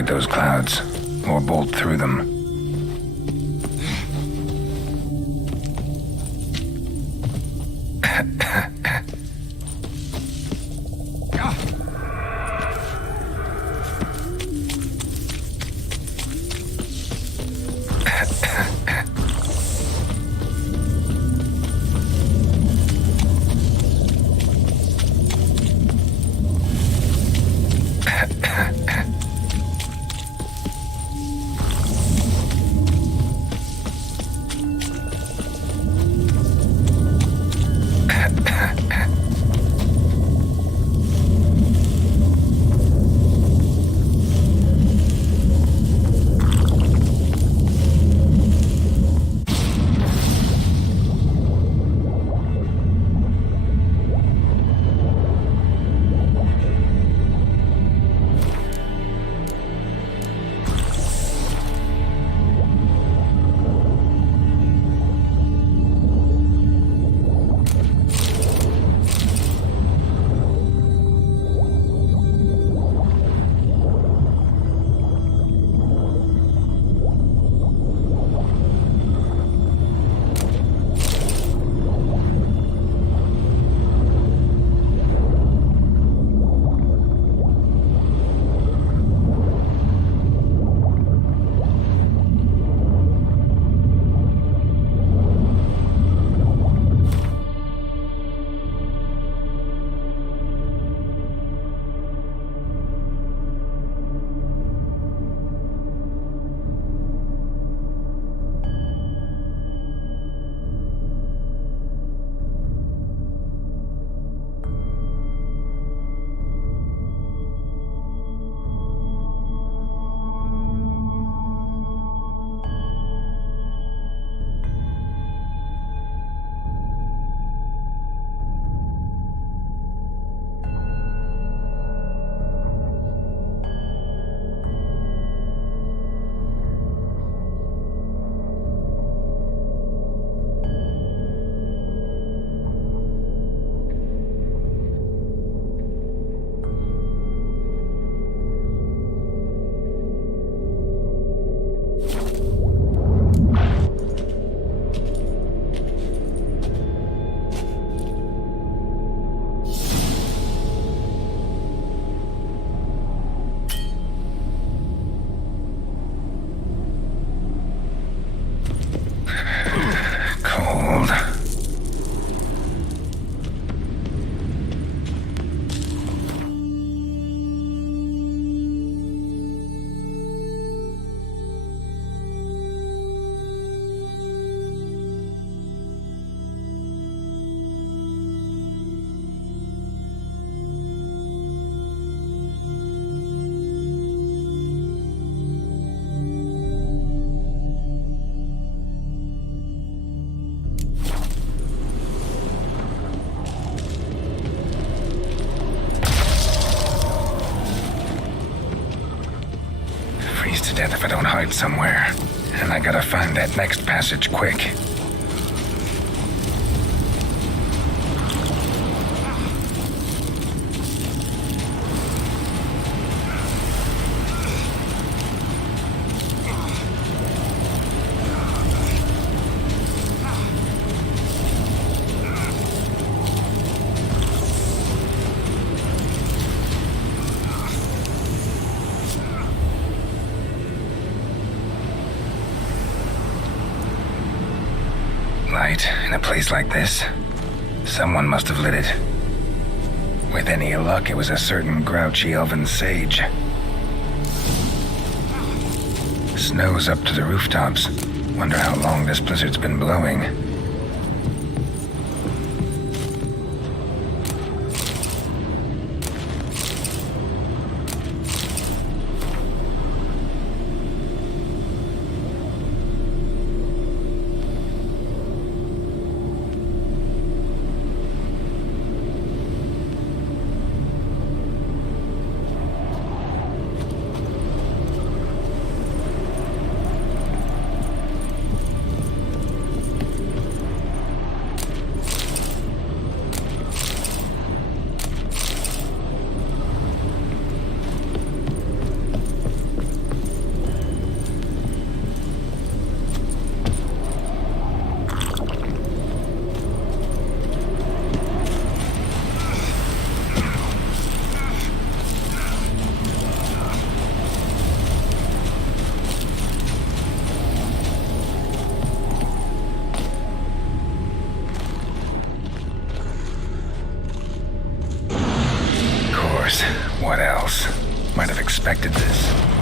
avoid those clouds, or bolt through them. To death if I don't hide somewhere. And I gotta find that next passage quick. In a place like this, someone must have lit it. With any luck, it was a certain grouchy elven sage. Snow's up to the rooftops. Wonder how long this blizzard's been blowing. course. What else? Might have expected this.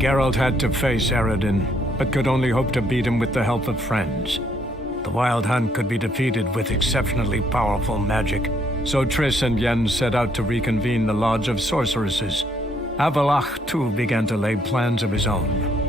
Geralt had to face Eredin, but could only hope to beat him with the help of friends. The Wild Hunt could be defeated with exceptionally powerful magic, so Triss and Yen set out to reconvene the Lodge of Sorceresses. Avalach, too, began to lay plans of his own.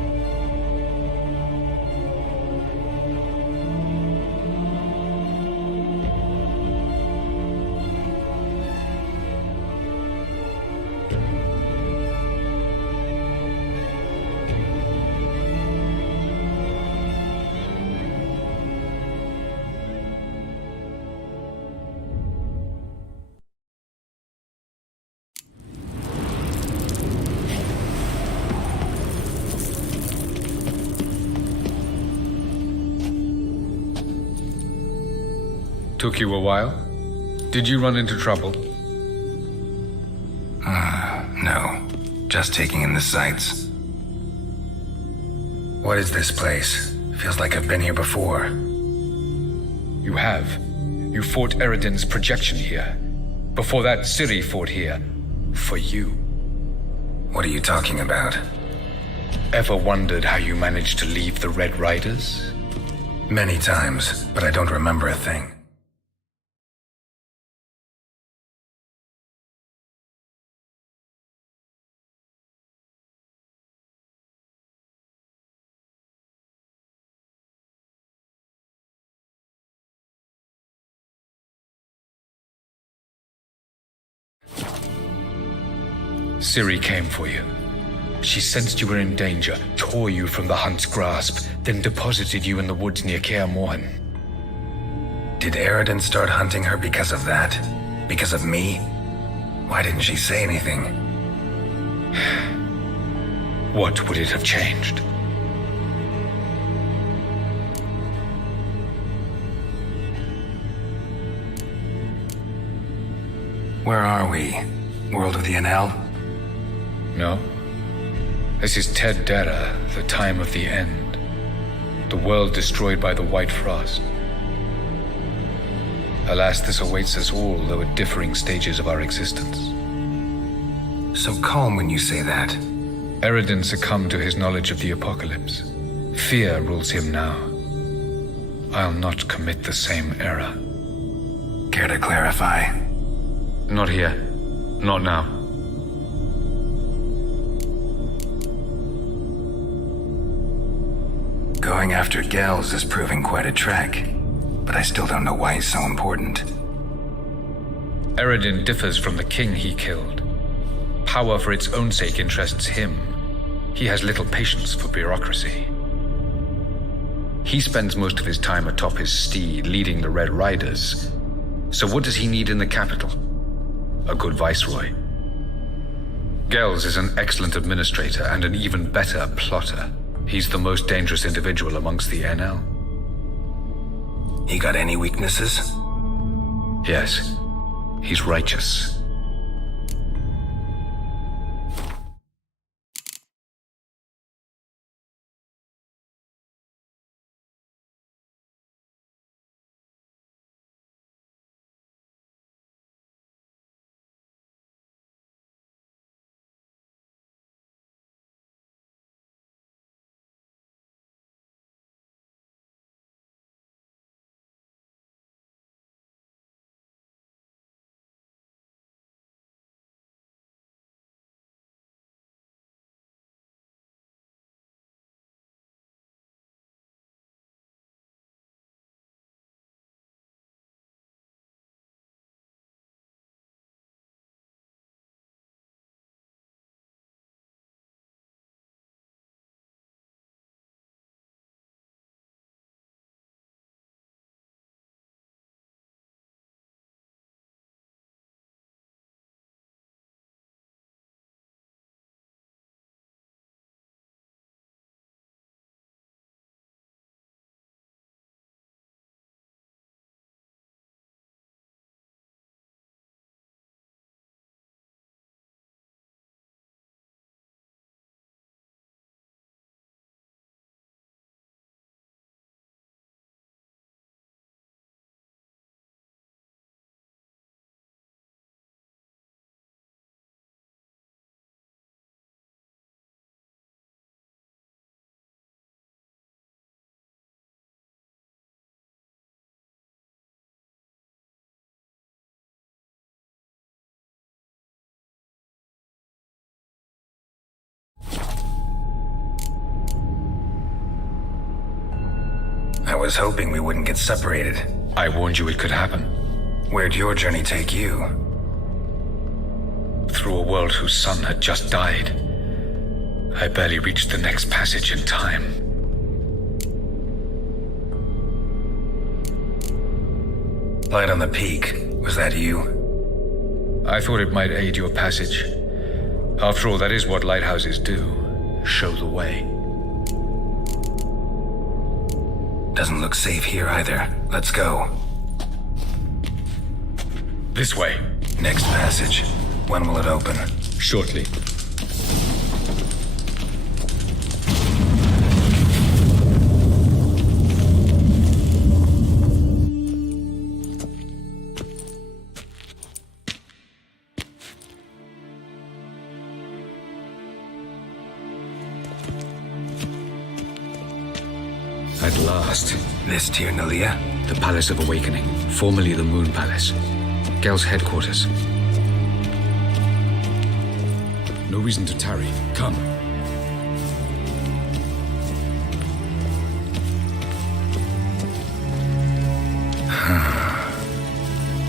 Took you a while? Did you run into trouble? No. Just taking in the sights. What is this place? Feels like I've been here before. You have. You fought Eridan's projection here. Before that, Ciri fought here. For you. What are you talking about? Ever wondered how you managed to leave the Red Riders? Many times, but I don't remember a thing. Ciri came for you. She sensed you were in danger, tore you from the Hunt's grasp, then deposited you in the woods near Kaer Morhen. Did Eridan start hunting her because of that? Because of me? Why didn't she say anything? What would it have changed? Where are we? World of the Enel? No. This is Ted Dara, the time of the end. The world destroyed by the White Frost. Alas, this awaits us all, though at differing stages of our existence. So calm when you say that. Eridan succumbed to his knowledge of the apocalypse. Fear rules him now. I'll not commit the same error. Care to clarify? Not here. Not now. Going after Gels is proving quite a trek, but I still don't know why he's so important. Eridan differs from the king he killed. Power for its own sake interests him. He has little patience for bureaucracy. He spends most of his time atop his steed, leading the Red Riders. So what does he need in the capital? A good viceroy. Gels is an excellent administrator and an even better plotter. He's the most dangerous individual amongst the Enel. He got any weaknesses? Yes. He's righteous. I was hoping we wouldn't get separated. I warned you it could happen. Where'd your journey take you? Through a world whose sun had just died. I barely reached the next passage in time. Light on the peak. Was that you? I thought it might aid your passage. After all, that is what lighthouses do. Show the way. Doesn't look safe here either. Let's go. This way. Next passage. When will it open? Shortly. At last. This Tirnalia? The Palace of Awakening, formerly the Moon Palace. Gel's headquarters. No reason to tarry. Come.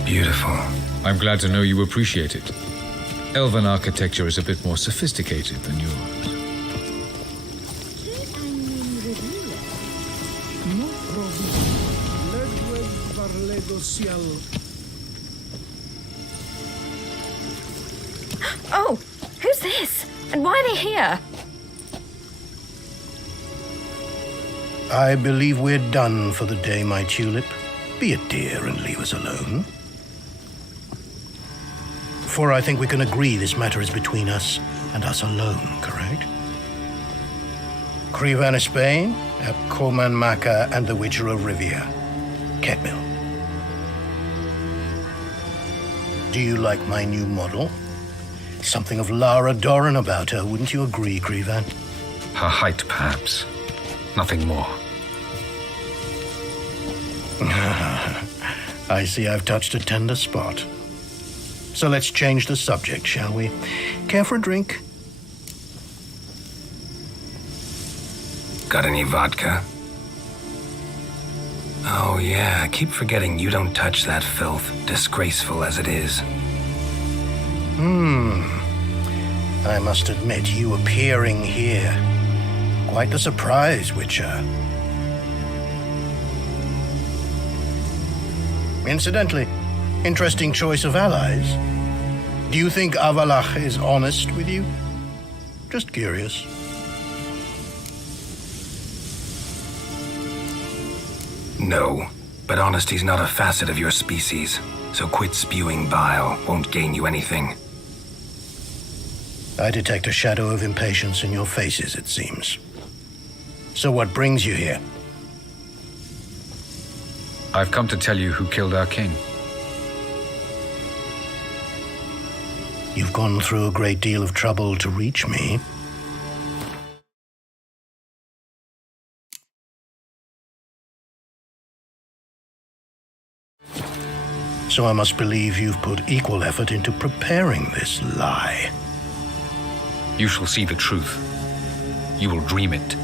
Beautiful. I'm glad to know you appreciate it. Elven architecture is a bit more sophisticated than yours. Oh, who's this? And why are they here? I believe we're done for the day, my tulip. Be a dear and leave us alone. For I think we can agree this matter is between us and us alone, correct? Crevan of Spain, Coman Maca, and the Witcher of Rivia. Ketmil. Do you like my new model? Something of Lara Doran about her, wouldn't you agree, Crevan? Her height, perhaps. Nothing more. I see I've touched a tender spot. So let's change the subject, shall we? Care for a drink? Got any vodka? Oh yeah, I keep forgetting you don't touch that filth, disgraceful as it is. I must admit, you appearing here. Quite the surprise, Witcher. Incidentally, interesting choice of allies. Do you think Avalach is honest with you? Just curious. No, but honesty's not a facet of your species, so quit spewing bile, won't gain you anything. I detect a shadow of impatience in your faces, it seems. So what brings you here? I've come to tell you who killed our king. You've gone through a great deal of trouble to reach me. So I must believe you've put equal effort into preparing this lie. You shall see the truth. You will dream it.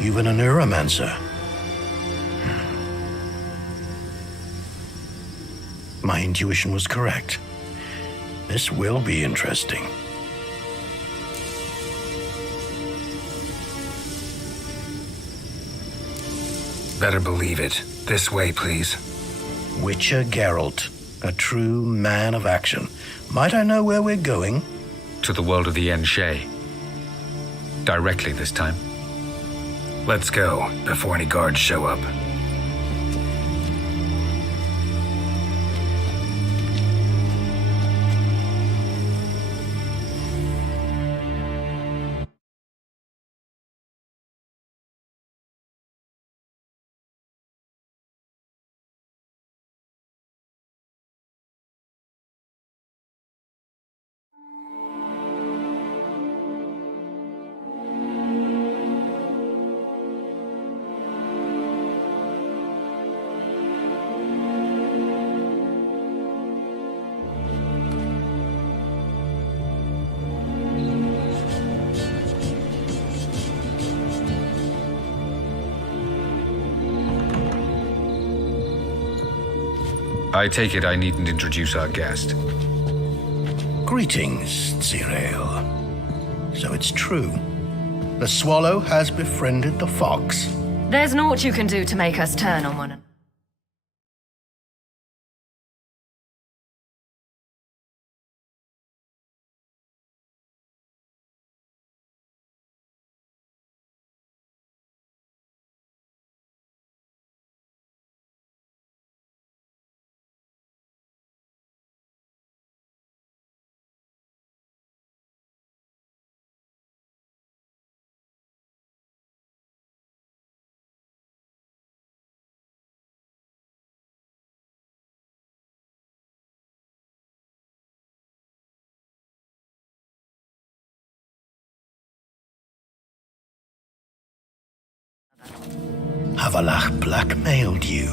You've been a neuromancer. My intuition was correct. This will be interesting. Better believe it. This way, please. Witcher Geralt, a true man of action. Might I know where we're going? To the world of the Enshe. Directly this time. Let's go, before any guards show up. I take it I needn't introduce our guest. Greetings, Zirael. So it's true. The swallow has befriended the fox. There's naught you can do to make us turn on one another. Avalach blackmailed you.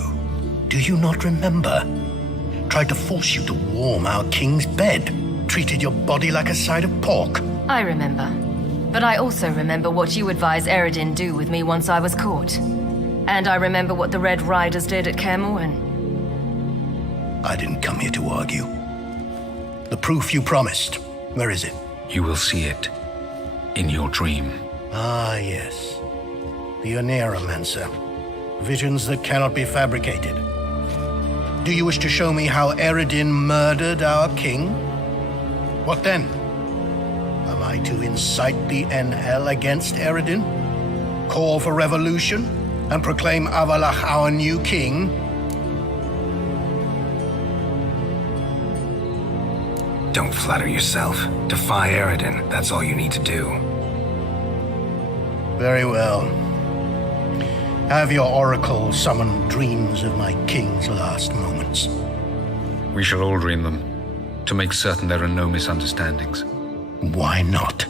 Do you not remember? Tried to force you to warm our king's bed. Treated your body like a side of pork. I remember. But I also remember what you advised Eredin do with me once I was caught. And I remember what the Red Riders did at Kaer Morhen. I didn't come here to argue. The proof you promised, where is it? You will see it in your dream. Ah, yes. The Oneiromancer. Visions that cannot be fabricated. Do you wish to show me how Eredin murdered our king? What then? Am I to incite the NL against Eredin? Call for revolution? And proclaim Avalach our new king? Don't flatter yourself. Defy Eredin. That's all you need to do. Very well. Have your oracle summon dreams of my king's last moments. We shall all dream them, to make certain there are no misunderstandings. Why not?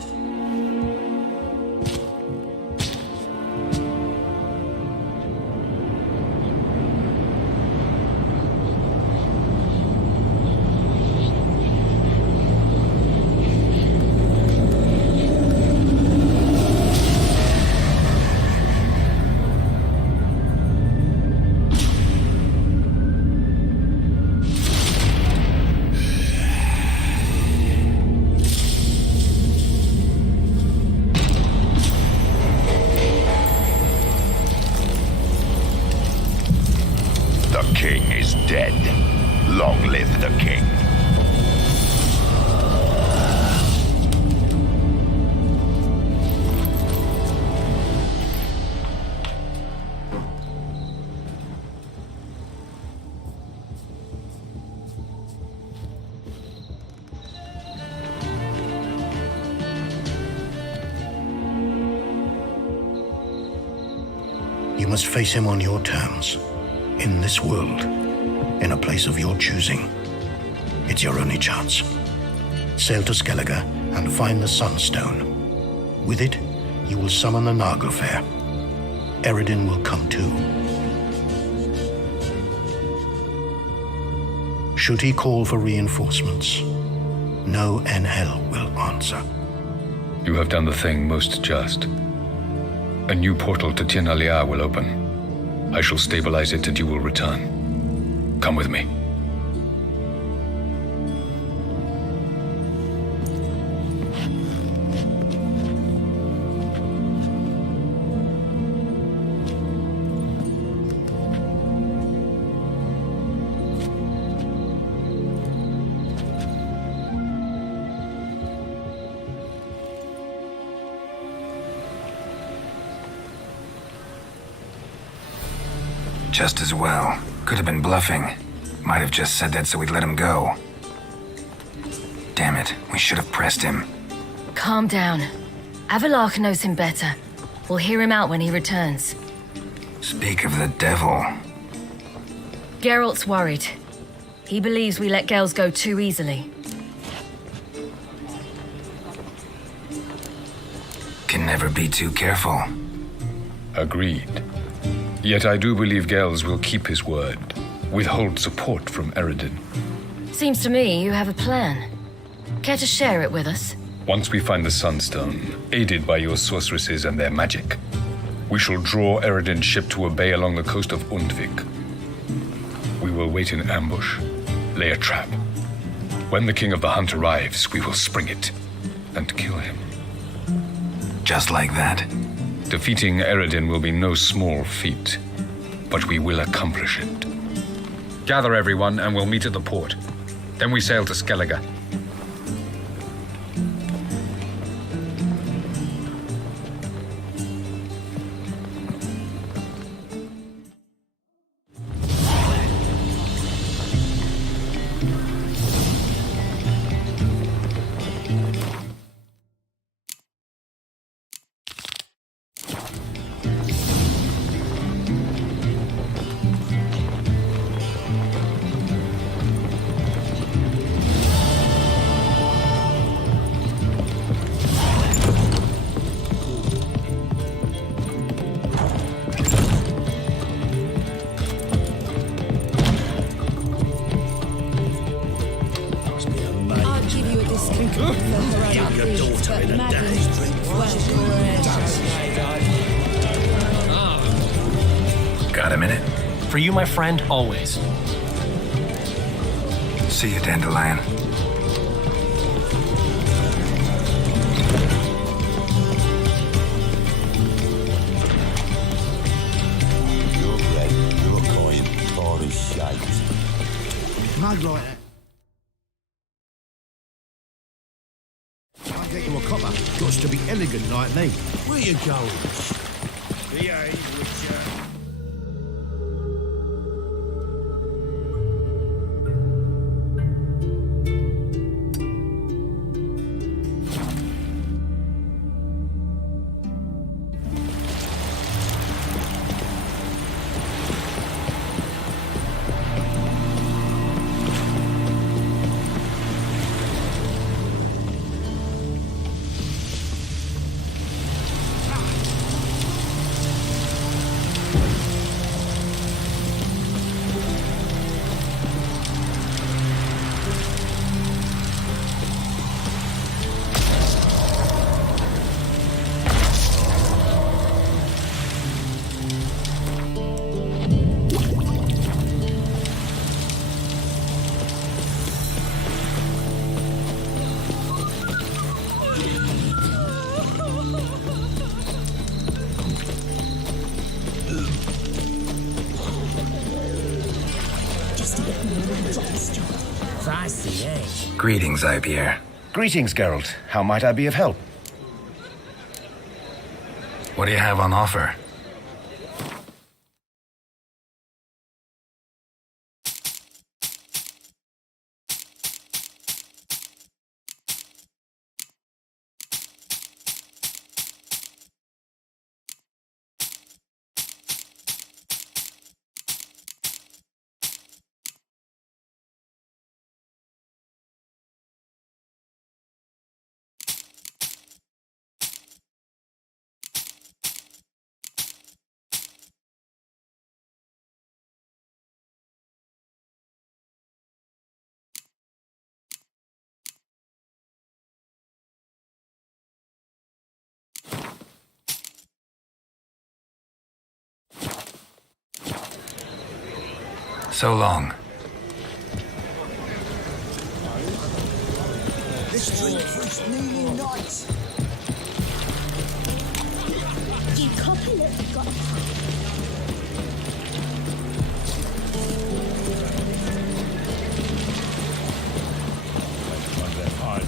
You must face him on your terms, in this world, in a place of your choosing. It's your only chance. Sail to Skellige and find the Sunstone. With it, you will summon the Naglfair. Eredin will come too. Should he call for reinforcements, no NL will answer. You have done the thing most just. A new portal to Tir na Liar will open. I shall stabilize it and you will return. Come with me. Just as well. Could have been bluffing. Might have just said that so we'd let him go. Damn it, we should have pressed him. Calm down. Avalach knows him better. We'll hear him out when he returns. Speak of the devil. Geralt's worried. He believes we let girls go too easily. Can never be too careful. Agreed. Yet I do believe Gels will keep his word, withhold support from Eredin. Seems to me you have a plan. Care to share it with us? Once we find the Sunstone, aided by your sorceresses and their magic, we shall draw Eredin's ship to a bay along the coast of Undvik. We will will wait in ambush, lay a trap. When the King of the Hunt arrives, we will spring it and kill him. Just like that? Defeating Eredin will be no small feat, but we will accomplish it. Gather everyone and we'll meet at the port. Then we sail to Skellige. Got a minute? For you, my friend, always. See you, Dandelion. You're great. You're going for his shite. Mug like that. Can't get you a copper. Got to be elegant like me. Where you going? Behave, Witcher. Fancy, eh? Greetings, Ipierre. Greetings, Geralt. How might I be of help? What do you have on offer? So long. This drink was nearly nice. You copy that we've got a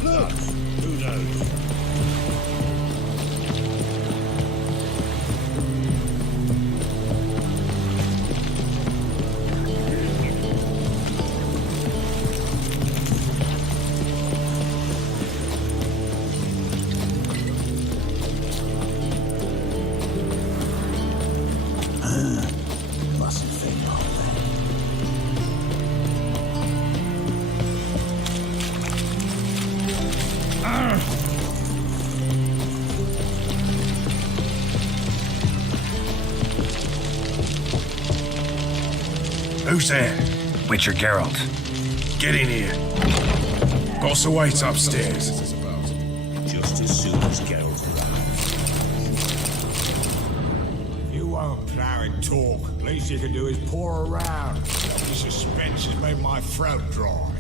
Look, who knows? Mustn't think about that. Who's there? Witcher Geralt. Get in here. Boss awaits upstairs. Just as soon as Geralt arrives. You Don't plow and talk. Least you can do is pour around. The suspense has made my throat dry.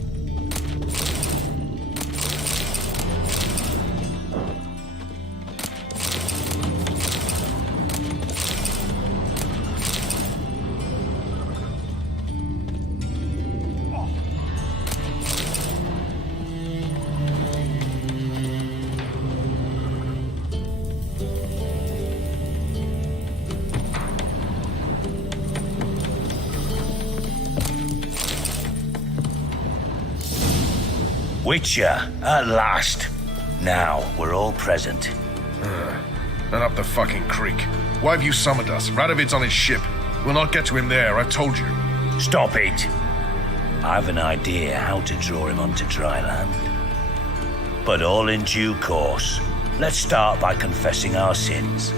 Witcher, at last. Now, we're all present. Then up the fucking creek. Why have you summoned us? Radovid's on his ship. We'll not get to him there, I've told you. Stop it! I have an idea how to draw him onto dry land. But all in due course. Let's start by confessing our sins.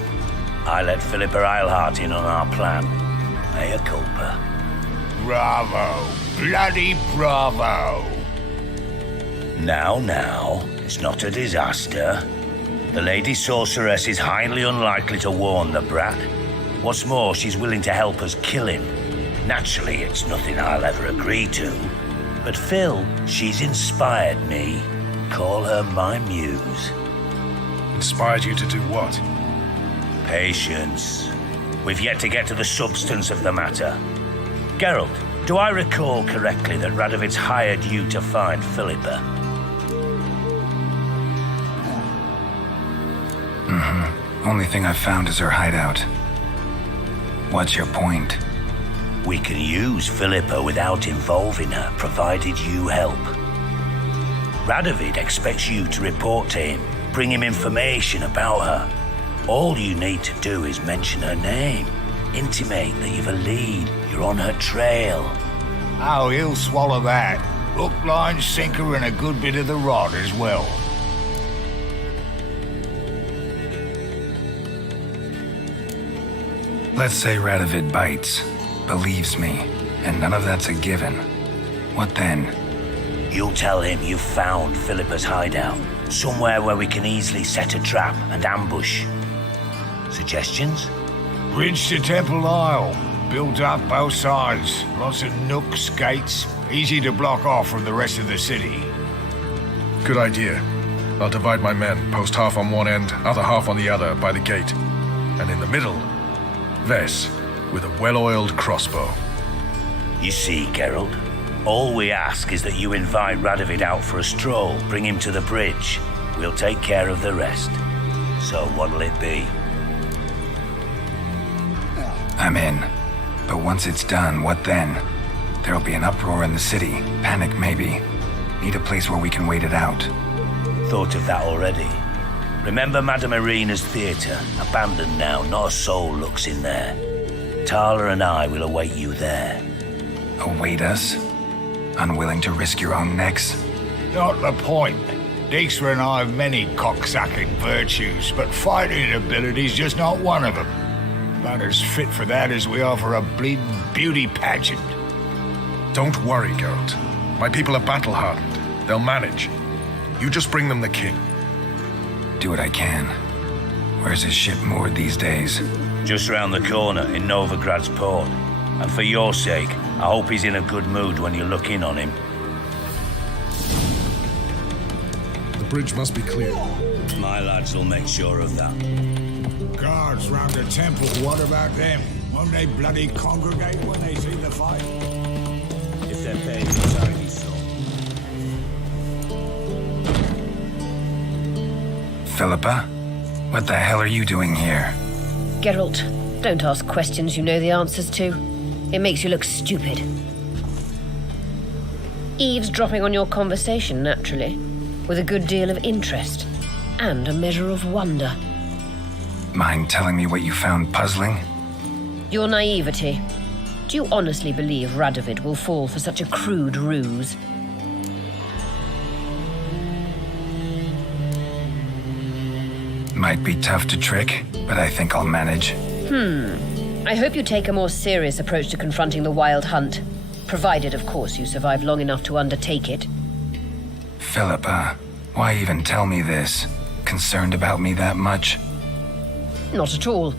I let Philippa Eilhart in on our plan. Mea culpa. Bravo. Bloody bravo. Now, it's not a disaster. The Lady Sorceress is highly unlikely to warn the brat. What's more, she's willing to help us kill him. Naturally, it's nothing I'll ever agree to. But Phil, she's inspired me. Call her my muse. Inspired you to do what? Patience. We've yet to get to the substance of the matter. Geralt, do I recall correctly that Radovid's hired you to find Philippa? Only thing I've found is her hideout. What's your point? We can use Philippa without involving her, provided you help. Radovid expects you to report to him, bring him information about her. All you need to do is mention her name, intimate that you've a lead, you're on her trail. Oh, he'll swallow that. Hook, line, sinker, and a good bit of the rod as well. Let's say Radovid bites, believes me, and none of that's a given. What then? You'll tell him you've found Philippa's hideout, somewhere where we can easily set a trap and ambush. Suggestions? Bridge to Temple Isle. Built up both sides. Lots of nooks, gates. Easy to block off from the rest of the city. Good idea. I'll divide my men, post half on one end, other half on the other, by the gate. And in the middle, Vess, with a well-oiled crossbow. You see, Geralt, all we ask is that you invite Radovid out for a stroll, bring him to the bridge. We'll take care of the rest. So what'll it be? I'm in. But once it's done, what then? There'll be an uproar in the city. Panic, maybe. Need a place where we can wait it out. Thought of that already. Remember Madame Irina's theatre? Abandoned now, not a soul looks in there. Tala and I will await you there. Await us? Unwilling to risk your own necks? Not the point. Dijkstra and I have many cocksucking virtues, but fighting ability's just not one of them. About as fit for that as we are for a bleeding beauty pageant. Don't worry, Geralt. My people are battle-hardened. They'll manage. You just bring them the king. Do what I can. Where's his ship moored these days? Just round the corner in Novigrad's port. And for your sake, I hope he's in a good mood when you look in on him. The bridge must be clear. My lads will make sure of that. Guards round the temple, what about them? Won't they bloody congregate when they see the fight? If they're paid society so. Philippa? What the hell are you doing here? Geralt, don't ask questions you know the answers to. It makes you look stupid. Eavesdropping on your conversation, naturally, with a good deal of interest and a measure of wonder. Mind telling me what you found puzzling? Your naivety. Do you honestly believe Radovid will fall for such a crude ruse? Might be tough to trick, but I think I'll manage. I hope you take a more serious approach to confronting the Wild Hunt. Provided, of course, you survive long enough to undertake it. Philippa, why even tell me this? Concerned about me that much? Not at all.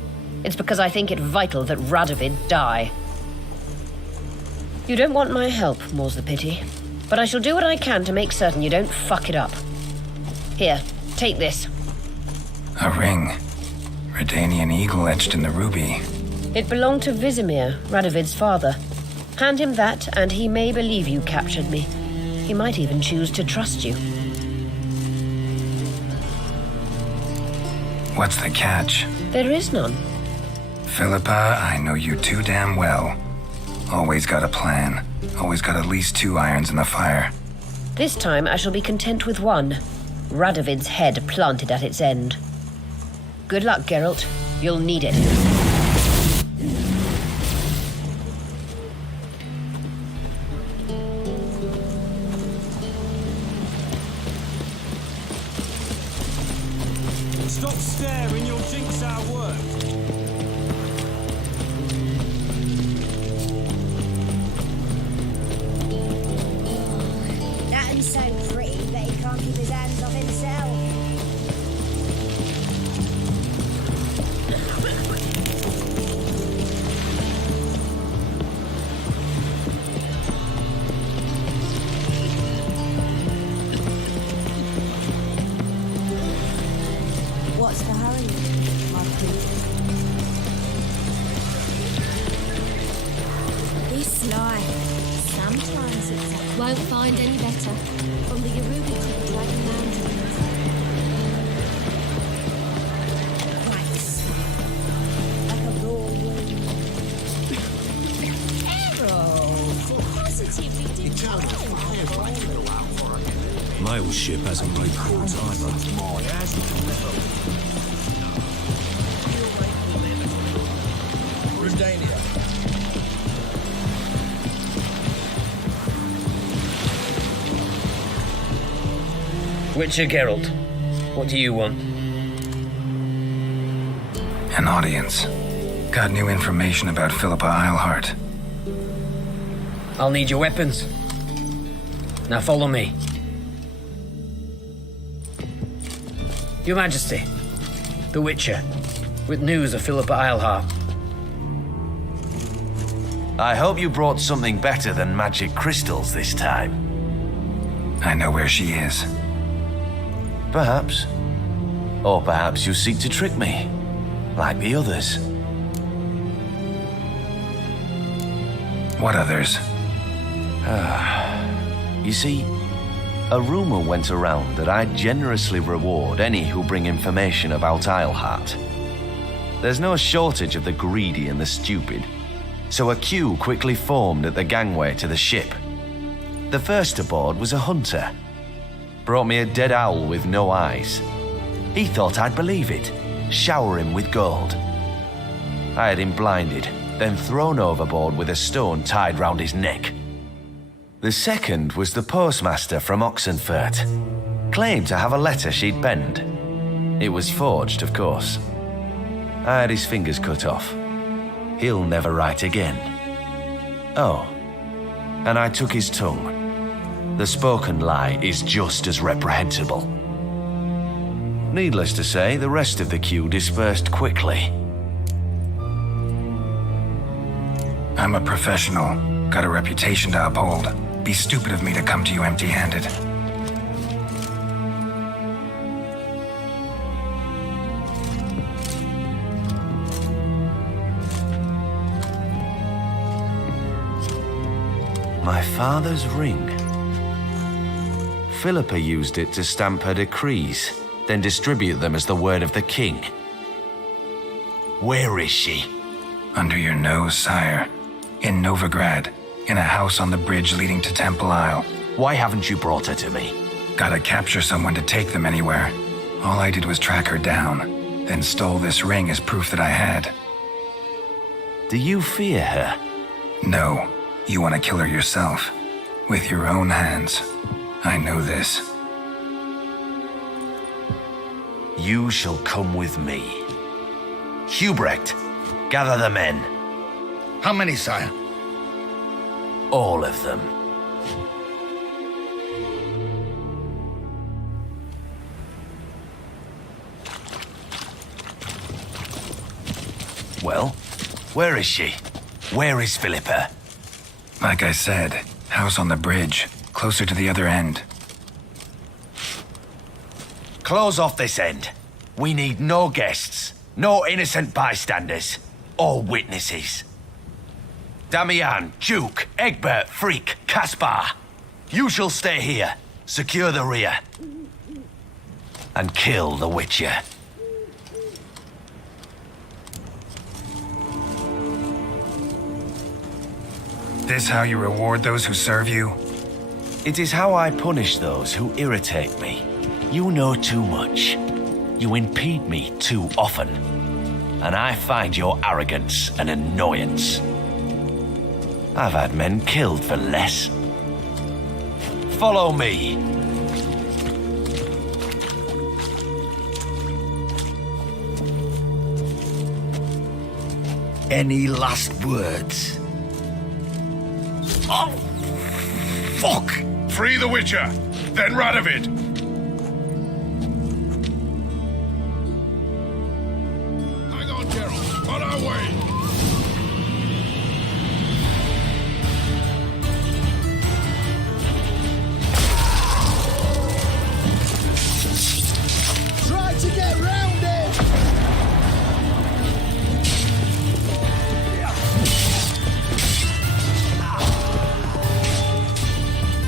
It's because I think it vital that Radovid die. You don't want my help, more's the pity. But I shall do what I can to make certain you don't fuck it up. Here, take this. A ring. Redanian eagle etched in the ruby. It belonged to Vizimir, Radovid's father. Hand him that, and he may believe you captured me. He might even choose to trust you. What's the catch? There is none. Philippa, I know you too damn well. Always got a plan. Always got at least 2 irons in the fire. This time I shall be content with one. Radovid's head planted at its end. Good luck, Geralt. You'll need it. Stop staring, you'll jinx our work. That one's so pretty, but he can't keep his hands off himself. What's the hurry, my prince? This life, sometimes it's won't find any better. From the Yoruba to the Dragon Mountains. Nice. Like a raw wound. Errol! Positively different. Mail ship hasn't made calls either. Witcher Geralt, what do you want? An audience. Got new information about Philippa Eilhart. I'll need your weapons. Now follow me. Your Majesty, the Witcher, with news of Philippa Eilhart. I hope you brought something better than magic crystals this time. I know where she is. Perhaps. Or perhaps you seek to trick me, like the others. What others? You see, a rumor went around that I'd generously reward any who bring information about Eilhart. There's no shortage of the greedy and the stupid, so a queue quickly formed at the gangway to the ship. The first aboard was a hunter. Brought me a dead owl with no eyes. He thought I'd believe it, shower him with gold. I had him blinded, then thrown overboard with a stone tied round his neck. The second was the postmaster from Oxenfurt. Claimed to have a letter she'd penned. It was forged, of course. I had his fingers cut off. He'll never write again. Oh, and I took his tongue. The spoken lie is just as reprehensible. Needless to say, the rest of the queue dispersed quickly. I'm a professional. Got a reputation to uphold. Be stupid of me to come to you empty-handed. My father's ring. Philippa used it to stamp her decrees, then distribute them as the word of the king. Where is she? Under your nose, sire. In Novigrad. In a house on the bridge leading to Temple Isle. Why haven't you brought her to me? Gotta capture someone to take them anywhere. All I did was track her down, then stole this ring as proof that I had. Do you fear her? No. You want to kill her yourself. With your own hands. I know this. You shall come with me. Hubrecht, gather the men. How many, sire? All of them. Well, where is she? Where is Philippa? Like I said, house on the bridge, closer to the other end. Close off this end. We need no guests, no innocent bystanders, or witnesses. Damian, Duke, Egbert, Freak, Caspar. You shall stay here, secure the rear, and kill the Witcher. This how you reward those who serve you? It is how I punish those who irritate me. You know too much. You impede me too often. And I find your arrogance an annoyance. I've had men killed for less. Follow me. Any last words? Oh, fuck! Free the Witcher, then Radovid. Hang on, Geralt. On our way. Try to get round it!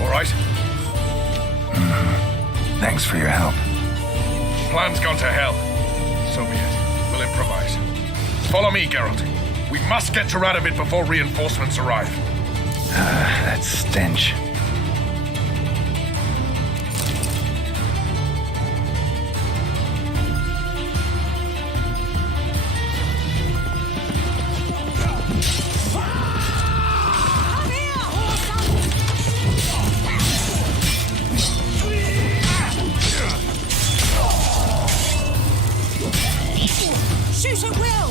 All right. Thanks for your help. Plan's gone to hell. So be it. We'll improvise. Follow me, Geralt. We must get to Radovid before reinforcements arrive. That stench. Shoot at will!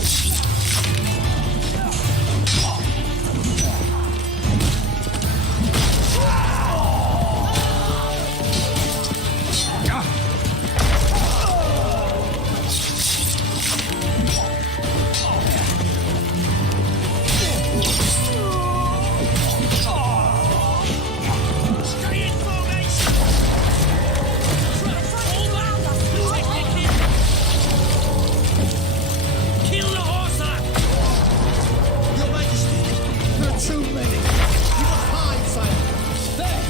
Your Majesty, there are too many. You must hide, sire. There!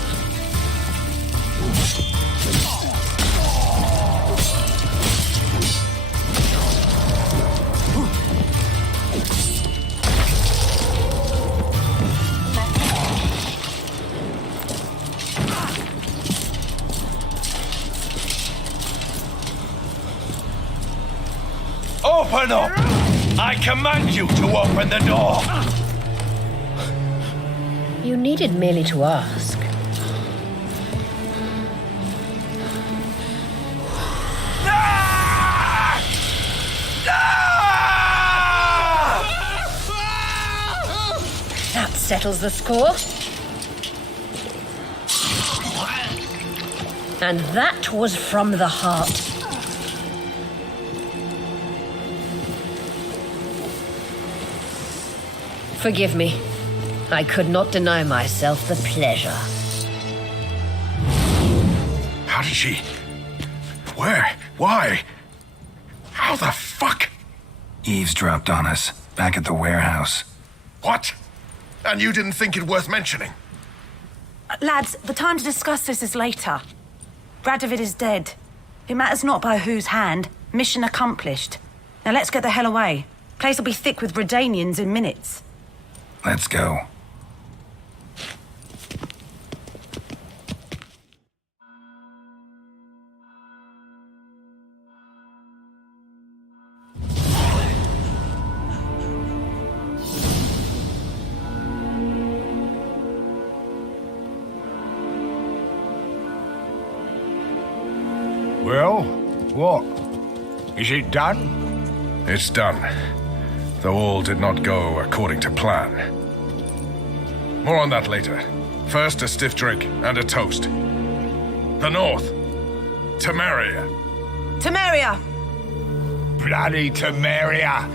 Open up! I command you to open the door! You needed merely to ask. That settles the score. And that was from the heart. Forgive me. I could not deny myself the pleasure. How did she... Where? Why? How the fuck? Eavesdropped on us, back at the warehouse. What? And you didn't think it worth mentioning? Lads, the time to discuss this is later. Radovid is dead. It matters not by whose hand. Mission accomplished. Now let's get the hell away. Place will be thick with Redanians in minutes. Let's go. Well, what? Is it done? It's done. Though all did not go according to plan. More on that later. First, a stiff drink and a toast. The North. Temeria. Temeria! Bloody Temeria!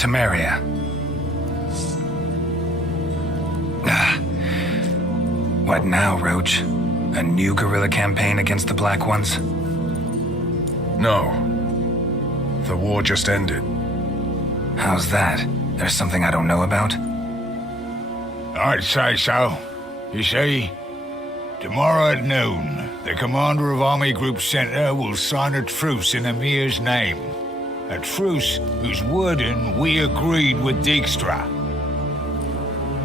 Temeria. What now, Roach? A new guerrilla campaign against the Black Ones? No. The war just ended. How's that? There's something I don't know about? I'd say so. You see, tomorrow at noon, the commander of Army Group Center will sign a truce in Emir's name. A truce whose wording we agreed with Dijkstra.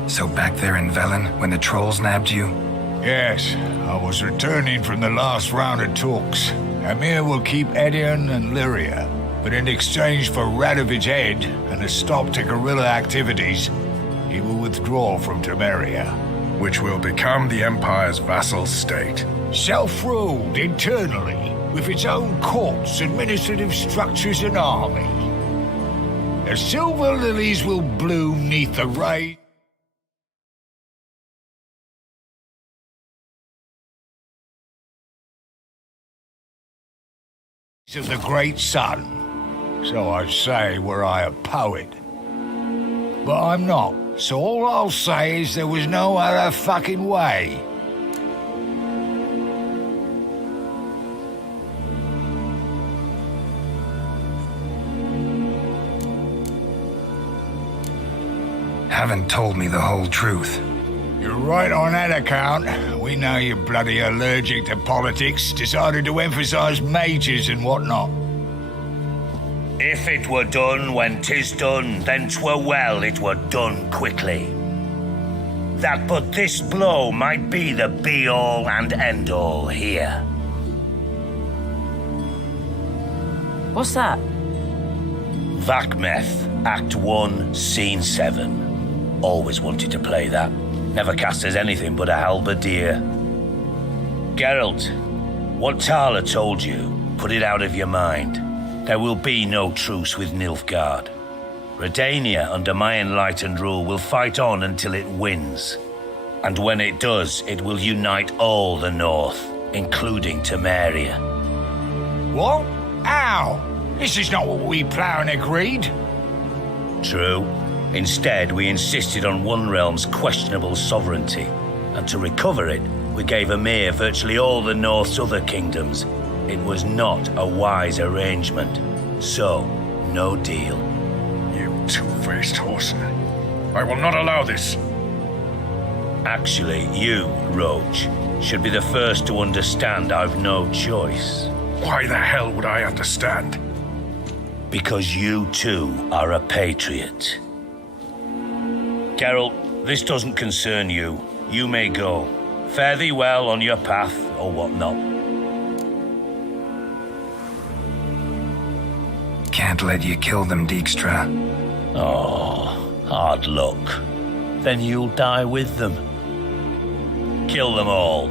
So back there in Velen, when the trolls nabbed you? Yes, I was returning from the last round of talks. Emir will keep Edion and Lyria, but in exchange for Radovid's head and a stop to guerrilla activities, he will withdraw from Temeria. Which will become the Empire's vassal state. Self-ruled internally, with its own courts, administrative structures and army. The silver lilies will bloom neath the rays of the great sun. So I say were I a poet. But I'm not, so all I'll say is there was no other fucking way. Haven't told me the whole truth. You're right on that account. We know you're bloody allergic to politics, decided to emphasize majors and whatnot. If it were done when 'tis done, then 'twere well it were done quickly. That but this blow might be the be-all and end-all here. What's that? Vakmeth, Act 1, Scene 7. Always wanted to play that. Never cast as anything but a halberdier. Geralt, what Tala told you, put it out of your mind. There will be no truce with Nilfgaard. Redania, under my enlightened rule, will fight on until it wins. And when it does, it will unite all the North, including Temeria. What? How? This is not what we plough and agreed. True. Instead, we insisted on one realm's questionable sovereignty, and to recover it, we gave Emir virtually all the North's other kingdoms. It was not a wise arrangement. So, no deal. You two-faced whoreson. I will not allow this. Actually, you, Roach, should be the first to understand I've no choice. Why the hell would I understand? Because you, too, are a patriot. Geralt, this doesn't concern you. You may go. Fare thee well on your path, or whatnot. Can't let you kill them, Dijkstra. Oh, hard luck. Then you'll die with them. Kill them all.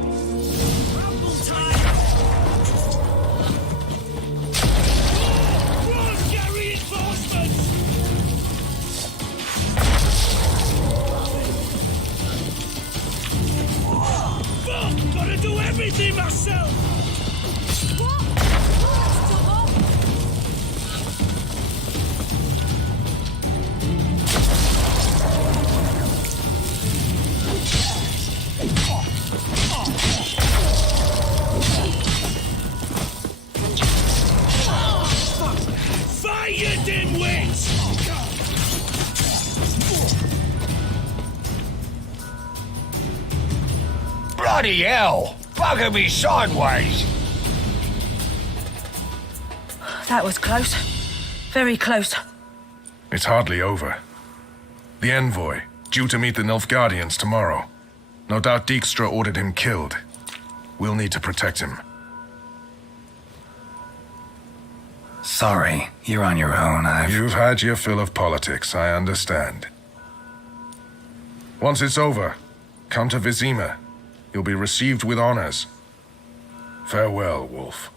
Gotta do everything myself! Fight, you dimwits! Bloody hell! Bugger me sideways! That was close. Very close. It's hardly over. The envoy, due to meet the Nilfgaardians tomorrow. No doubt Dijkstra ordered him killed. We'll need to protect him. Sorry, you're on your own. You've had your fill of politics, I understand. Once it's over, come to Vizima. You'll be received with honors. Farewell, Wolf.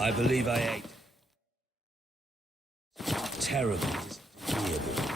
I believe I ate terribly disagreeable.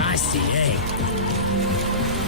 I see, eh?